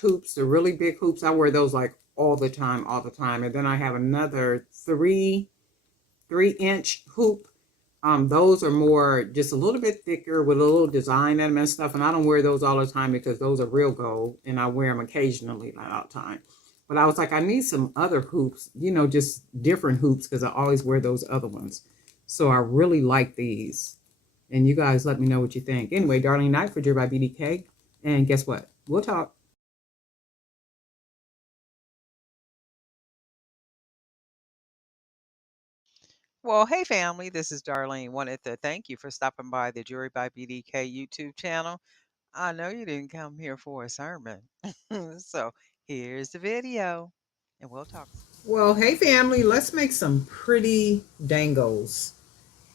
hoops, the really big hoops. I wear those like all the time. And then I have another 3-inch hoop. Those are more, just a little bit thicker with a little design in them and stuff. And I don't wear those all the time because those are real gold, and I wear them occasionally, not all the time. But I was like, I need some other hoops, you know, just different hoops, because I always wear those other ones. So I really like these. And you guys let me know what you think. Anyway, Darling Night for Jewelry by BDK. And guess what? We'll talk. Well, hey family, this is Darlene. Wanted to thank you for stopping by the Jewelry by BDK YouTube channel. I know you didn't come here for a sermon. So here's the video, and we'll talk. Well, hey family, let's make some pretty dangles.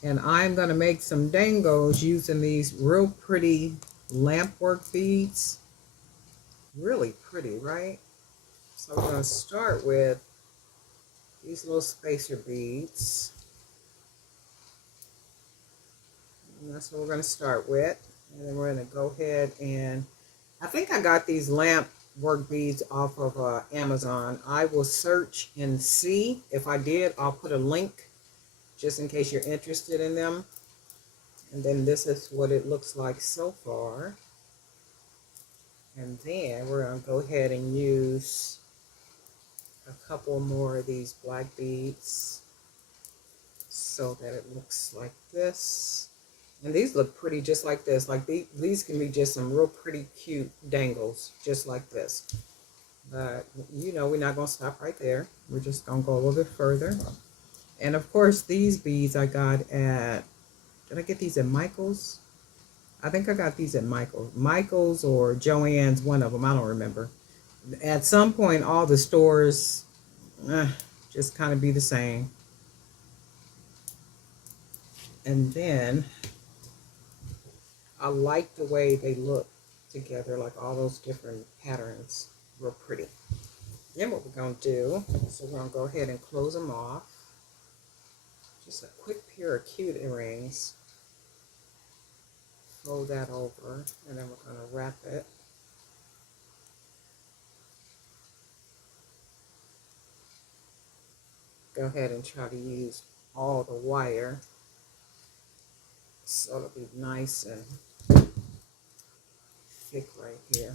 And I'm going to make some dangles using these real pretty lampwork beads. Really pretty, right? So I'm going to start with these little spacer beads. And that's what we're going to start with. And then we're going to go ahead and, I think I got these lamp work beads off of Amazon. I will search and see. If I did, I'll put a link just in case you're interested in them. And then this is what it looks like so far. And then we're going to go ahead and use a couple more of these black beads so that it looks like this. And these look pretty just like this. Like these can be just some real pretty cute dangles just like this. But you know, we're not going to stop right there. We're just going to go a little bit further. And of course, these beads I got at, did I get these at Michael's? I think I got these at Michael's or Joann's, one of them, I don't remember. At some point, all the stores just kind of be the same. And then I like the way they look together, like all those different patterns. Real pretty. Then what we're going to do, so we're going to go ahead and close them off. Just a quick pair of cute earrings. Fold that over, and then we're going to wrap it. Go ahead and try to use all the wire so it'll be nice and thick right here.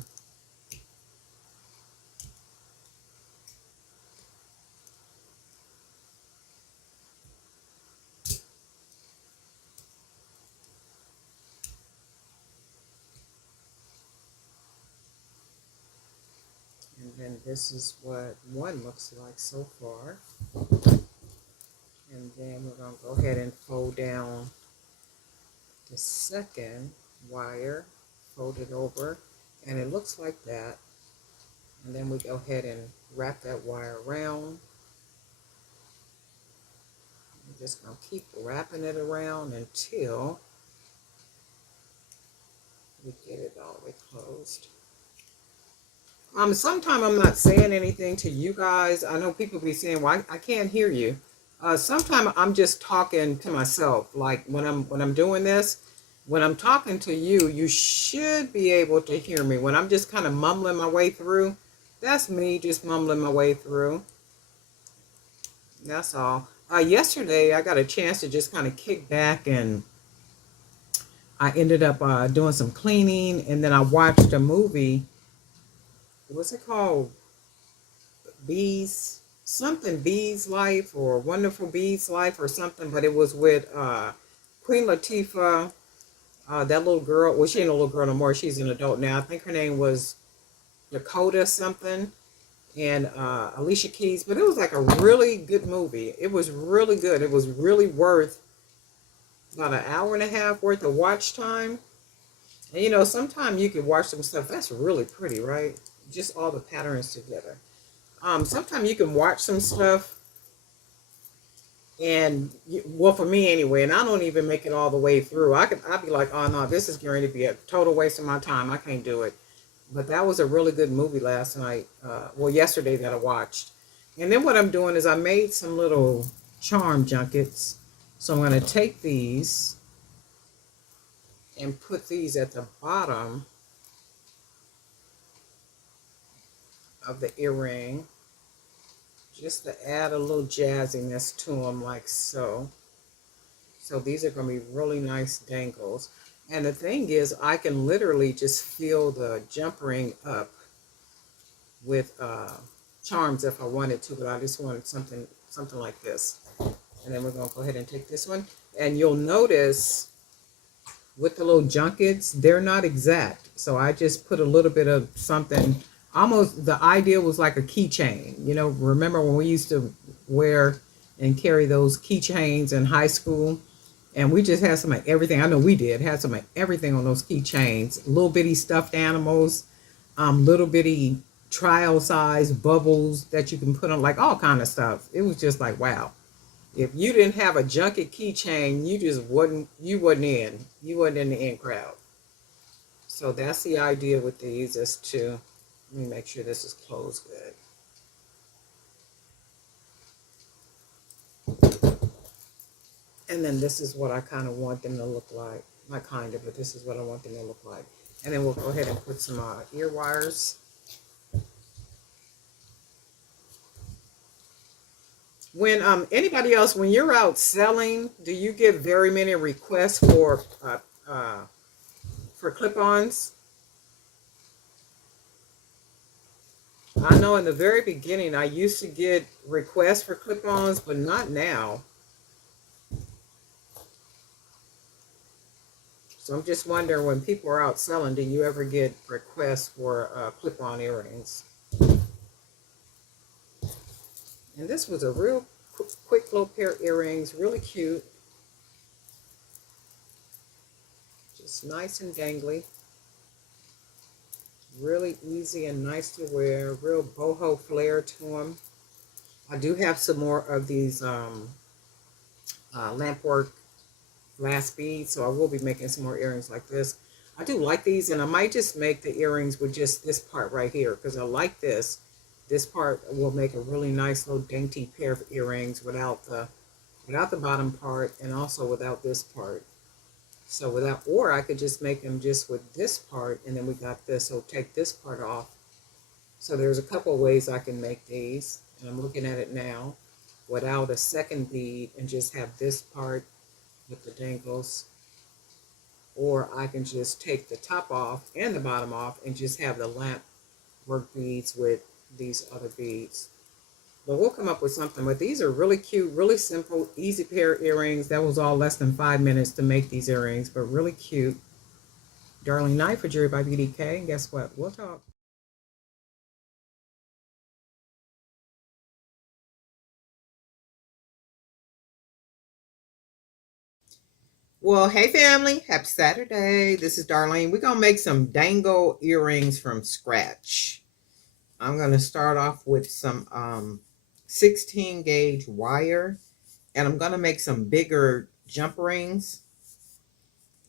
And then this is what one looks like so far. And then we're going to go ahead and fold down the second wire, fold it over, and it looks like that. And then we go ahead and wrap that wire around. I'm just going to keep wrapping it around until we get it all the way closed. Sometimes I'm not saying anything to you guys. I know people be saying, "Well, I can't hear you." Sometimes I'm just talking to myself. Like when I'm doing this, when I'm talking to you, you should be able to hear me. When I'm just kind of mumbling my way through, that's me just mumbling my way through. That's all. Yesterday, I got a chance to just kind of kick back, and I ended up doing some cleaning, and then I watched a movie. What's it called? Bees, something Bees Life or Wonderful Bees Life or something, but it was with Queen Latifah, that little girl. Well, she ain't a little girl no more. She's an adult now. I think her name was Dakota something, and Alicia Keys. But it was like a really good movie. It was really good. It was really worth about an hour and a half worth of watch time. And you know, sometimes you can watch some stuff that's really pretty, right? Just all the patterns together. Sometimes you can watch some stuff, and well, for me anyway, and I don't even make it all the way through. I'd be like, oh no, this is going to be a total waste of my time. I can't do it. But that was a really good movie last night. Well, yesterday that I watched. And then what I'm doing is I made some little charm junkets. So I'm going to take these and put these at the bottom of the earring, just to add a little jazziness to them, like so. So these are going to be really nice dangles. And the thing is, I can literally just fill the jump ring up with charms if I wanted to, but I just wanted something like this. And then we're going to go ahead and take this one. And you'll notice with the little junkets, they're not exact. So I just put a little bit of something. Almost the idea was like a keychain. You know, remember when we used to wear and carry those keychains in high school? And we just had some of everything. I know we did. Had some of everything on those keychains. Little bitty stuffed animals, little bitty trial size bubbles that you can put on, like all kind of stuff. It was just like, wow. If you didn't have a junket keychain, you just wasn't in. You wasn't in the in crowd. So that's the idea with these, is to, let me make sure this is closed good. And then this is what I kind of want them to look like. Not kind of, but this is what I want them to look like. And then we'll go ahead and put some ear wires. When anybody else, when you're out selling, do you get very many requests for clip-ons? I know in the very beginning I used to get requests for clip-ons, but not now. So I'm just wondering, when people are out selling, do you ever get requests for clip-on earrings? And this was a real quick little pair of earrings, really cute. Just nice and dangly. Really easy and nice to wear. Real boho flair to them. I do have some more of these lampwork glass beads, so I will be making some more earrings like this. I do like these, and I might just make the earrings with just this part right here because I like this. This part will make a really nice little dainty pair of earrings without the bottom part and also without this part. So without, or I could just make them just with this part, and then we got this. So take this part off. So there's a couple of ways I can make these, and I'm looking at it now without a second bead and just have this part with the dangles, or I can just take the top off and the bottom off and just have the lamp work beads with these other beads. But we'll come up with something. But these are really cute, really simple, easy pair of earrings. That was all less than 5 minutes to make these earrings, but really cute. Darling Knight for Jewelry by BDK. And guess what? We'll talk. Well, hey family, happy Saturday. This is Darlene. We're going to make some dangle earrings from scratch. I'm going to start off with some 16 gauge wire, and I'm going to make some bigger jump rings.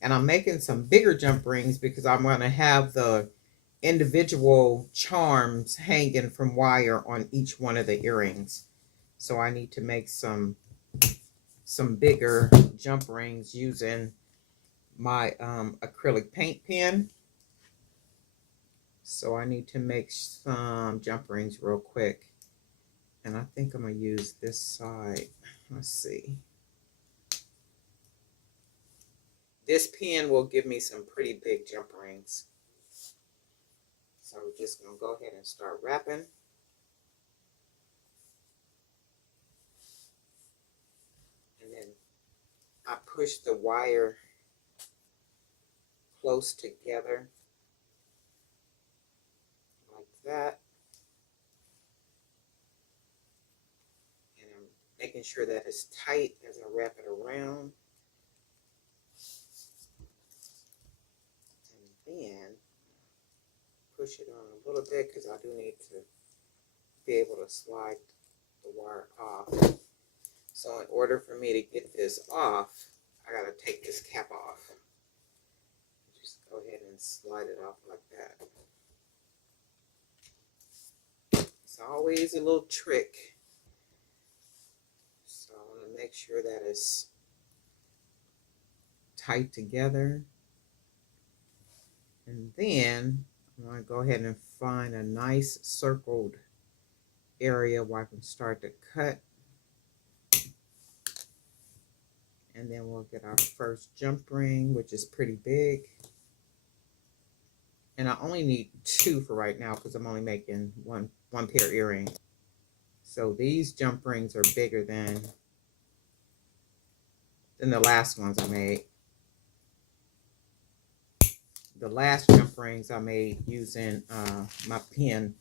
And I'm making some bigger jump rings because I'm going to have the individual charms hanging from wire on each one of the earrings. So I need to make some bigger jump rings using my acrylic paint pen. So I need to make some jump rings real quick, and I think I'm gonna use this side. Let's see, this pen will give me some pretty big jump rings. So we're just gonna go ahead and start wrapping. And then I push the wire close together like that. And I'm making sure that it's tight as I wrap it around. And then push it on a little bit because I do need to be able to slide the wire off. So in order for me to get this off, I gotta take this cap off. Just go ahead and slide it off like that. It's always a little trick. So I want to make sure that it's tight together. And then I'm going to go ahead and find a nice circled area where I can start to cut. And then we'll get our first jump ring, which is pretty big. And I only need 2 for right now because I'm only making one pair of earrings. So these jump rings are bigger than the last ones I made. The last jump rings I made using my pen.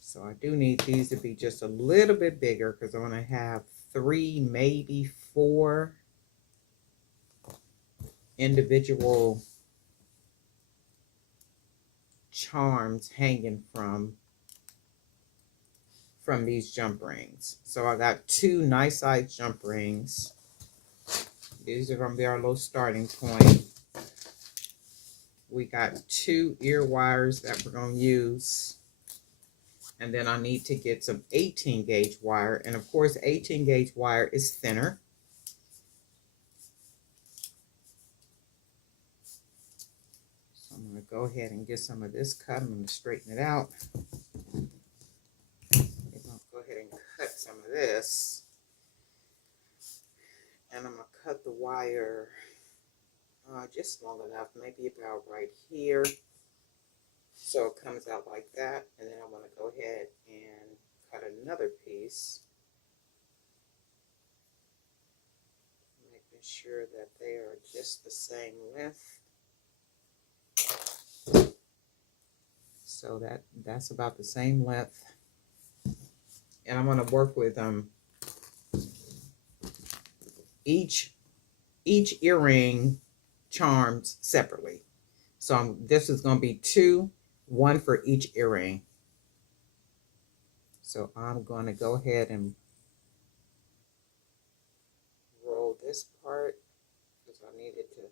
So I do need these to be just a little bit bigger because I want to have 3, maybe 4 individual charms hanging from these jump rings. So I got 2 nice size jump rings. These are going to be our little starting point. We got 2 ear wires that we're going to use. And then I need to get some 18 gauge wire. And of course, 18 gauge wire is thinner. So I'm going to go ahead and get some of this cut. I'm going to straighten it out. I'm going to go ahead and cut some of this. And I'm going to cut the wire just long enough, maybe about right here. So it comes out like that. And then I'm going to go ahead and cut another piece. Making sure that they are just the same length. So that's about the same length. And I'm going to work with each earring charms separately. So this is going to be 2, 1 for each earring. So I'm going to go ahead and this part because I need it to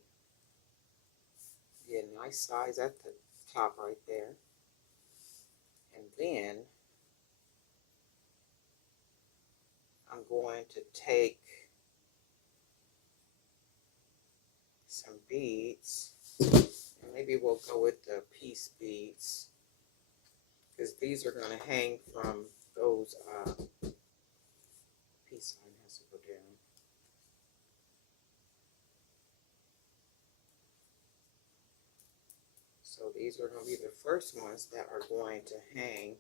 be a nice size at the top right there. And then I'm going to take some beads, and maybe we'll go with the piece beads because these are going to hang from those piece line has to go down. So these are going to be the first ones that are going to hang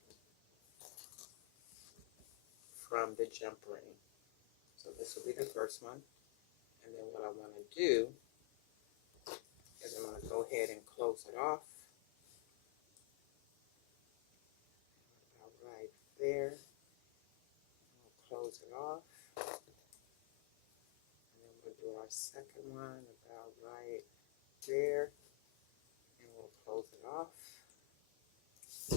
from the jump ring. So this will be the first one. And then what I want to do is I'm going to go ahead and close it off. About right there. We'll close it off. And then we'll do our second one about right there. And we'll close it off. So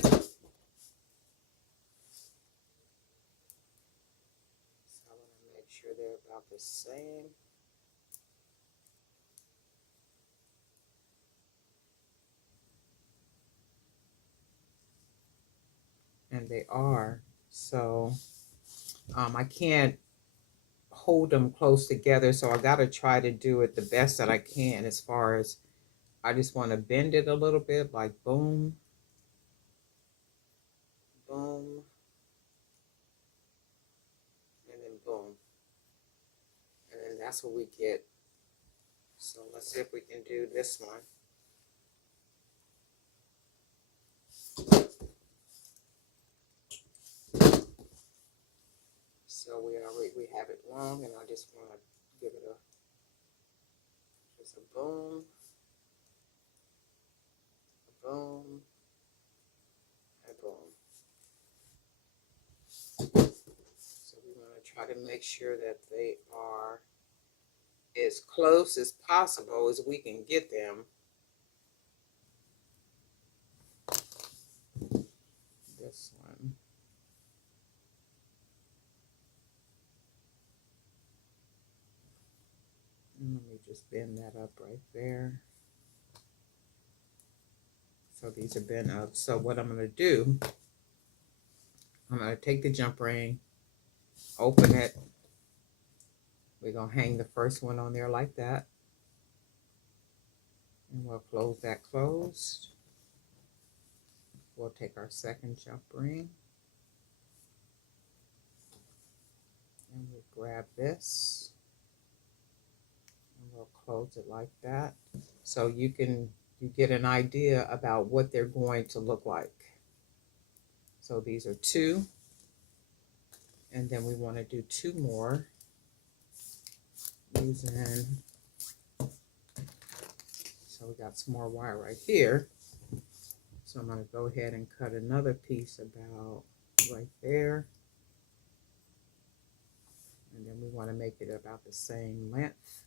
I want to make sure they're about the same. And they are. So I can't hold them close together, so I got to try to do it the best that I can. As far as I just want to bend it a little bit, like boom, boom, and then boom, and then that's what we get. So let's see if we can do this one. So we have it long, and I just want to give it just a boom, a boom, and a boom. So we want to try to make sure that they are as close as possible as we can get them. This one. Let me just bend that up right there. So these are bent up. So what I'm going to do, I'm going to take the jump ring, open it. We're going to hang the first one on there like that. And we'll close that closed. We'll take our second jump ring. And we'll grab this. And we'll close it like that. So you get an idea about what they're going to look like. So these are 2. And then we want to do 2 more. Using, so we got some more wire right here. So I'm going to go ahead and cut another piece about right there. And then we want to make it about the same length.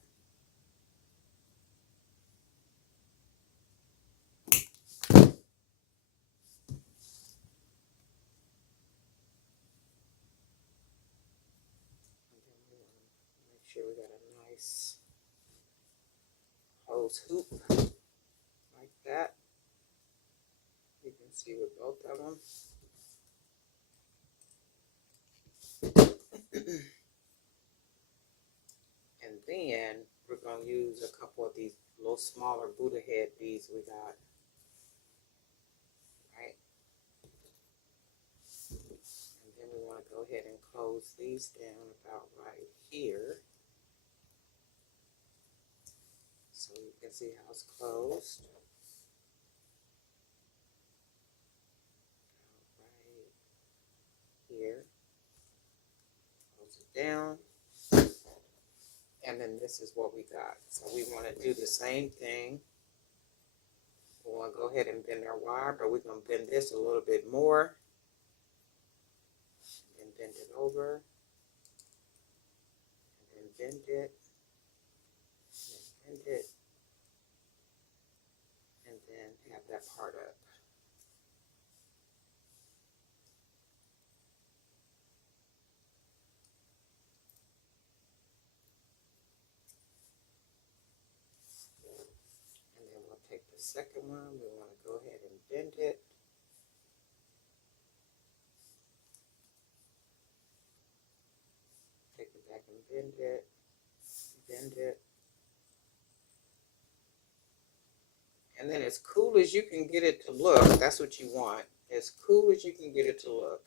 Make sure we got a nice closed hoop like that. You can see with both of them. And then we're going to use a couple of these little smaller Buddha head beads we got. Right? And then we want to go ahead and close these down about right here. So you can see how it's closed. Right here. Close it down. And then this is what we got. So we want to do the same thing. We want to go ahead and bend our wire, but we're going to bend this a little bit more. And bend it over. And then bend it. And bend it. And then have that part up. the second one, we want to go ahead and bend it. Take it back and bend it. Bend it. And then as cool as you can get it to look, that's what you want. As cool as you can get it to look.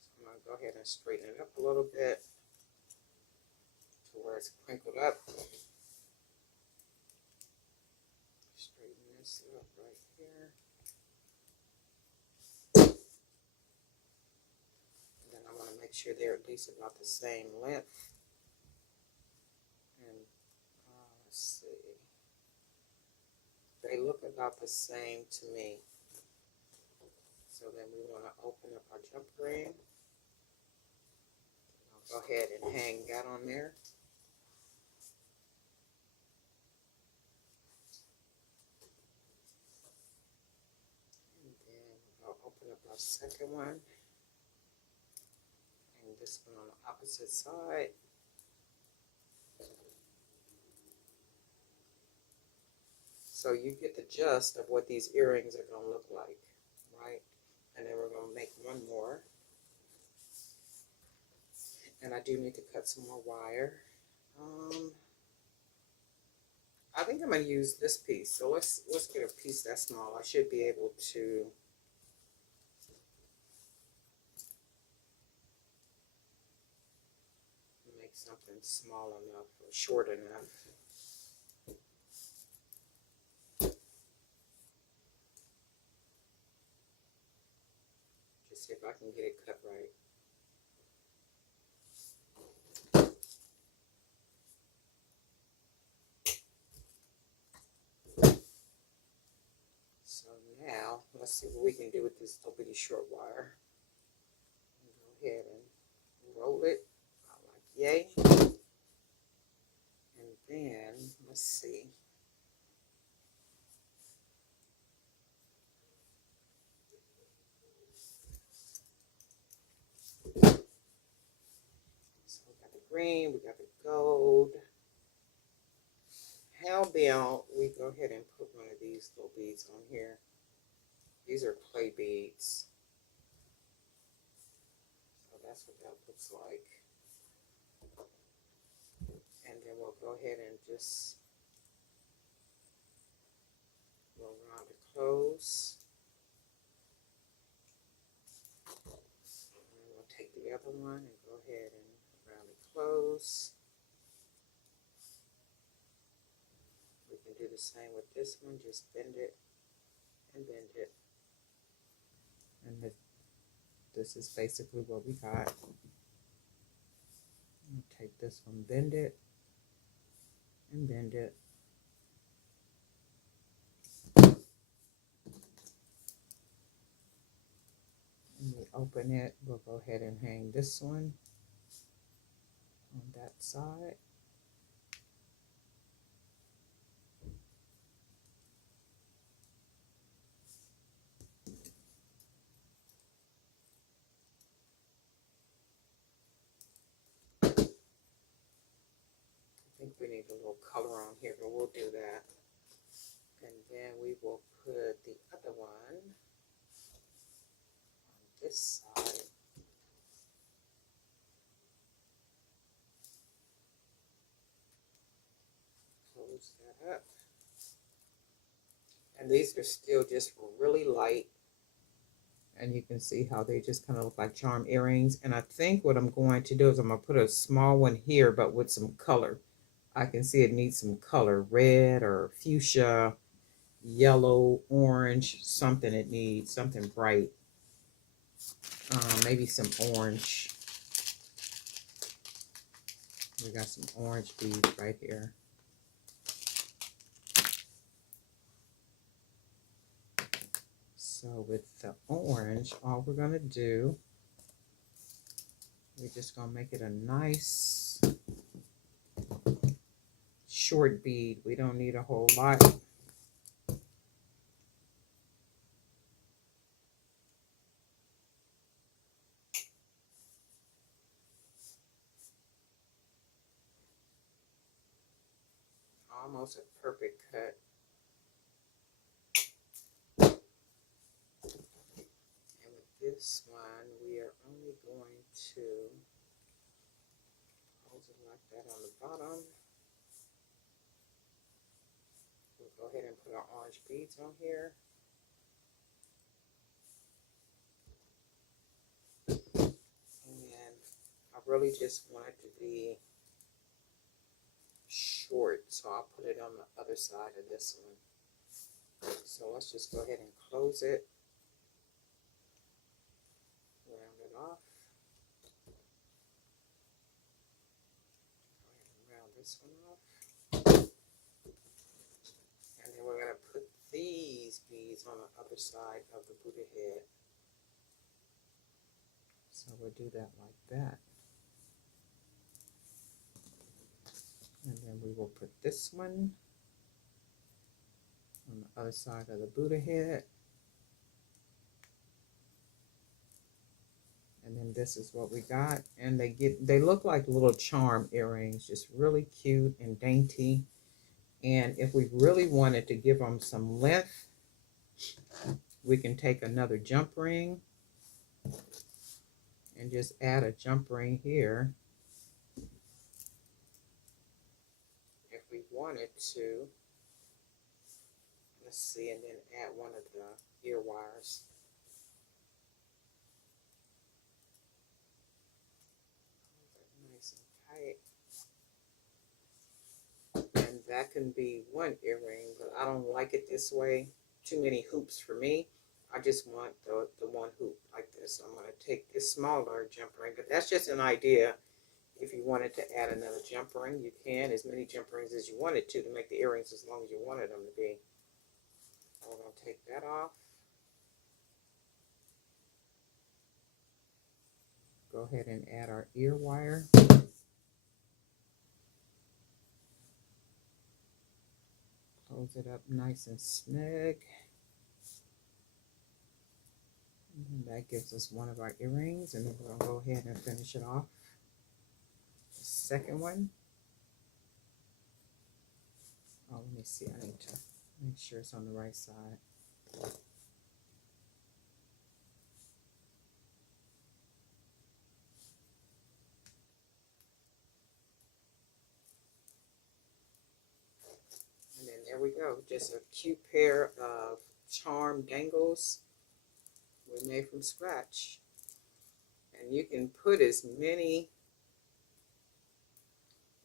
So I'm going to go ahead and straighten it up a little bit to where it's crinkled up. Straighten this up right here. And then I want to make sure they're at least about the same length. And let's see. They look about the same to me. So then we want to open up our jump ring. I'll go ahead and hang that on there. And then I'll open up our second one. And this one on the opposite side. So you get the gist of what these earrings are going to look like, right? And then we're going to make one more. And I do need to cut some more wire. I think I'm going to use this piece. So let's get a piece that small. I should be able to make something small enough or short enough. See if I can get it cut right. So now, let's see what we can do with this little bitty short wire. Go ahead and roll it like yay. And then, let's see. Green, we got the gold. How about we go ahead and put one of these little beads on here. These are clay beads. So that's what that looks like. And then we'll go ahead and just roll around it close. And we'll take the other one and go ahead and round it close. We can do the same with this one, just bend it and bend it. And this is basically what we got. Take this one, bend it and bend it. And we open it, we'll go ahead and hang this one on that side. I think we need a little color on here, but we'll do that. And then we will put the other one on this side. Close that up. And these are still just really light. And you can see how they just kind of look like charm earrings. And I think what I'm going to do is I'm going to put a small one here, but with some color. I can see it needs some color, red or fuchsia, yellow, orange, something it needs, something bright. Maybe some orange. We got some orange beads right here. So with the orange, all we're going to do, we're just going to make it a nice short bead. We don't need a whole lot. Almost a perfect cut. to hold it like that on the bottom. We'll go ahead and put our orange beads on here. And I really just want it to be short, so I'll put it on the other side of this one. So let's just go ahead and close it. Round it off. Go ahead and round this one off. And then we're going to put these beads on the other side of the Buddha head. So we'll do that like that. And then we will put this one on the other side of the Buddha head. And then this is what we got. And they look like little charm earrings, just really cute and dainty. And if we really wanted to give them some length, we can take another jump ring and just add a jump ring here if we wanted to. Let's see, and then add one of the ear wires. Nice and tight. And that can be one earring, but I don't like it this way. Too many hoops for me. I just want the one hoop like this. I'm going to take this smaller jump ring, but that's just an idea. If you wanted to add another jump ring, you can. As many jump rings as you wanted to make the earrings as long as you wanted them to be. I'm going to take that off. Go ahead and add our ear wire. Close it up nice and snug. And that gives us one of our earrings, and then we're going to go ahead and finish it off. The second one. Oh, let me see. I need to make sure it's on the right side. And then there we go. Just a cute pair of charm dangles we made from scratch. And you can put as many,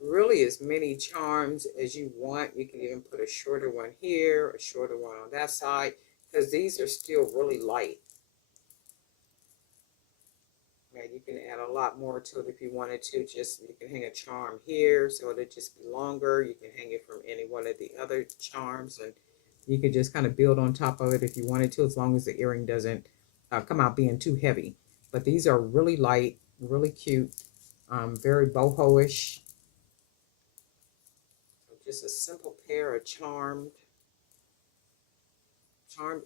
really as many charms as you want. You can even put a shorter one here, a shorter one on that side, because these are still really light. And you can add a lot more to it if you wanted to. Just you can hang a charm here, so it'll just be longer. You can hang it from any one of the other charms, and you could just kind of build on top of it if you wanted to, as long as the earring doesn't come out being too heavy. But these are really light, really cute, very boho-ish. So just a simple pair of charmed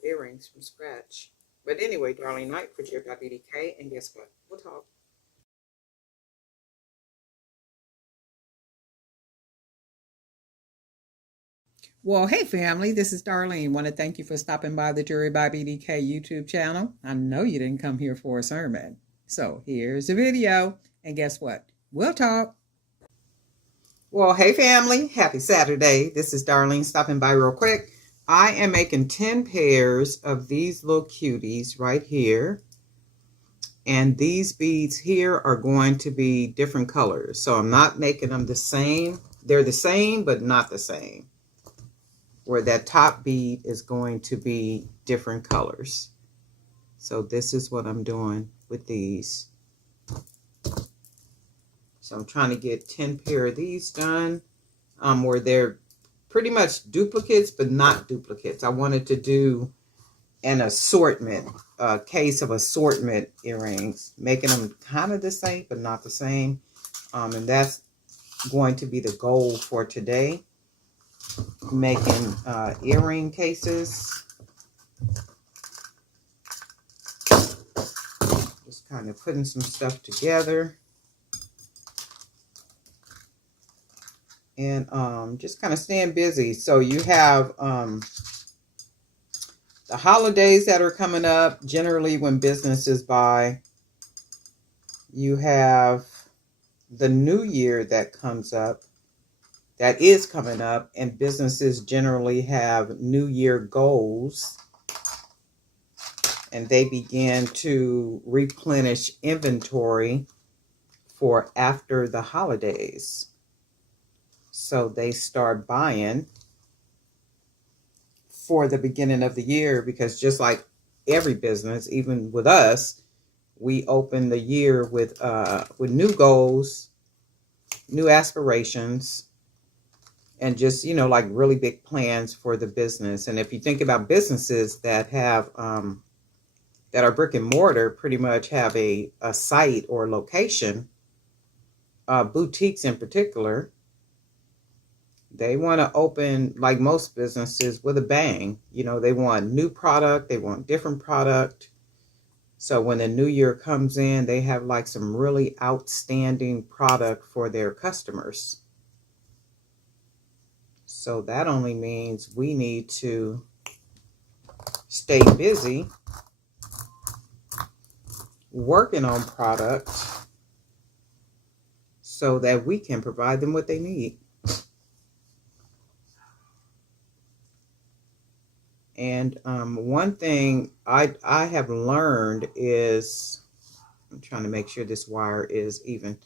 earrings from scratch. But anyway, darling, night for Jerry by BDK, and guess what? We'll talk. Well, hey family, this is Darlene. Want to thank you for stopping by the Jewelry by BDK YouTube channel. I know you didn't come here for a sermon. So here's the video, and guess what? We'll talk. Well, hey family, happy Saturday. This is Darlene stopping by real quick. I am making 10 pairs of these little cuties right here. And these beads here are going to be different colors. So I'm not making them the same. They're the same, but not the same. Where that top bead is going to be different colors. So this is what I'm doing with these. So I'm trying to get 10 pair of these done, where they're pretty much duplicates, but not duplicates. I wanted to do an assortment, a case of assortment earrings, making them kind of the same, but not the same. And that's going to be the goal for today. Making earring cases. Just kind of putting some stuff together. And just kind of staying busy. So you have the holidays that are coming up. Generally when businesses buy, you have the new year that comes up, that is coming up, and businesses generally have new year goals, and they begin to replenish inventory for after the holidays. So they start buying for the beginning of the year, because just like every business, even with us, we open the year with new goals, new aspirations, and just, like really big plans for the business. And if you think about businesses that have that are brick and mortar, pretty much have a site or location, boutiques in particular, they want to open, like most businesses, with a bang. They want new product, they want different product. So when the new year comes in, they have like some really outstanding product for their customers. So that only means we need to stay busy working on product so that we can provide them what they need. And one thing I have learned is, I'm trying to make sure this wire is even.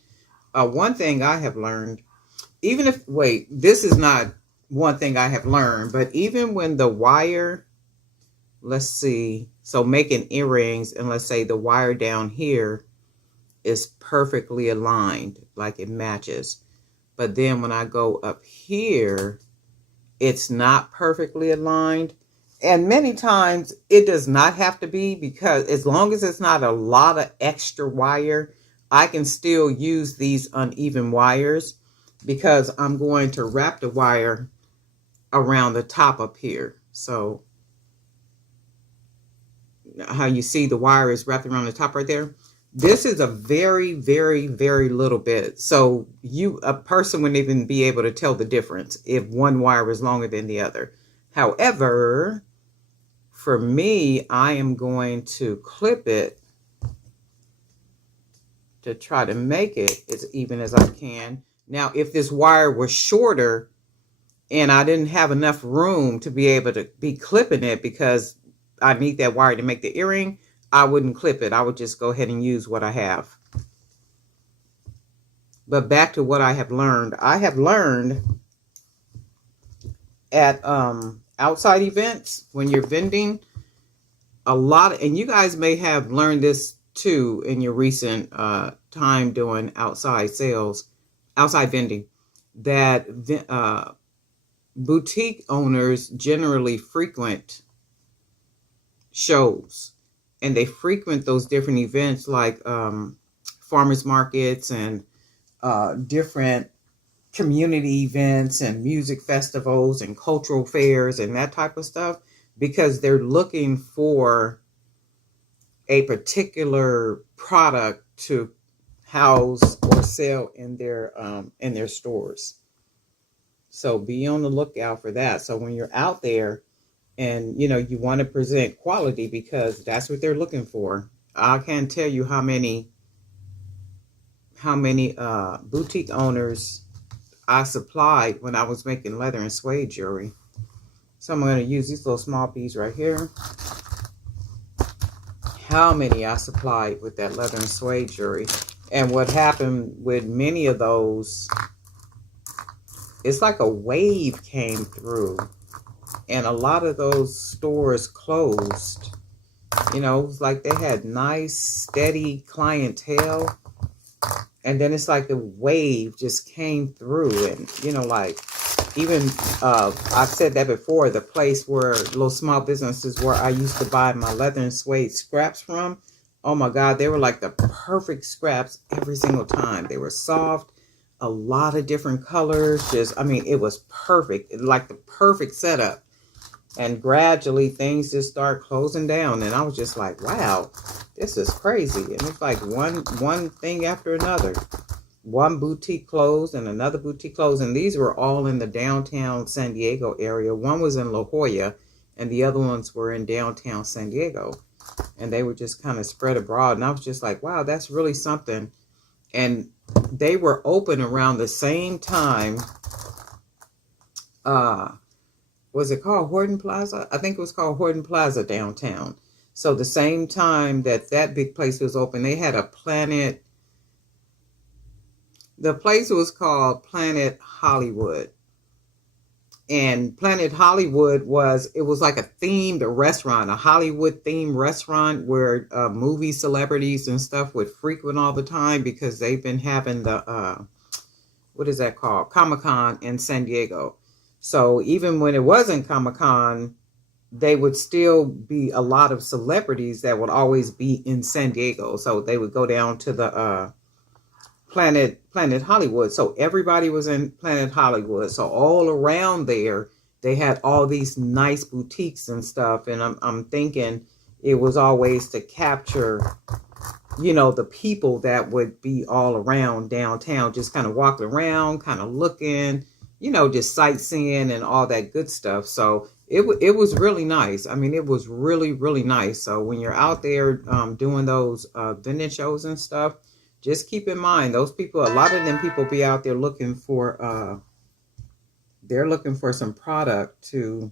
One thing I have learned, this is not one thing I have learned, but even when the wire, let's see, so making earrings, and let's say the wire down here is perfectly aligned, like it matches. But then when I go up here, it's not perfectly aligned. And many times it does not have to be, because as long as it's not a lot of extra wire, I can still use these uneven wires, because I'm going to wrap the wire around the top up here. So how you see the wire is wrapped around the top right there. This is a very, very, very little bit. So a person wouldn't even be able to tell the difference if one wire is longer than the other. However, for me, I am going to clip it to try to make it as even as I can. Now, if this wire was shorter and I didn't have enough room to be able to be clipping it, because I need that wire to make the earring, I wouldn't clip it. I would just go ahead and use what I have. But back to what I have learned. I have learned at outside events, when you're vending, and you guys may have learned this too in your recent time doing outside vending, that boutique owners generally frequent shows, and they frequent those different events like farmers markets and different community events and music festivals and cultural fairs and that type of stuff, because they're looking for a particular product to house or sell in their stores. So be on the lookout for that. So when you're out there and you want to present quality, because that's what they're looking for. I can't tell you how many boutique owners I supplied when I was making leather and suede jewelry. So I'm going to use these little small beads right here. How many I supplied with that leather and suede jewelry. And what happened with many of those, it's like a wave came through, and a lot of those stores closed. It was like they had nice, steady clientele, and then it's like the wave just came through, and even I've said that before, the place where little small businesses where I used to buy my leather and suede scraps from, oh my God, they were like the perfect scraps every single time. They were soft, a lot of different colors, it was perfect, like the perfect setup. And gradually things just start closing down, and I was just like, wow, this is crazy. And it's like one thing after another. One boutique closed and another boutique closed, and these were all in the downtown San Diego area. One was in La Jolla, and the other ones were in downtown San Diego. And they were just kind of spread abroad. And I was just like, wow, that's really something and they were open around the same time. Was it called Horton Plaza? I think it was called Horton Plaza downtown. So the same time that big place was open, they had a Planet. The place was called Planet Hollywood. And Planet Hollywood was like a themed restaurant, a Hollywood themed restaurant where movie celebrities and stuff would frequent all the time because they've been having the, what is that called? Comic-Con in San Diego. So even when it wasn't Comic-Con, they would still be a lot of celebrities that would always be in San Diego. So they would go down to the Planet Hollywood. So everybody was in Planet Hollywood. So all around there, they had all these nice boutiques and stuff. And I'm thinking it was always to capture, you know, the people that would be all around downtown, just kind of walking around, kind of looking, you know, just sightseeing and all that good stuff. So it was really nice. I mean, it was really, really nice. So when you're out there doing those vending shows and stuff, just keep in mind, those people, a lot of them people be out there looking for, they're looking for some product to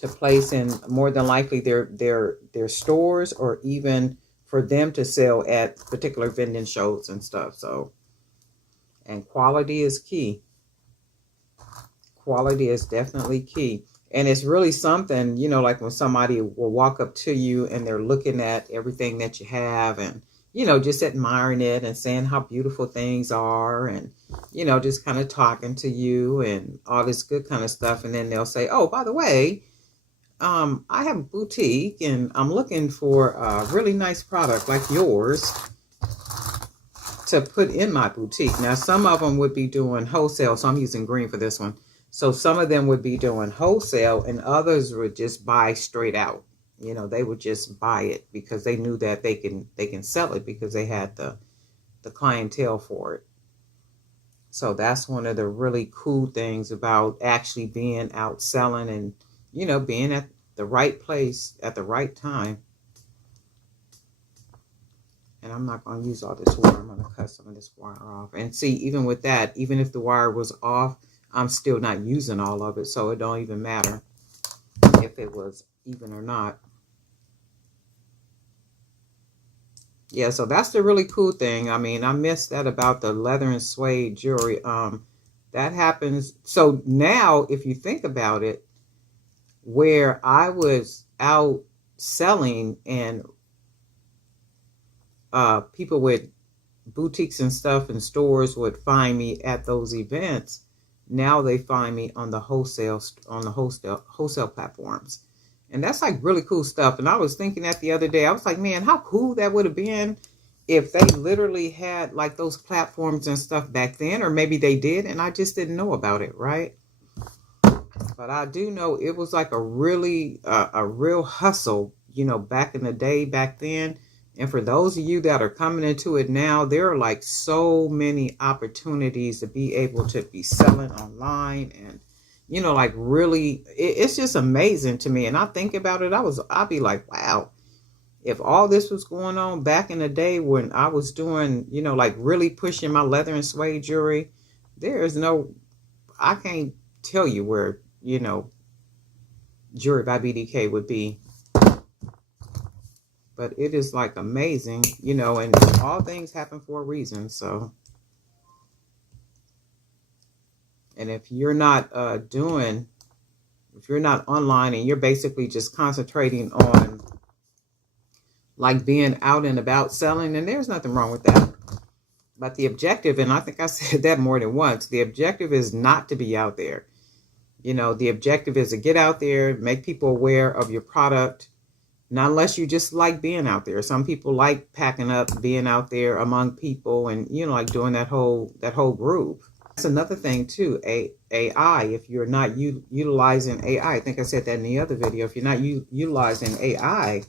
place in, more than likely their stores, or even for them to sell at particular vending shows and stuff. So, and quality is key. Quality is definitely key. And it's really something, you know, like when somebody will walk up to you and they're looking at everything that you have and, you know, just admiring it and saying how beautiful things are and, you know, just kind of talking to you and all this good kind of stuff. And then they'll say, oh, by the way, I have a boutique and I'm looking for a really nice product like yours to put in my boutique. Now, some of them would be doing wholesale. So I'm using green for this one. So some of them would be doing wholesale and others would just buy straight out. You know, they would just buy it because they knew that they can sell it because they had the clientele for it. So that's one of the really cool things about actually being out selling and, you know, being at the right place at the right time. And I'm not going to use all this wire. I'm going to cut some of this wire off. And see, even with that, even if the wire was off, I'm still not using all of it. So it don't even matter if it was even or not. Yeah, so that's the really cool thing. I mean, I miss that about the leather and suede jewelry. That happens. So now, if you think about it, where I was out selling and people with boutiques and stuff and stores would find me at those events, now they find me on the wholesale platforms. And that's like really cool stuff. And I was thinking that the other day, I was like, man, how cool that would have been if they literally had like those platforms and stuff back then, or maybe they did and I just didn't know about it, right? But I do know it was like a really, a real hustle, you know, back in the day, back then. And for those of you that are coming into it now, there are like so many opportunities to be able to be selling online and, you know, like really, it's just amazing to me. And I think about it, I'd be like, wow, if all this was going on back in the day when I was doing, you know, like really pushing my leather and suede jewelry, I can't tell you where, you know, Jewelry by BDK would be. But it is like amazing, you know, and all things happen for a reason. So, and if you're not if you're not online and you're basically just concentrating on like being out and about selling, then there's nothing wrong with that. But the objective, and I think I said that more than once, the objective is not to be out there. You know, the objective is to get out there, make people aware of your product. Not unless you just like being out there. Some people like packing up, being out there among people and, you know, like doing that whole group. That's another thing too, AI. If you're not utilizing AI, I think I said that in the other video, if you're not utilizing AI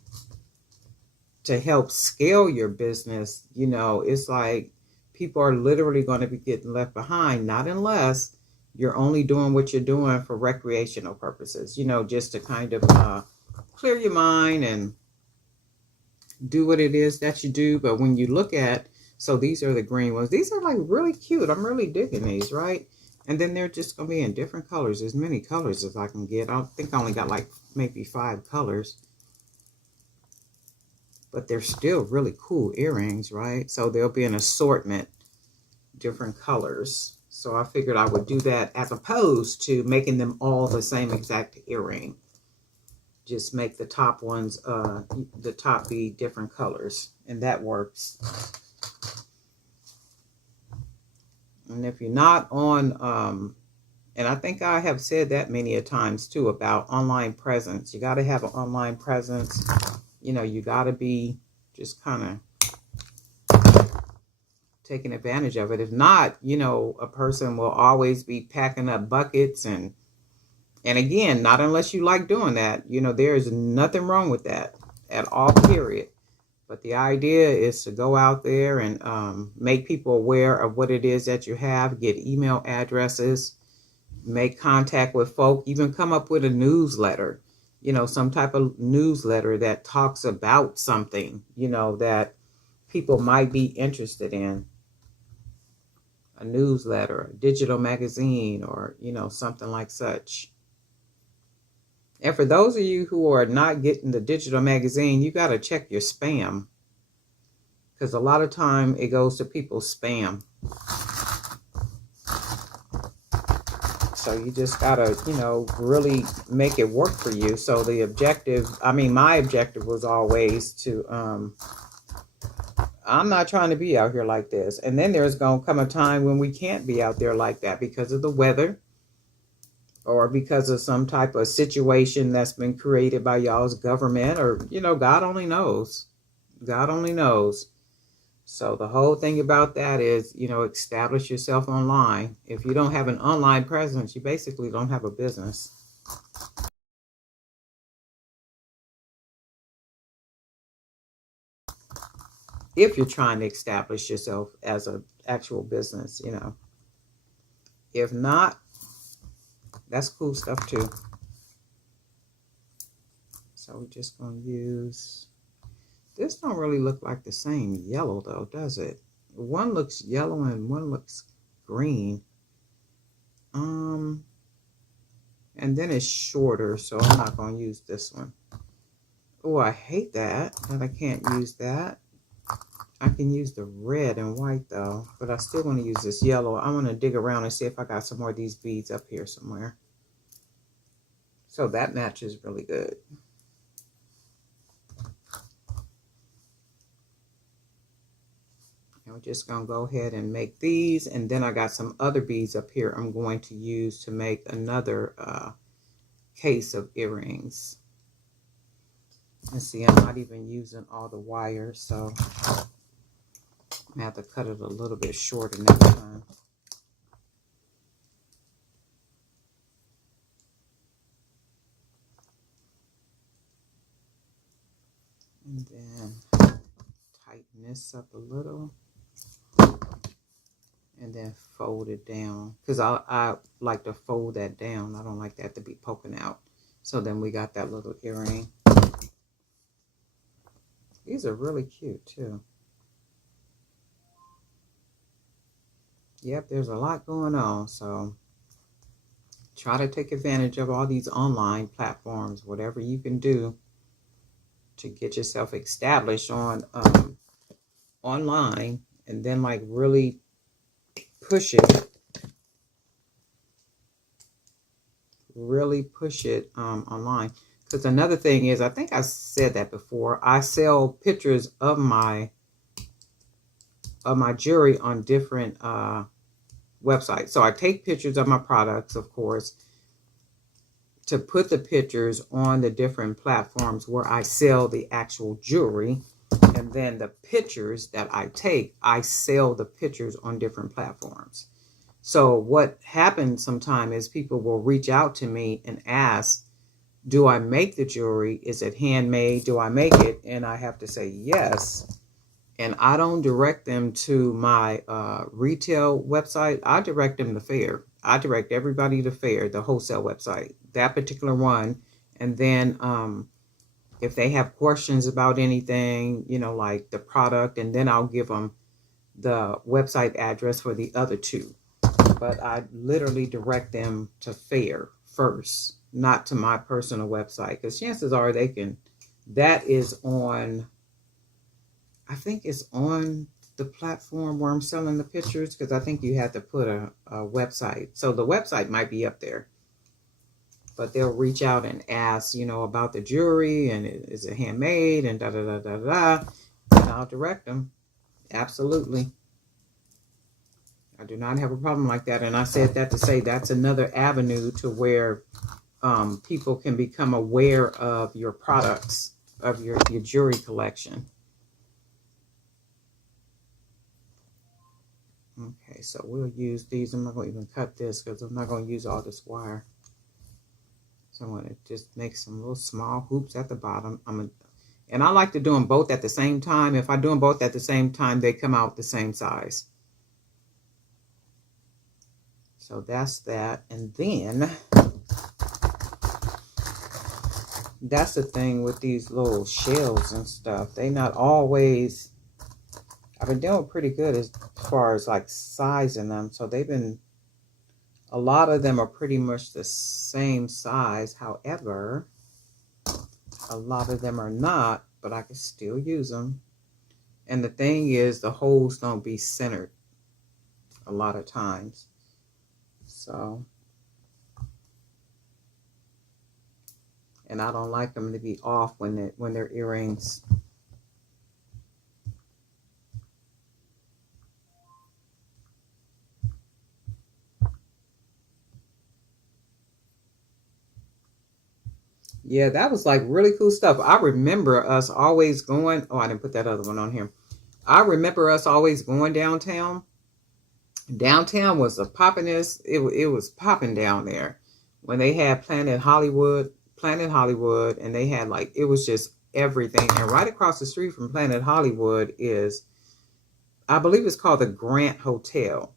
to help scale your business, you know, it's like people are literally going to be getting left behind, not unless you're only doing what you're doing for recreational purposes, you know, just to kind of clear your mind and do what it is that you do. But when you look at So these are the green ones. These are like really cute. I'm really digging these, right? And then they're just going to be in different colors. As many colors as I can get. I think I only got like maybe 5 colors. But they're still really cool earrings, right? So there'll be an assortment, different colors. So I figured I would do that as opposed to making them all the same exact earring. Just make the top ones, the top be different colors. And that works. And if you're not on, and I think I have said that many a times too about online presence. You got to have an online presence. You know, you got to be just kind of taking advantage of it. If not, you know, a person will always be packing up buckets and again, not unless you like doing that. You know, there is nothing wrong with that at all, period. But the idea is to go out there and make people aware of what it is that you have, get email addresses, make contact with folk, even come up with a newsletter, you know, some type of newsletter that talks about something, you know, that people might be interested in. A newsletter, a digital magazine, or, you know, something like such. And for those of you who are not getting the digital magazine, you got to check your spam. Because a lot of time it goes to people's spam. So you just got to, you know, really make it work for you. So the objective, I mean, my objective was always to, I'm not trying to be out here like this. And then there's going to come a time when we can't be out there like that because of the weather. Or because of some type of situation that's been created by y'all's government, or, you know, God only knows. God only knows. So the whole thing about that is, you know, establish yourself online. If you don't have an online presence, you basically don't have a business. If you're trying to establish yourself as an actual business, you know. If not, that's cool stuff too. So we're just going to use, this don't really look like the same yellow though, does it? One looks yellow and one looks green. And then it's shorter, so I'm not going to use this one. Oh, I hate that I can't use that. I can use the red and white though, but I still want to use this yellow. I want to dig around and see if I got some more of these beads up here somewhere. So that matches really good. And we're just going to go ahead and make these. And then I got some other beads up here I'm going to use to make another case of earrings. And see, I'm not even using all the wires, so I have to cut it a little bit shorter next time. And then tighten this up a little. And then fold it down. Because I like to fold that down. I don't like that to be poking out. So then we got that little earring. These are really cute too. Yep, there's a lot going on. So try to take advantage of all these online platforms. Whatever you can do to get yourself established on online, and then like really push it, online. Because another thing is, I think I said that before, I sell pictures of my jewelry on different websites. So I take pictures of my products, of course, to put the pictures on the different platforms where I sell the actual jewelry. And then the pictures that I take, I sell the pictures on different platforms. So what happens sometimes is people will reach out to me and ask, do I make the jewelry? Is it handmade? Do I make it? And I have to say yes. And I don't direct them to my retail website. I direct them to Fair. I direct everybody to Fair, the wholesale website, that particular one. And then if they have questions about anything, you know, like the product, and then I'll give them the website address for the other two. But I literally direct them to Fair first, not to my personal website, because chances are they can. That is on, I think it's on the platform where I'm selling the pictures, because I think you have to put a website. So the website might be up there, but they'll reach out and ask, you know, about the jewelry and is it handmade and da da da da da, and I'll direct them. Absolutely. I do not have a problem like that. And I said that to say that's another avenue to where people can become aware of your products, of your jewelry collection. Okay, so we'll use these. I'm not going to even cut this because I'm not going to use all this wire. So I'm going to just make some little small hoops at the bottom. And I like to do them both at the same time. If I do them both at the same time, they come out the same size. So that's that. And then that's the thing with these little shells and stuff. They not always, I've been doing pretty good as far as like sizing them. So they've been, a lot of them are pretty much the same size. However, a lot of them are not, but I can still use them. And the thing is, the holes don't be centered a lot of times. So, and I don't like them to be off when they're earrings. Yeah, that was like really cool stuff. I remember us always going, oh, I didn't put that other one on here. I remember us always going downtown. Downtown was a poppiness. It was popping down there when they had Planet Hollywood, and they had like, it was just everything. And right across the street from Planet Hollywood is, I believe it's called the Grant Hotel.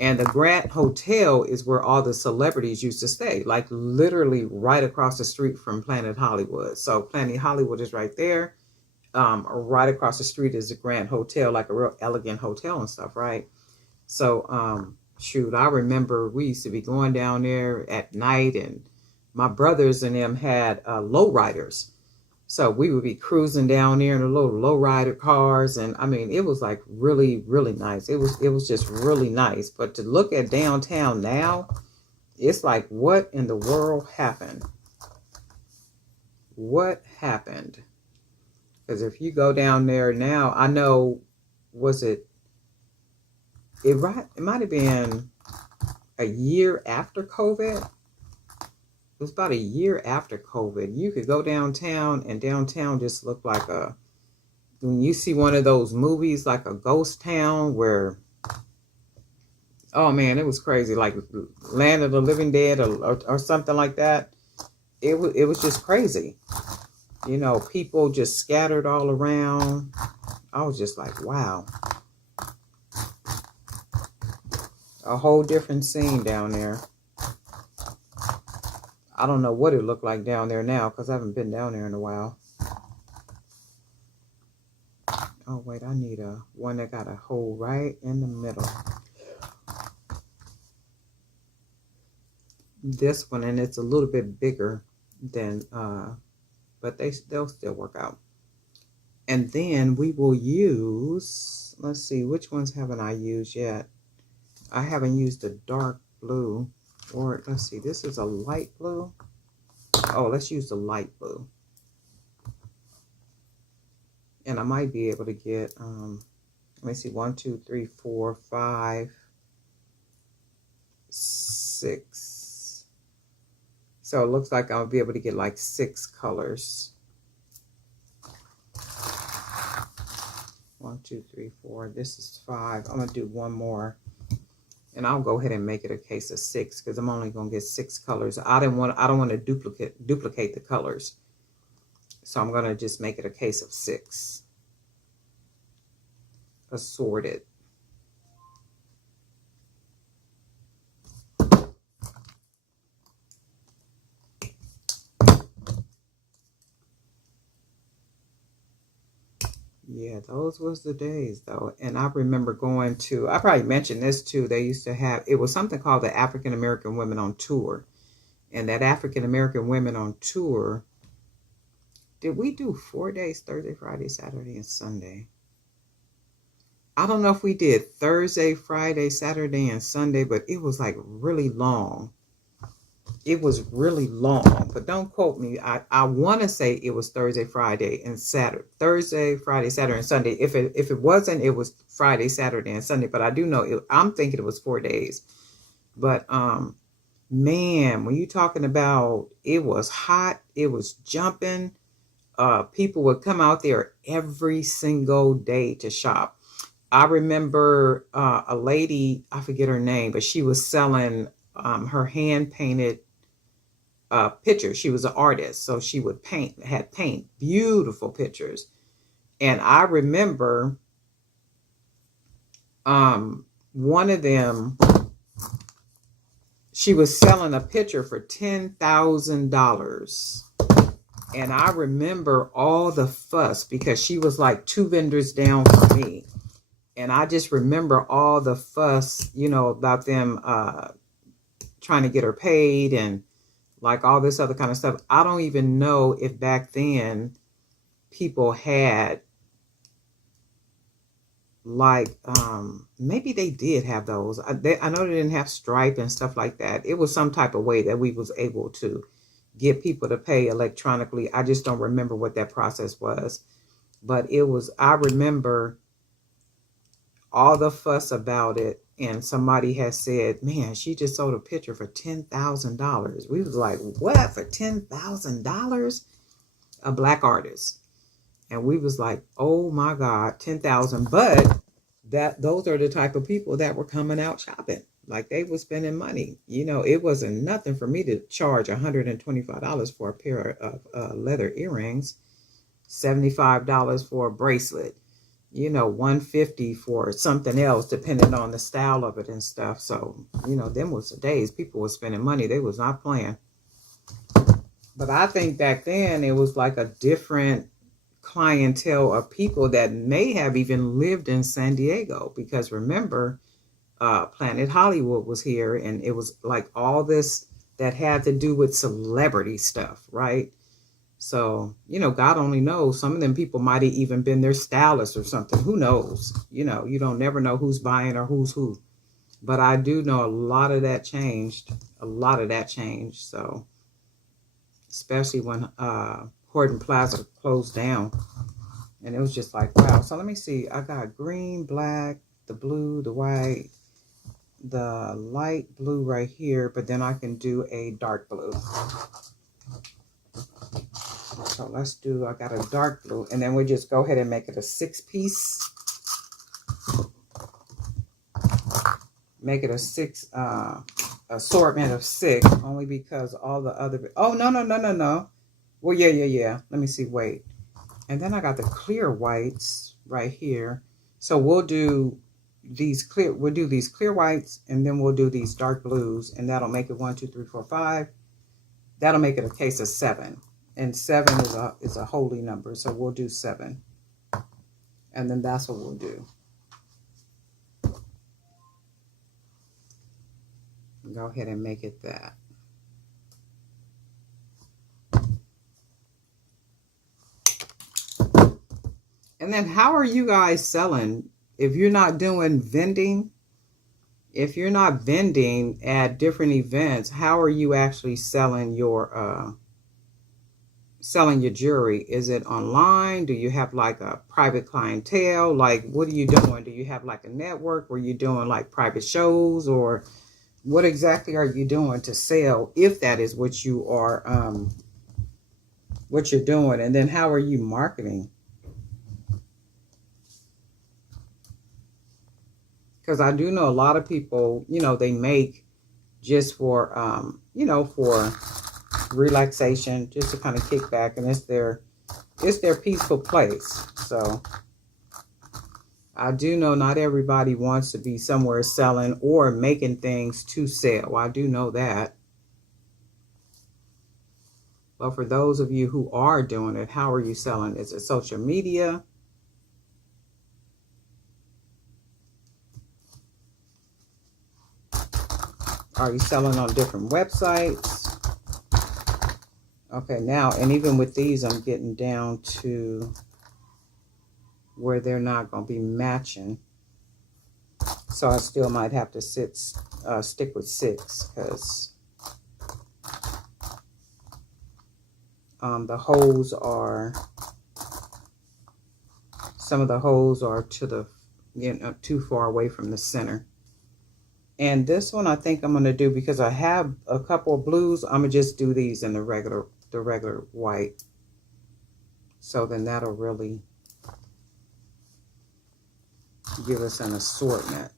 And the Grant Hotel is where all the celebrities used to stay, like literally right across the street from Planet Hollywood. So Planet Hollywood is right there. Right across the street is the Grant Hotel, like a real elegant hotel and stuff, right? So, shoot, I remember we used to be going down there at night, and my brothers and them had lowriders. So we would be cruising down there in the little lowrider cars, and I mean, it was like really, really nice. It was just really nice. But to look at downtown now, it's like, what in the world happened? What happened? Because if you go down there now, I know, it might have been a year after COVID. It was about a year after COVID. You could go downtown, and downtown just looked like when you see one of those movies, like a ghost town where, oh man, it was crazy, like Land of the Living Dead or something like that. It was just crazy. You know, people just scattered all around. I was just like, wow. A whole different scene down there. I don't know what it looked like down there now because I haven't been down there in a while. Oh, wait, I need one that got a hole right in the middle. This one, and it's a little bit bigger than, but they'll still work out. And then we will use, let's see, which ones haven't I used yet? I haven't used a dark blue, or let's see, this is a light blue. Oh, let's use the light blue. And I might be able to get, let me see, 1, 2, 3, 4, 5, 6. So it looks like I'll be able to get like 6 colors. 1, 2, 3, 4. This is 5. I'm gonna do one more. And I'll go ahead and make it a case of 6 because I'm only going to get 6 colors. I don't want to duplicate the colors. So I'm going to just make it a case of 6. Assorted. Yeah, those was the days though. And I remember going to, I probably mentioned this too. They used to have, it was something called the African American Women on Tour. And that African American Women on Tour, did we do 4 days, Thursday, Friday, Saturday, and Sunday? I don't know if we did Thursday, Friday, Saturday, and Sunday, but it was like really long. It was really long, but don't quote me. I want to say it was Thursday, Friday, and Saturday. Thursday, Friday, Saturday, and Sunday. If it wasn't, it was Friday, Saturday, and Sunday. But I do know I'm thinking it was 4 days. But man, when you're talking about it was hot, it was jumping. People would come out there every single day to shop. I remember a lady, I forget her name, but she was selling her hand painted pictures. She was an artist, so she would had paint beautiful pictures. And I remember one of them, she was selling a picture for $10,000. And I remember all the fuss because she was like 2 vendors down from me. And I just remember all the fuss, about them trying to get her paid and like all this other kind of stuff. I don't even know if back then people had like, maybe they did have those. I know they didn't have Stripe and stuff like that. It was some type of way that we was able to get people to pay electronically. I just don't remember what that process was. But it was, I remember all the fuss about it. And somebody had said, man, she just sold a picture for $10,000. We was like, what, for $10,000? A black artist. And we was like, oh my God, 10,000. But those are the type of people that were coming out shopping. Like they were spending money. It wasn't nothing for me to charge $125 for a pair of leather earrings, $75 for a bracelet, $150 for something else, depending on the style of it and stuff. So, them was the days people were spending money. They was not playing. But I think back then it was like a different clientele of people that may have even lived in San Diego, because remember, Planet Hollywood was here, and it was like all this that had to do with celebrity stuff, right? So, God only knows. Some of them people might have even been their stylist or something. Who knows? You don't never know who's buying or who's who. But I do know a lot of that changed. A lot of that changed. So, especially when Horton Plaza closed down. And it was just like, wow. So let me see. I got green, black, the blue, the white, the light blue right here. But then I can do a dark blue. So let's do, I got a dark blue. And then we just go ahead and make it a 6-piece. Make it a 6 assortment of 6. Only because all the other, oh, no. Well, yeah. Let me see, wait. And then I got the clear whites right here. So we'll do these clear whites, and then we'll do these dark blues, and that'll make it 1, 2, 3, 4, 5. That'll make it a case of 7. And 7 is a holy number, so we'll do 7. And then that's what we'll do. Go ahead and make it that. And then how are you guys selling if you're not doing vending? If you're not vending at different events, how are you actually selling your jewelry? Is it online? Do you have like a private clientele? Like, what are you doing? Do you have like a network where you're doing like private shows, or what exactly are you doing to sell, if that is what you are, what you're doing? And then how are you marketing? Because I do know a lot of people, they make just for, for relaxation, just to kind of kick back, and it's their peaceful place. So I do know not everybody wants to be somewhere selling or making things to sell. I do know that. But for those of you who are doing it, how are you selling? Is it social media? Are you selling on different websites? Okay, now, and even with these, I'm getting down to where they're not going to be matching. So I still might have to stick with 6 because the holes are, some of the holes are to the, too far away from the center. And this one I think I'm going to do, because I have a couple of blues, I'm going to just do these in the regular white. So then that'll really give us an assortment.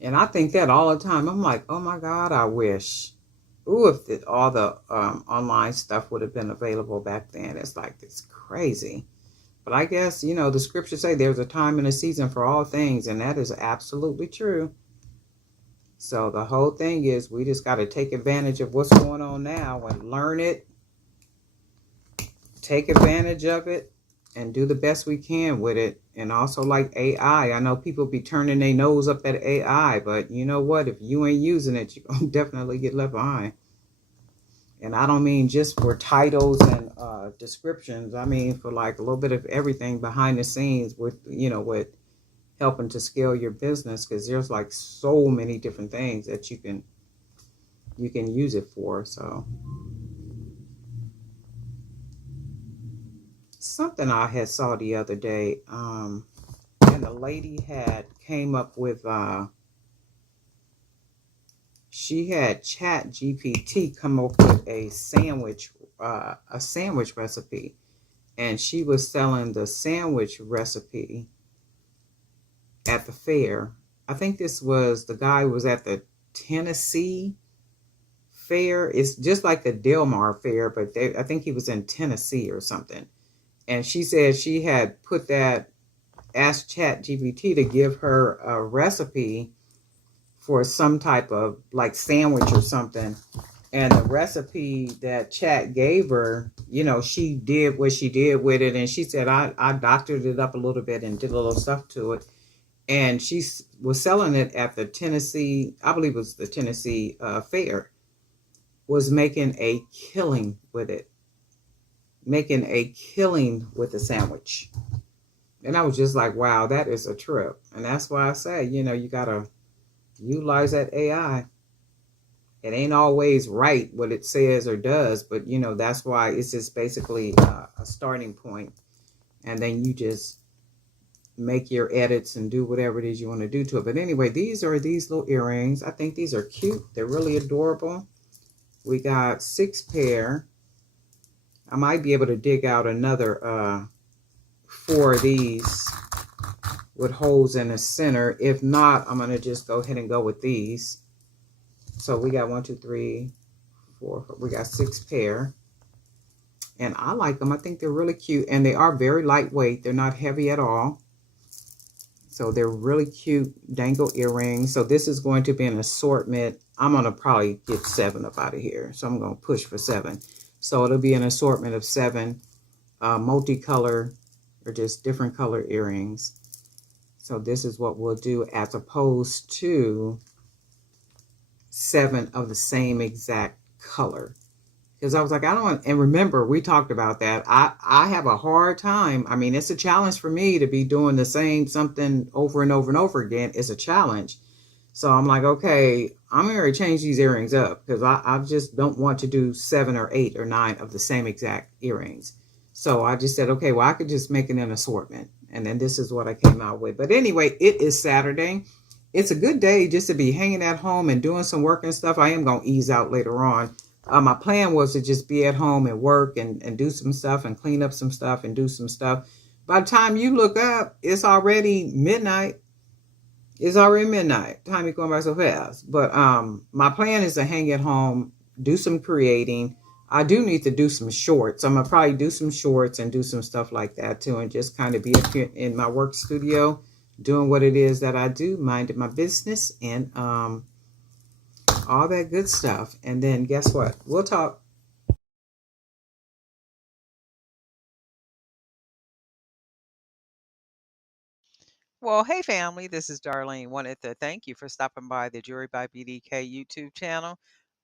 And I think that all the time. I'm like, oh my God, I wish. Ooh, if all the online stuff would have been available back then. It's like, it's crazy. But I guess, the scriptures say there's a time and a season for all things. And that is absolutely true. So the whole thing is we just got to take advantage of what's going on now and learn it. Take advantage of it and do the best we can with it. And also like AI. I know people be turning their nose up at AI, but you know what? If you ain't using it, you're going to definitely get left behind. And I don't mean just for titles and descriptions. I mean for like a little bit of everything behind the scenes with, with helping to scale your business, because there's like so many different things that you can use it for. So something I had saw the other day, and the lady had came up with she had Chat GPT come up with a sandwich recipe, and she was selling the sandwich recipe at the fair. I think this was, the guy was at the Tennessee fair. It's just like the Del Mar fair, but I think he was in Tennessee or something. And she said she had asked Chat GPT to give her a recipe for some type of like sandwich or something. And the recipe that Chat gave her, she did what she did with it. And she said, I doctored it up a little bit and did a little stuff to it. And she was selling it at the Tennessee, I believe it was the Tennessee fair, was making a killing with it. Making a killing with the sandwich. And I was just like, wow, that is a trip. And that's why I say, you got to utilize that AI. It ain't always right what it says or does, but, that's why it's just basically a starting point. And then you just make your edits and do whatever it is you want to do to it. But anyway, these are these little earrings. I think these are cute. They're really adorable. We got 6 pair. I might be able to dig out another 4 of these with holes in the center. If not, I'm going to just go ahead and go with these. So we got 1, 2, 3, 4. We got 6 pair. And I like them. I think they're really cute. And they are very lightweight. They're not heavy at all. So they're really cute dangle earrings. So this is going to be an assortment. I'm going to probably get 7 up out of here. So I'm going to push for 7. So it'll be an assortment of 7 multicolor or just different color earrings. So this is what we'll do, as opposed to 7 of the same exact color. Because I was like, I don't want, and remember, we talked about that. I have a hard time. I mean, it's a challenge for me to be doing the same something over and over and over again. It's a challenge. So I'm like, okay, I'm going to change these earrings up, because I just don't want to do 7 or 8 or 9 of the same exact earrings. So I just said, okay, well, I could just make it an assortment. And then this is what I came out with. But anyway, it is Saturday. It's a good day just to be hanging at home and doing some work and stuff. I am going to ease out later on. My plan was to just be at home and work and do some stuff and clean up some stuff and do some stuff. By the time you look up, it's already midnight. It's already midnight. Time is going by so fast. But my plan is to hang at home, do some creating. I do need to do some shorts. I'm going to probably do some shorts and do some stuff like that too. And just kind of be up here in my work studio doing what it is that I do, minding my business and all that good stuff. And then guess what? We'll talk. Well, hey family, this is Darlene. Wanted to thank you for stopping by the Jewelry by BDK YouTube channel.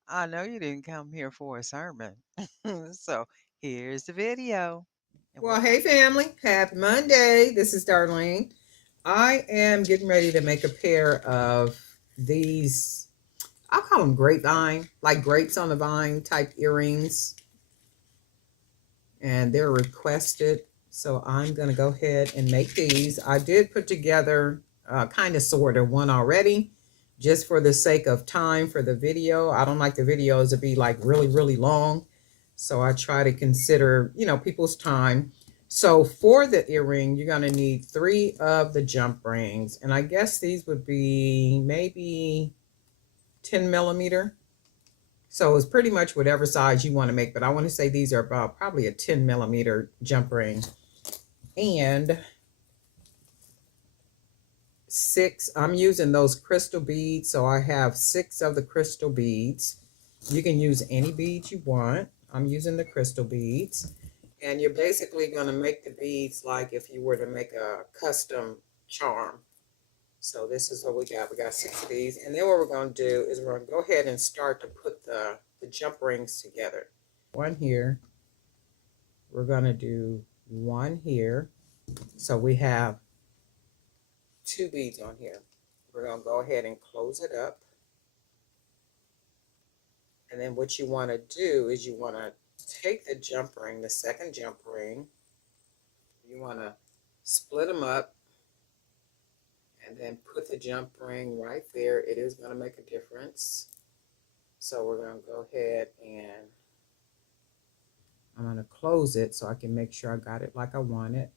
I know you didn't come here for a sermon. So here's the video. And Well, hey family, happy Monday. This is Darlene. I am getting ready to make a pair of these, I'll call them grapevine, like grapes on the vine type earrings. And they're requested. So I'm going to go ahead and make these. I did put together kind of sort of one already, just for the sake of time for the video. I don't like the videos to be like really, really long. So I try to consider, people's time. So for the earring, you're going to need 3 of the jump rings. And I guess these would be maybe 10 millimeter. So it's pretty much whatever size you want to make, but I want to say these are about probably a 10 millimeter jump ring. And 6, I'm using those crystal beads. So I have 6 of the crystal beads. You can use any beads you want. I'm using the crystal beads. And you're basically going to make the beads like if you were to make a custom charm. So this is what we got. We got 6 of these. And then what we're going to do is we're going to go ahead and start to put the jump rings together. One here. We're going to do one here. So we have 2 beads on here. We're going to go ahead and close it up. And then what you want to do is you want to take the jump ring, the second jump ring. You want to split them up. And then put the jump ring right there. It is going to make a difference. So we're going to go ahead and I'm going to close it so I can make sure I got it like I want it.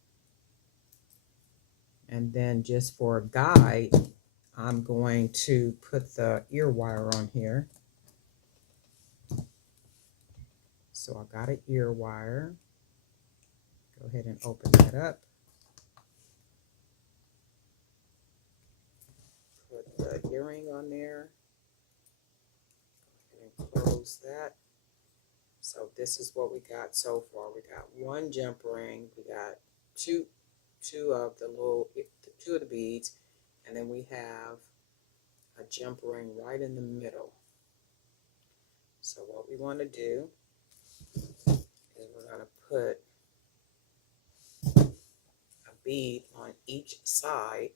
And then just for a guide, I'm going to put the ear wire on here. So I got an ear wire. Go ahead and open that up. Put the earring on there. And close that. So this is what we got so far. We got 1 jump ring. We got two of the beads, and then we have a jump ring right in the middle. So what we want to do is we're going to put a bead on each side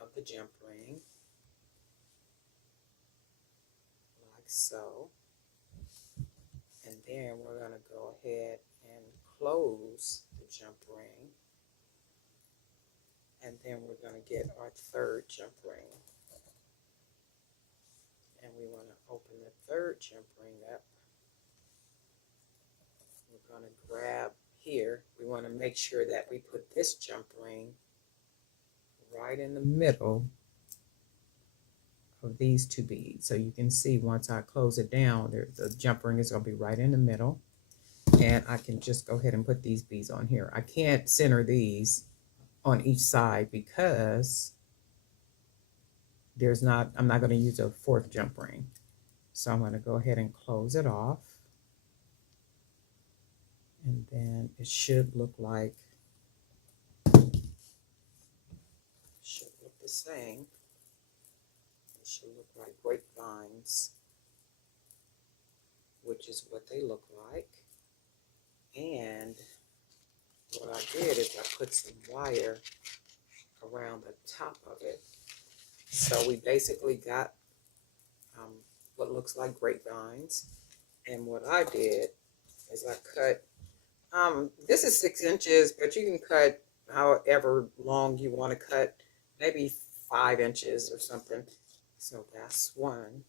of the jump ring, like so. And then we're going to go ahead and close the jump ring. And then we're going to get our 3rd jump ring. And we want to open the 3rd jump ring up. We're going to grab here. We want to make sure that we put this jump ring right in the middle of these 2 beads. So you can see once I close it down, the jump ring is going to be right in the middle. And I can just go ahead and put these beads on here. I can't center these on each side because I'm not going to use a 4th jump ring. So I'm going to go ahead and close it off. And then it should look the same. It should look like grapevines, which is what they look like. And what I did is I put some wire around the top of it. So we basically got what looks like grapevines. And what I did is I cut, this is 6 inches, but you can cut however long you want to cut, maybe 5 inches or something. So that's one.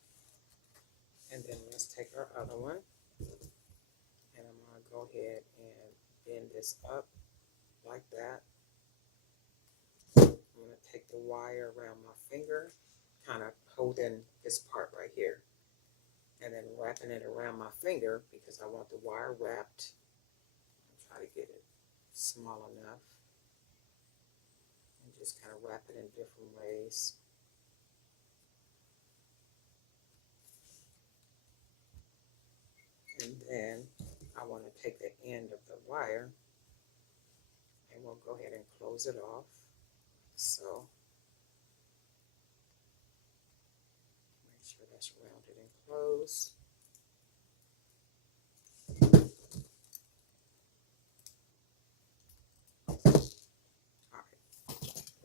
And then let's take our other one. And I'm going to go ahead and bend this up like that. I'm going to take the wire around my finger, kind of holding this part right here. And then wrapping it around my finger because I want the wire wrapped. I'll try to get it small enough. And just kind of wrap it in different ways. And then I want to take the end of the wire and And we'll go ahead and close it off. So make sure that's rounded and closed.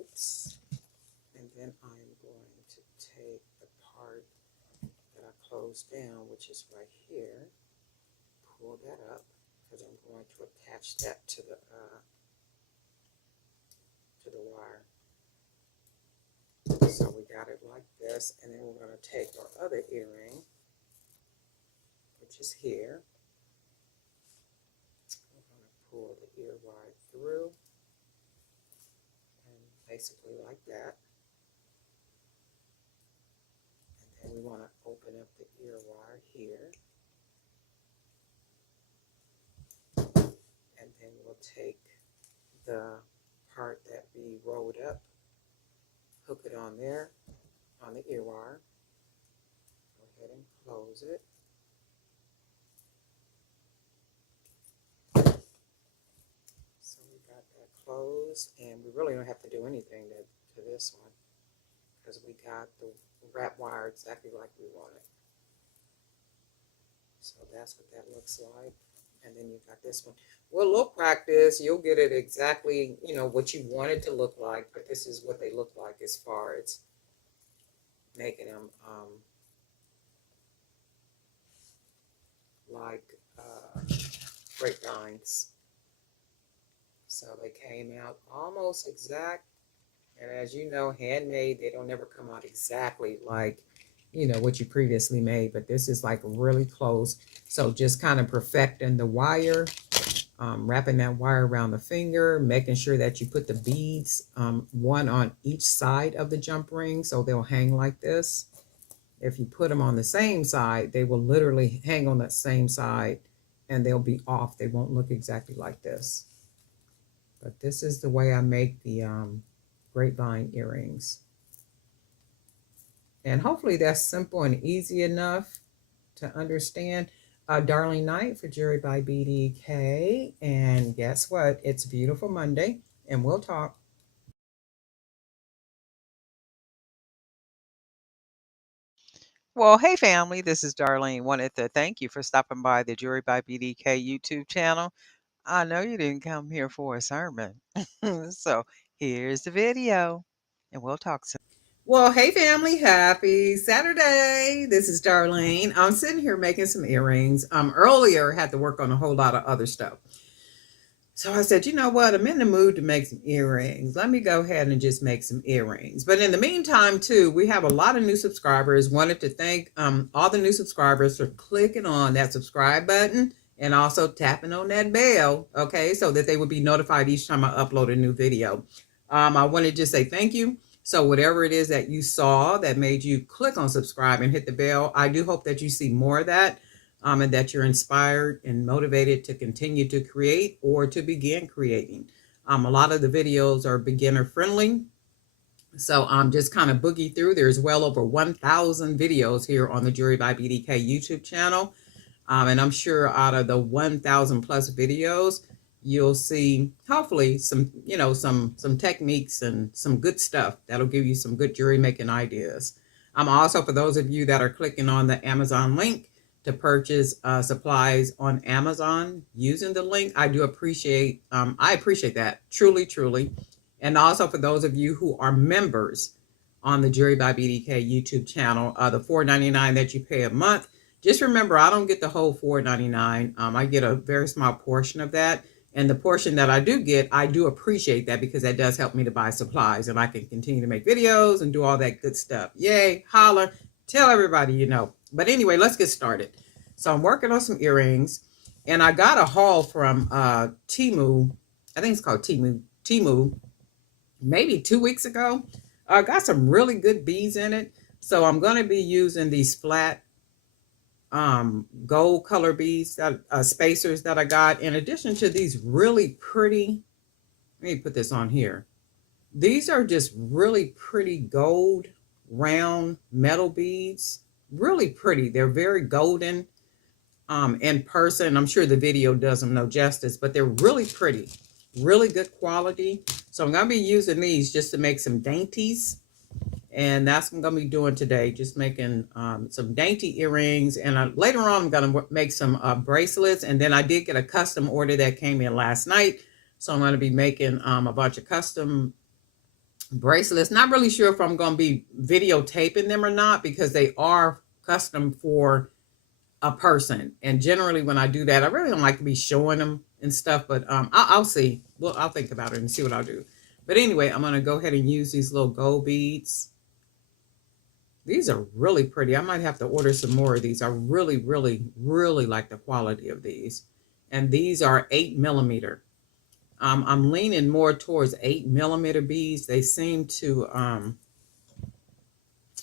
Oops. And then I'm going to take the part that I closed down, which is right here, pull that up, because I'm going to attach that to the wire. So we got it like this, and then we're going to take our other earring, which is here. We're going to pull the ear wire through. Basically like that. And then we want to open up the ear wire here. And then we'll take the part that we rolled up, hook it on there, on the ear wire. Go ahead and close it. Closed, and we really don't have to do anything to this one because we got the wrap wire exactly like we wanted. So that's what that looks like. And then you've got this one. Well, little practice, you'll get it exactly, you know, what you want it to look like, but this is what they look like as far as making them like grapevines. So they came out almost exact. And as you know, handmade, they don't ever come out exactly like, you know, what you previously made. But this is like really close. So just kind of perfecting the wire, wrapping that wire around the finger, making sure that you put the beads, one on each side of the jump ring. So they'll hang like this. If you put them on the same side, they will literally hang on that same side and they'll be off. They won't look exactly like this. But this is the way I make the grapevine earrings. And hopefully that's simple and easy enough to understand. Darling Night for Jewelry by BDK. And guess what? It's Beautiful Monday, and we'll talk. Well, hey family, this is Darlene. Wanted to thank you for stopping by the Jewelry by BDK YouTube channel. I know you didn't come here for a sermon. So here's the video, and we'll talk soon. Well, hey family, happy Saturday. This is Darlene. I'm sitting here making some earrings. Earlier had to work on a whole lot of other stuff. So I said, you know what? I'm in the mood to make some earrings. Let me go ahead and just make some earrings. But in the meantime, too, we have a lot of new subscribers. Wanted to thank all the new subscribers for clicking on that subscribe button and also tapping on that bell, okay, so that they would be notified each time I upload a new video. I want to just say thank you. So whatever it is that you saw that made you click on subscribe and hit the bell, I do hope that you see more of that. And that you're inspired and motivated to continue to create or to begin creating. A lot of the videos are beginner friendly. So I'm just kind of boogie through. There's well over 1,000 videos here on the Jewelry by BDK YouTube channel. And I'm sure out of the 1,000 plus videos, you'll see hopefully some, you know, some techniques and some good stuff that'll give you some good jewelry making ideas. Also, for those of you that are clicking on the Amazon link to purchase supplies on Amazon using the link, I do appreciate, I appreciate that, truly, truly. And also for those of you who are members on the Jewelry by BDK YouTube channel, the $4.99 that you pay a month, just remember, I don't get the whole $4.99. I get a very small portion of that. And the portion that I do get, I do appreciate that because that does help me to buy supplies and I can continue to make videos and do all that good stuff. Yay, holler, tell everybody you know. But anyway, let's get started. So I'm working on some earrings, and I got a haul from Temu. I think it's called Temu, maybe 2 weeks ago. I got some really good beads in it. So I'm going to be using these flat gold color beads, that spacers that I got, in addition to these really pretty, let me put this on here. These are just really pretty gold round metal beads. Really pretty. They're very golden in person. I'm sure the video does them no justice, but they're really pretty. really good quality. So I'm going to be using these just to make some dainties. And that's what I'm going to be doing today. Just making some dainty earrings. And later on, I'm going to make some bracelets. And then I did get a custom order that came in last night. So I'm going to be making a bunch of custom bracelets. Not really sure if I'm going to be videotaping them or not, because they are custom for a person. And generally when I do that, I really don't like to be showing them and stuff, but I'll see. Well, I'll think about it and see what I'll do. But anyway, I'm going to go ahead and use these little gold beads. These are really pretty. I might have to order some more of these. I really, really, really like the quality of these. And these are 8mm. I'm leaning more towards 8mm beads. They seem to,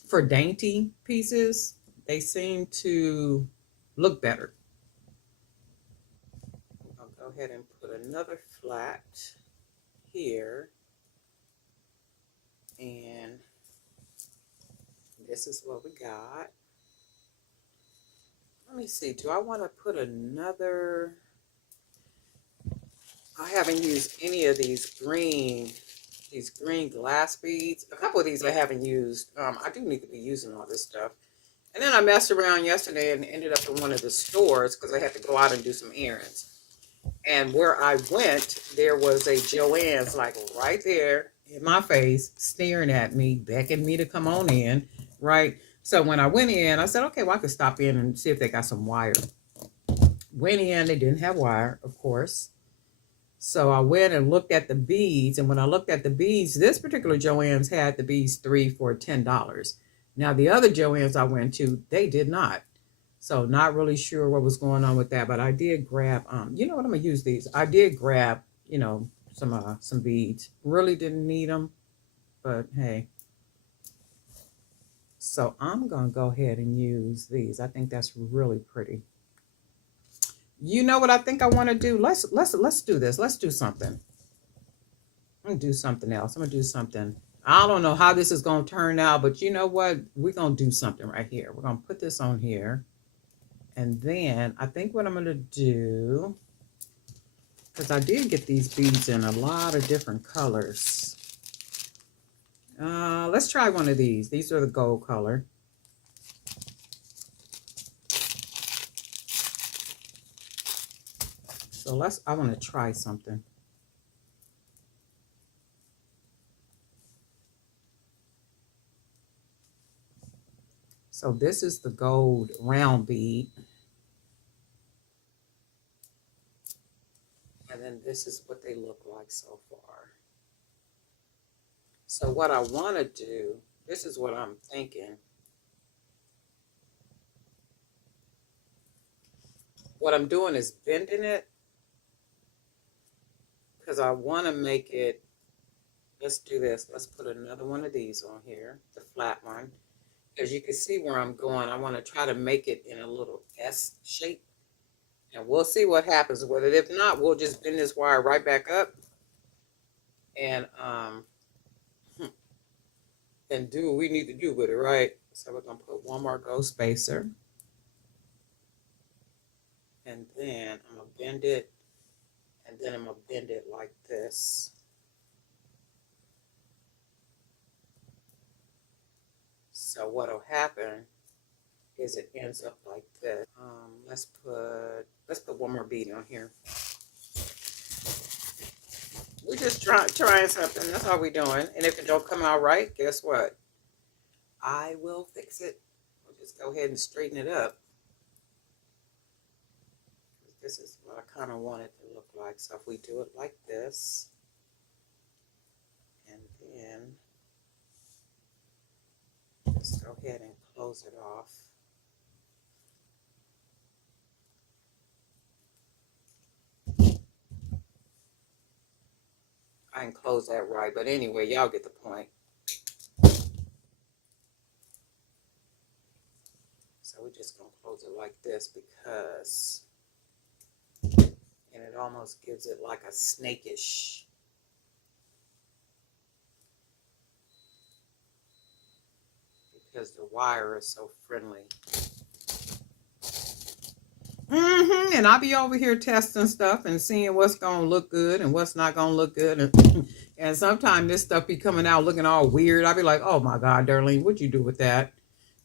for dainty pieces, they seem to look better. I'll go ahead and put another flat here. And this is what we got. Let me see. Do I want to put another? I haven't used any of these green glass beads. A couple of these I haven't used. I do need to be using all this stuff. And then I messed around yesterday and ended up in one of the stores because I had to go out and do some errands. And where I went, there was a Joann's like right there in my face, staring at me, beckoning me to come on in, right? So when I went in, I said, okay, well, I could stop in and see if they got some wire. Went in, they didn't have wire, of course. So I went and looked at the beads. And when I looked at the beads, this particular Joann's had the beads 3 for $10. Now, the other Joann's I went to, they did not. So not really sure what was going on with that. But I did grab, you know what, I'm going to use these. I did grab, you know, some beads. Really didn't need them, but hey. So I'm going to go ahead and use these. I think that's really pretty. You know what I think I want to do? Let's do this. Let's do something. I'm going to do something else. I'm going to do something. I don't know how this is going to turn out, but you know what? We're going to do something right here. We're going to put this on here. And then I think what I'm going to do, because I did get these beads in a lot of different colors. Let's try one of these. These are the gold color. So I want to try something. So this is the gold round bead. And then this is what they look like so far. So what I want to do, this is what I'm thinking. What I'm doing is bending it, because I want to make it, let's do this. Let's put another one of these on here, the flat one. As you can see where I'm going, I want to try to make it in a little S shape. And we'll see what happens with it. If not, we'll just bend this wire right back up and do what we need to do with it, right? So we're going to put one more gold spacer. And then I'm going to bend it. And then I'm going to bend it like this. So what'll happen is it ends up like this. Let's put one more bead on here. We're just trying something. That's all we're doing. And if it don't come out right, guess what? I will fix it. We'll just go ahead and straighten it up. This is what I kind of want it to look like. So if we do it like this, and then let's go ahead and close it off. I didn't close that right, but anyway, y'all get the point. So we're just going to close it like this because, and it almost gives it like a snakish. Because the wire is so friendly. And I'll be over here testing stuff and seeing what's gonna look good and what's not gonna look good. And sometimes this stuff be coming out looking all weird. I'll be like, oh my God, Darlene, what'd you do with that?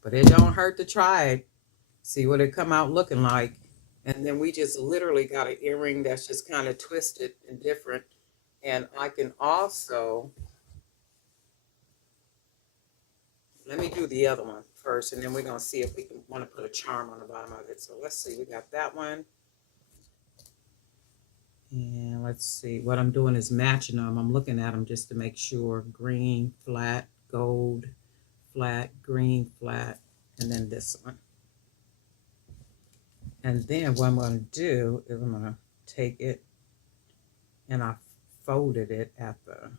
But it don't hurt to try it. See what it come out looking like. And then we just literally got an earring that's just kind of twisted and different. And I can also, let me do the other one first, and then we're going to see if we can want to put a charm on the bottom of it. So let's see, we got that one. And let's see, what I'm doing is matching them. I'm looking at them just to make sure. Green, flat, gold, flat, green, flat, and then this one. And then what I'm going to do is I'm going to take it and I folded it at the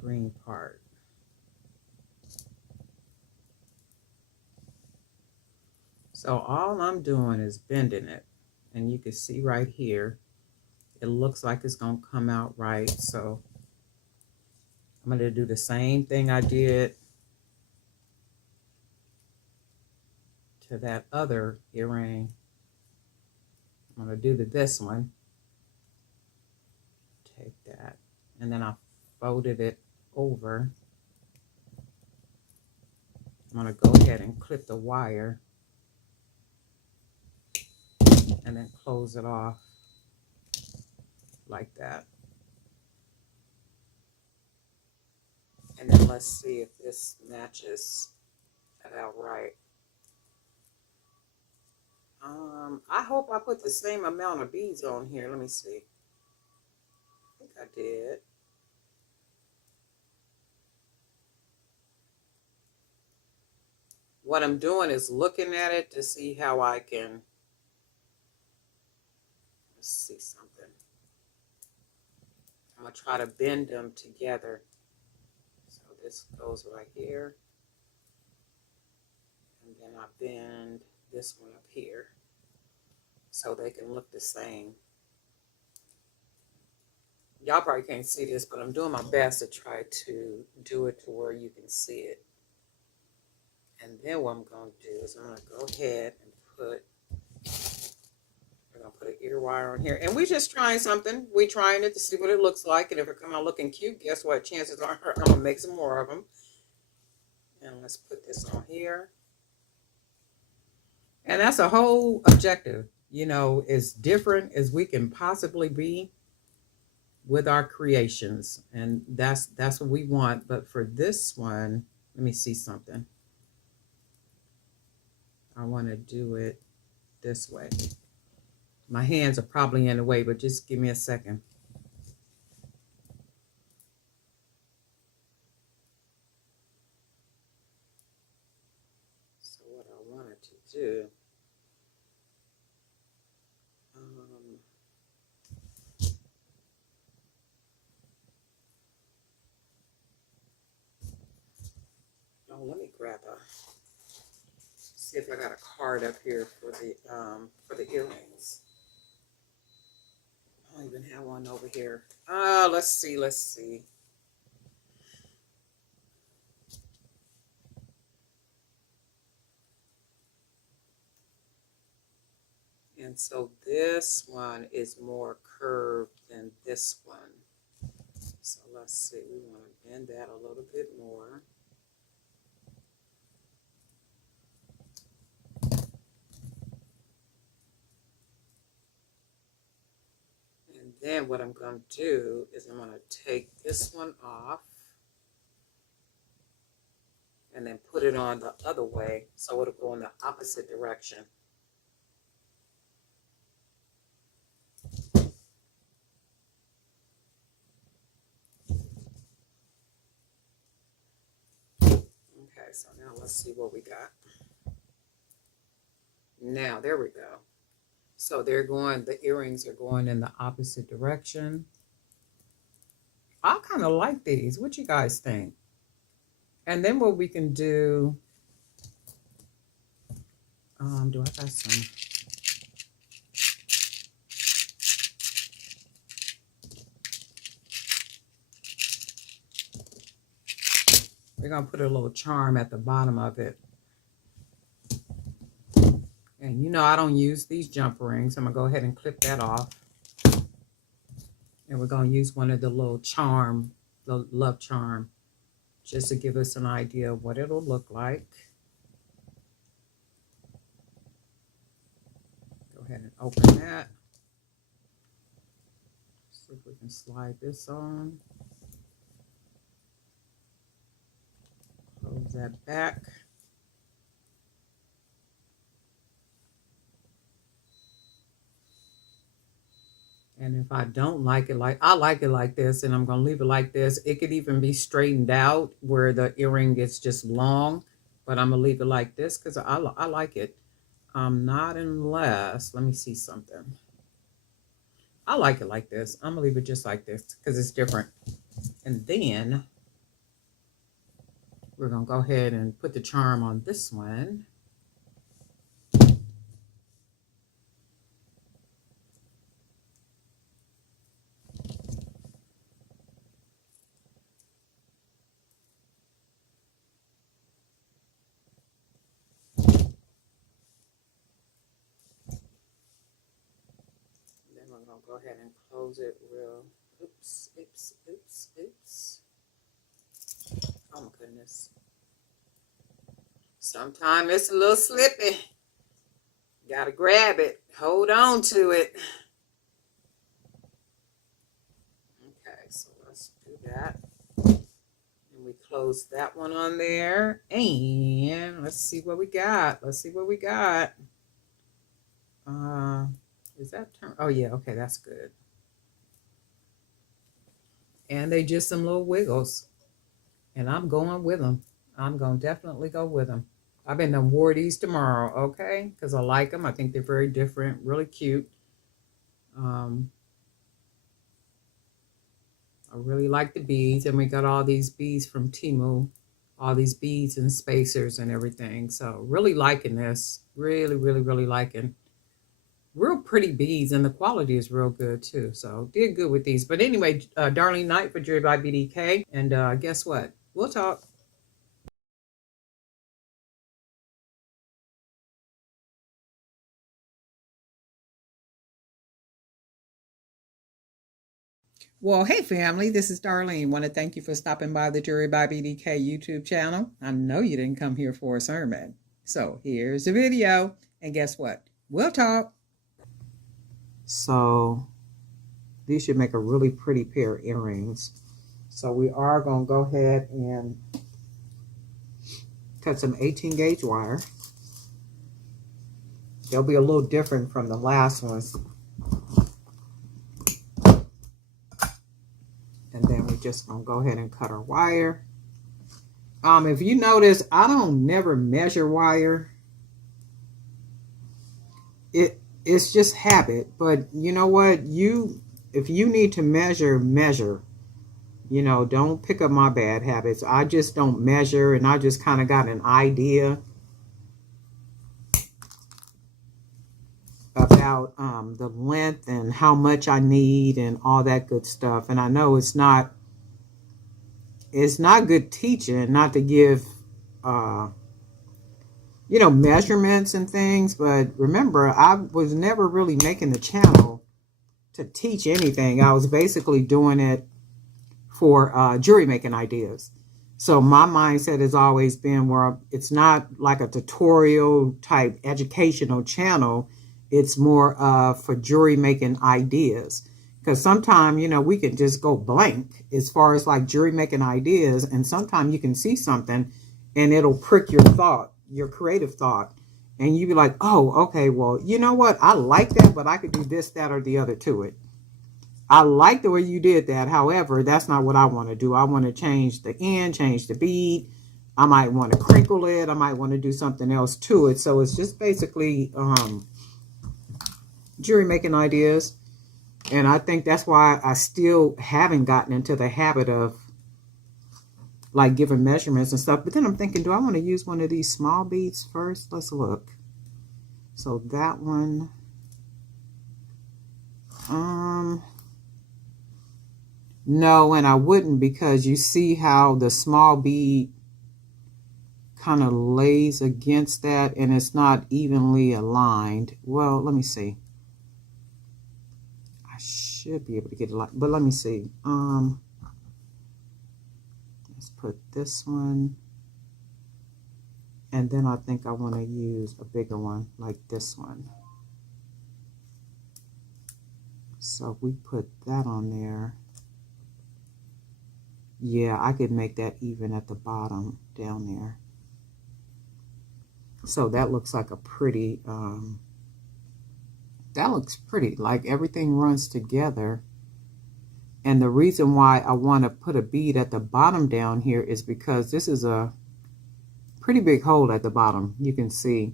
green part. So all I'm doing is bending it. And you can see right here, it looks like it's going to come out right. So I'm going to do the same thing I did to that other earring. I'm going to do this one. Take that. And then I folded it over. I'm going to go ahead and clip the wire. And then close it off like that. And then let's see if this matches that out right. I hope I put the same amount of beads on here. Let me see. I think I did. What I'm doing is looking at it to see how I can, let's see something. I'm going to try to bend them together. So this goes right here. And then I bend this one up here so they can look the same. Y'all probably can't see this, but I'm doing my best to try to do it to where you can see it. And then what I'm going to do is I'm going to go ahead and put, we're going to put an ear wire on here. And we're just trying something. We're trying it to see what it looks like. And if it come out looking cute, guess what? Chances are I'm going to make some more of them. And let's put this on here. And that's a whole objective, you know, as different as we can possibly be with our creations. And that's what we want. But for this one, let me see something. I want to do it this way. My hands are probably in the way, but just give me a second. So what I wanted to do, let me grab see if I got a card up here for the earrings. I don't even have one over here. Let's see. And so this one is more curved than this one. So let's see, we want to bend that a little bit more. And then what I'm going to do is I'm going to take this one off and then put it on the other way so it'll go in the opposite direction. Okay, so now let's see what we got. Now, there we go. So they're going, the earrings are going in the opposite direction. I kind of like these. What you guys think? And then what we can do, do I got some? We're going to put a little charm at the bottom of it. And you know I don't use these jump rings. I'm going to go ahead and clip that off. And we're going to use one of the little charm, the love charm, just to give us an idea of what it'll look like. Go ahead and open that. See if we can slide this on. Close that back. And if I don't like it, I like it like this, and I'm going to leave it like this. It could even be straightened out where the earring gets just long, but I'm going to leave it like this because I like it. Not unless, let me see something. I like it like this. I'm going to leave it just like this because it's different. And then we're going to go ahead and put the charm on this one. I'm going to go ahead and close it real. Oops, oops, oops, oops. Oh my goodness. Sometimes it's a little slippy. Got to grab it. Hold on to it. Okay, so let's do that. And we close that one on there. And let's see what we got. Let's see what we got. Is that turn? Oh yeah, okay, that's good. And they just some little wiggles. And I'm going with them. I'm going to definitely go with them. I've been to wear these tomorrow, okay? Because I like them. I think they're very different, really cute. I really like the beads. And we got all these beads from Temu. All these beads and spacers and everything. So really liking this. Really, really, really liking. Real pretty beads, and the quality is real good too. So did good with these. But anyway, Darlene Knight for Jewelry by BDK. And guess what? We'll talk. Well, hey family, this is Darlene. Want to thank you for stopping by the Jewelry by BDK YouTube channel. I know you didn't come here for a sermon. So here's the video. And guess what? We'll talk. So these should make a really pretty pair of earrings. So we are going to go ahead and cut some 18 gauge wire. They'll be a little different from the last ones. And then we're just going to go ahead and cut our wire. If you notice, I don't never measure wire. It's just habit. But you know what? If you need to measure, measure. You know, don't pick up my bad habits. I just don't measure, and I just kind of got an idea about the length and how much I need and all that good stuff. And I know it's not good teaching not to give you know, measurements and things, but remember, I was never really making the channel to teach anything. I was basically doing it for jewelry making ideas. So my mindset has always been where it's not like a tutorial type educational channel. It's more for jewelry making ideas. Because sometimes, you know, we can just go blank as far as like jewelry making ideas. And sometimes you can see something and it'll prick your thought, your creative thought. And you be like, oh, okay, well, you know what? I like that, but I could do this, that, or the other to it. I like the way you did that. However, that's not what I want to do. I want to change the end, change the bead. I might want to crinkle it. I might want to do something else to it. So it's just basically jewelry making ideas. And I think that's why I still haven't gotten into the habit of like giving measurements and stuff. But then I'm thinking, do I want to use one of these small beads first? Let's look. So that one, no, and I wouldn't, because you see how the small bead kind of lays against that and it's not evenly aligned. Well, let me see. I should be able to get it like, but let me see. Let's put this one. And then I think I want to use a bigger one like this one. So we put that on there. Yeah, I could make that even at the bottom down there. So that looks like a pretty, that looks pretty, like everything runs together. And the reason why I want to put a bead at the bottom down here is because this is a pretty big hole at the bottom, you can see.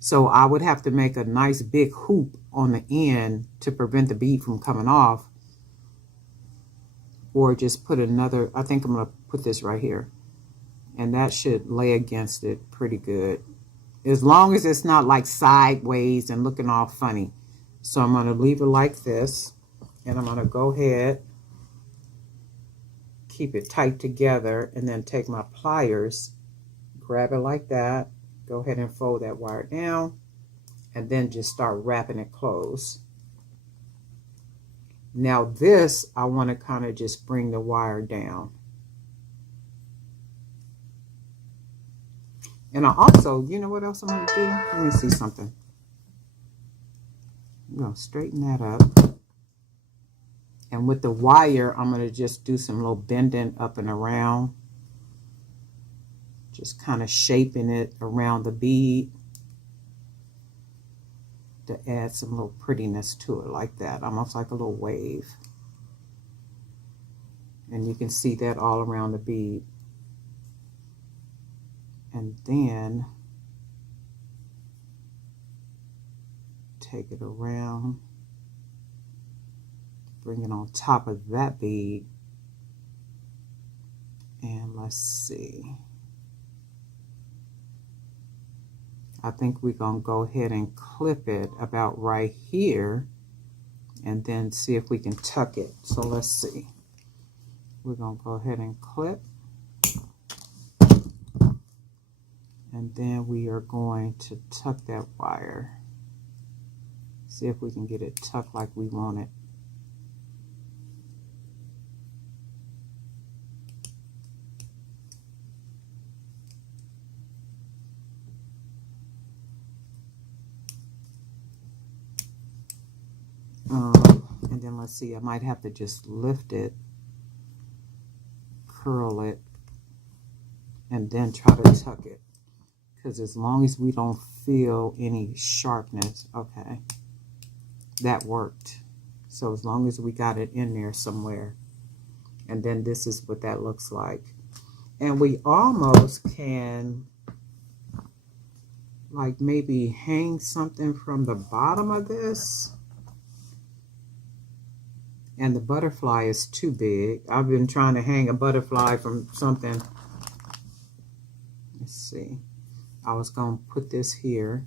So I would have to make a nice big hoop on the end to prevent the bead from coming off. Or just put another, I think I'm going to put this right here. And that should lay against it pretty good. As long as it's not like sideways and looking all funny. So I'm going to leave it like this. And I'm going to go ahead, keep it tight together, and then take my pliers, grab it like that, go ahead and fold that wire down, and then just start wrapping it closed. Now this, I want to kind of just bring the wire down. And I also, you know what else I'm going to do? Let me see something. I'm going to straighten that up. And with the wire, I'm going to just do some little bending up and around. Just kind of shaping it around the bead to add some little prettiness to it like that, almost like a little wave. And you can see that all around the bead. And then take it around, bring it on top of that bead, and let's see. I think we're going to go ahead and clip it about right here and then see if we can tuck it. So let's see. We're going to go ahead and clip. And then we are going to tuck that wire. See if we can get it tucked like we want it. And then let's see, I might have to just lift it, curl it, and then try to tuck it. Because as long as we don't feel any sharpness, okay, that worked. So as long as we got it in there somewhere. And then this is what that looks like. And we almost can like maybe hang something from the bottom of this. And the butterfly is too big. I've been trying to hang a butterfly from something. Let's see. I was going to put this here.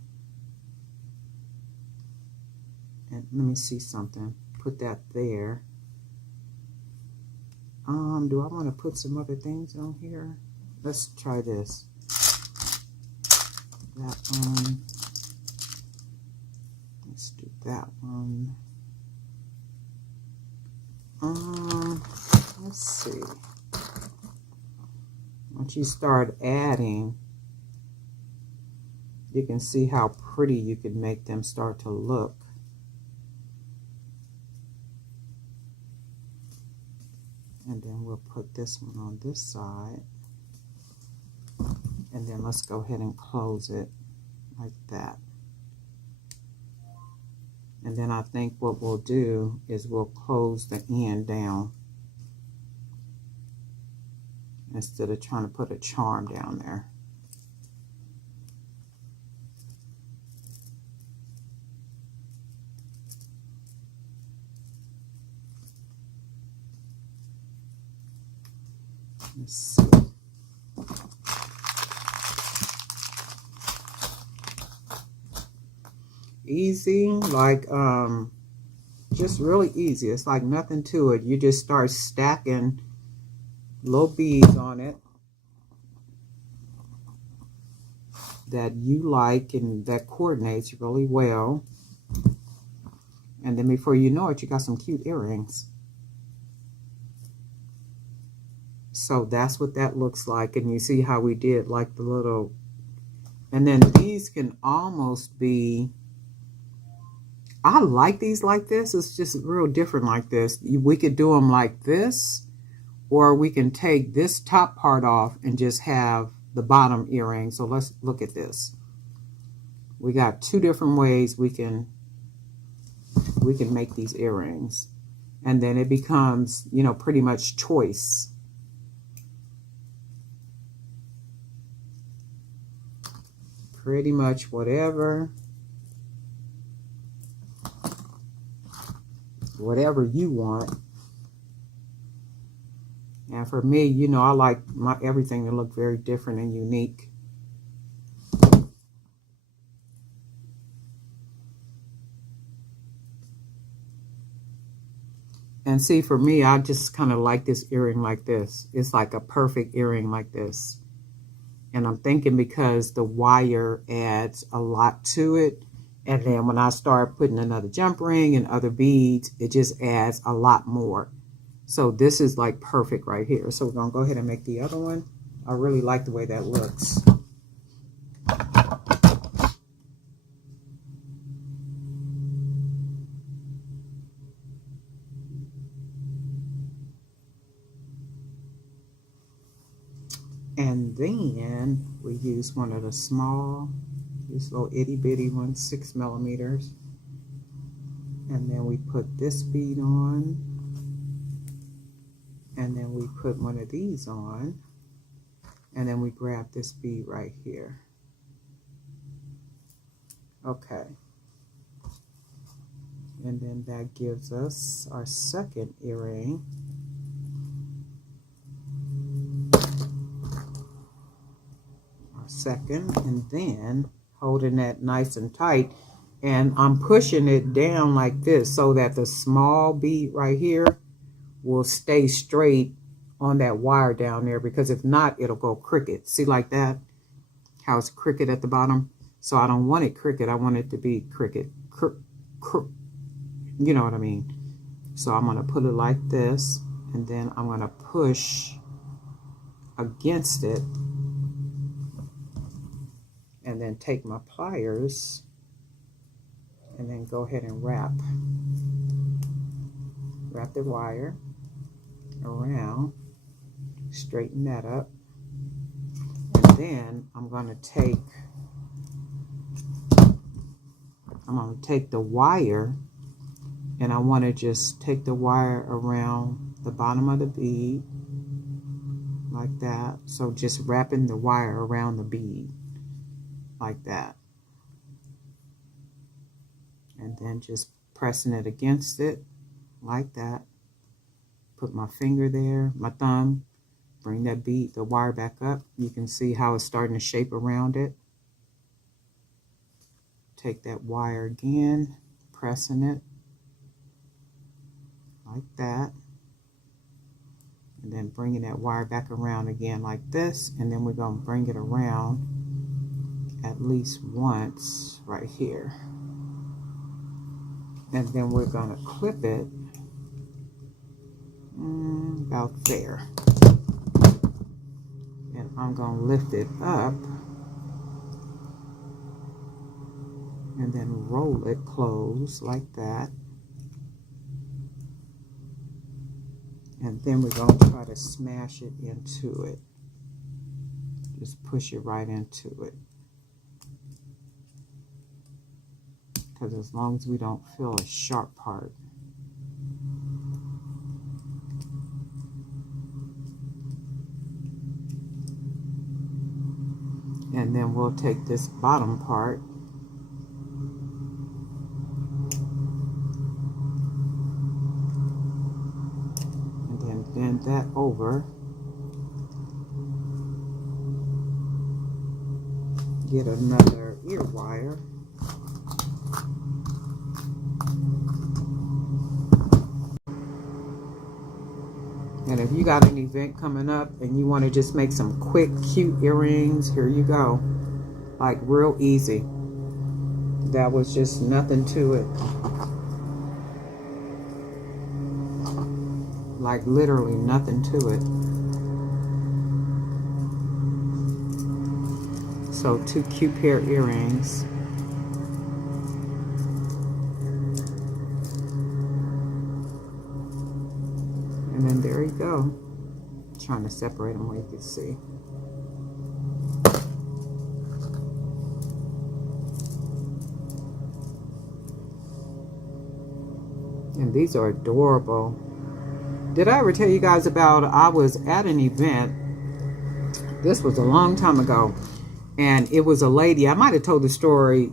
And let me see something. Put that there. Do I want to put some other things on here? Let's try this. That one. Let's do that one. Let's see. Once you start adding, you can see how pretty you can make them start to look. And then we'll put this one on this side. And then let's go ahead and close it like that. And then I think what we'll do is we'll close the end down instead of trying to put a charm down there. Let's see. Easy, like just really easy. It's like nothing to it. You just start stacking little beads on it. that you like and that coordinates really well. And then before you know it, you got some cute earrings. So that's what that looks like. And you see how we did like the little, and then these can almost be, I like these like this. It's just real different like this. We could do them like this, or we can take this top part off and just have the bottom earring. So let's look at this. We got two different ways we can make these earrings. And then it becomes, you know, pretty much choice. Pretty much whatever you want. And for me, you know, I like everything to look very different and unique. And see, for me, I just kind of like this earring like this. It's like a perfect earring like this. And I'm thinking because the wire adds a lot to it. And then when I start putting another jump ring and other beads, it just adds a lot more. So this is like perfect right here. So we're going to go ahead and make the other one. I really like the way that looks. And then we use one of the small, this little itty bitty one, 6 millimeters. And then we put this bead on. And then we put one of these on. And then we grab this bead right here. Okay. And then that gives us our second earring. Second, and then holding that nice and tight, and I'm pushing it down like this so that the small bead right here will stay straight on that wire down there, because if not, it'll go crooked. See, like that, how it's crooked at the bottom? So I don't want it crooked. I want it to be crooked. You know what I mean? So I'm going to put it like this, and then I'm going to push against it, and then take my pliers and then go ahead and wrap the wire around, straighten that up, and then I'm going to take the wire, and I want to just take the wire around the bottom of the bead like that. So just wrapping the wire around the bead like that, and then just pressing it against it like that. Put my finger there, my thumb, bring that bead, the wire back up. You can see how it's starting to shape around it. Take that wire again, pressing it like that, and then bringing that wire back around again like this, and then we're going to bring it around at least once right here, and then we're going to clip it about there, and I'm going to lift it up and then roll it close like that, and then we're going to try to smash it into it. Just push it right into it. Because as long as we don't feel a sharp part. And then we'll take this bottom part and then bend that over. Get another ear wire. And if you got an event coming up and you want to just make some quick, cute earrings, here you go. Like real easy. That was just nothing to it. Like literally nothing to it. So 2 cute pair of earrings. And then there you go. I'm trying to separate them where you can see. And these are adorable. Did I ever tell you guys about, I was at an event, this was a long time ago, and it was a lady, I might have told the story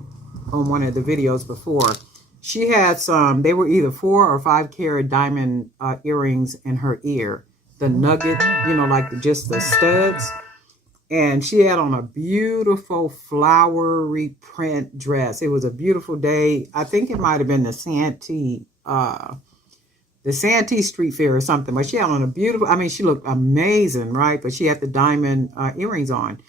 on one of the videos before. She had some, they were either 4 or 5 carat diamond earrings in her ear. The nugget, you know, like just the studs. And she had on a beautiful flowery print dress. It was a beautiful day. I think it might have been the Santee Street Fair or something. But she had on a beautiful, I mean, she looked amazing, right? But she had the diamond earrings on.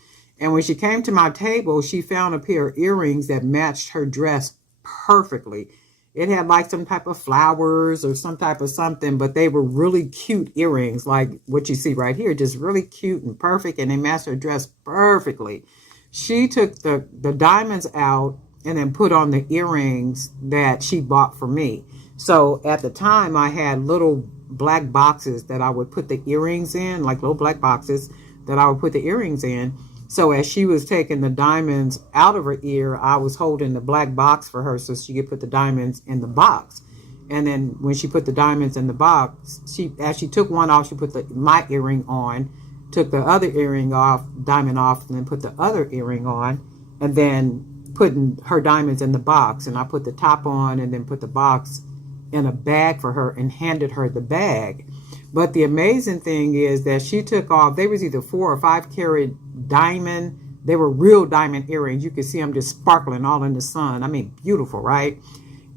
And when she came to my table, she found a pair of earrings that matched her dress perfectly. It had like some type of flowers or some type of something, but they were really cute earrings, like what you see right here, just really cute and perfect, and they matched her dress perfectly. She took the diamonds out and then put on the earrings that she bought for me. So at the time, I had little black boxes that I would put the earrings in, like little black boxes that I would put the earrings in. So as she was taking the diamonds out of her ear, I was holding the black box for her so she could put the diamonds in the box. And then when she put the diamonds in the box, as she took one off, she put my earring on, took the other earring off, diamond off, and then put the other earring on, and then putting her diamonds in the box. And I put the top on and then put the box in a bag for her and handed her the bag. But the amazing thing is that she took off, they was either 4 or 5 carat diamond. They were real diamond earrings. You could see them just sparkling all in the sun. I mean, beautiful, right?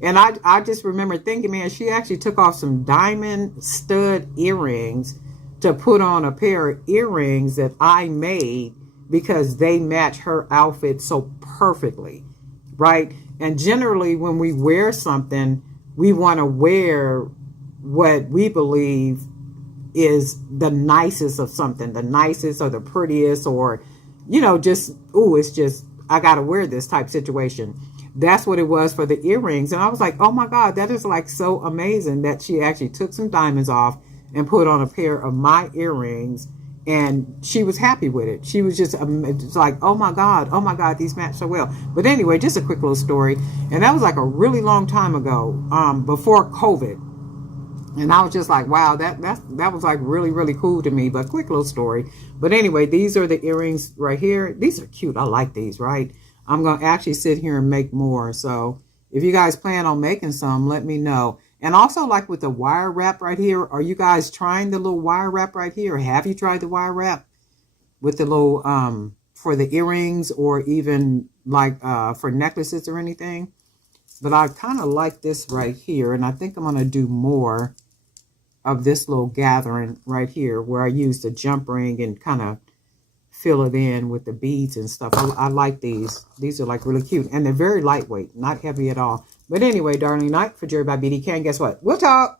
And I just remember thinking, man, she actually took off some diamond stud earrings to put on a pair of earrings that I made because they match her outfit so perfectly, right? And generally when we wear something, we want to wear what we believe is the nicest of something, the nicest or the prettiest, or, you know, just, ooh, it's just, I got to wear this type situation. That's what it was for the earrings. And I was like, oh my God, that is like so amazing that she actually took some diamonds off and put on a pair of my earrings. And she was happy with it. She was just like, oh my God, these match so well. But anyway, just a quick little story. And that was like a really long time ago, before COVID. And I was just like, wow, that was like really, really cool to me. But quick little story. But anyway, these are the earrings right here. These are cute. I like these, right? I'm going to actually sit here and make more. So if you guys plan on making some, let me know. And also, like with the wire wrap right here, are you guys trying the little wire wrap right here? Have you tried the wire wrap with the little, for the earrings, or even like for necklaces or anything? But I kind of like this right here. And I think I'm going to do more of this little gathering right here where I use the jump ring and kind of fill it in with the beads and stuff. I like these. These are like really cute. And they're very lightweight, not heavy at all. But anyway, darling, night for Jerry by BDK. And guess what? We'll talk.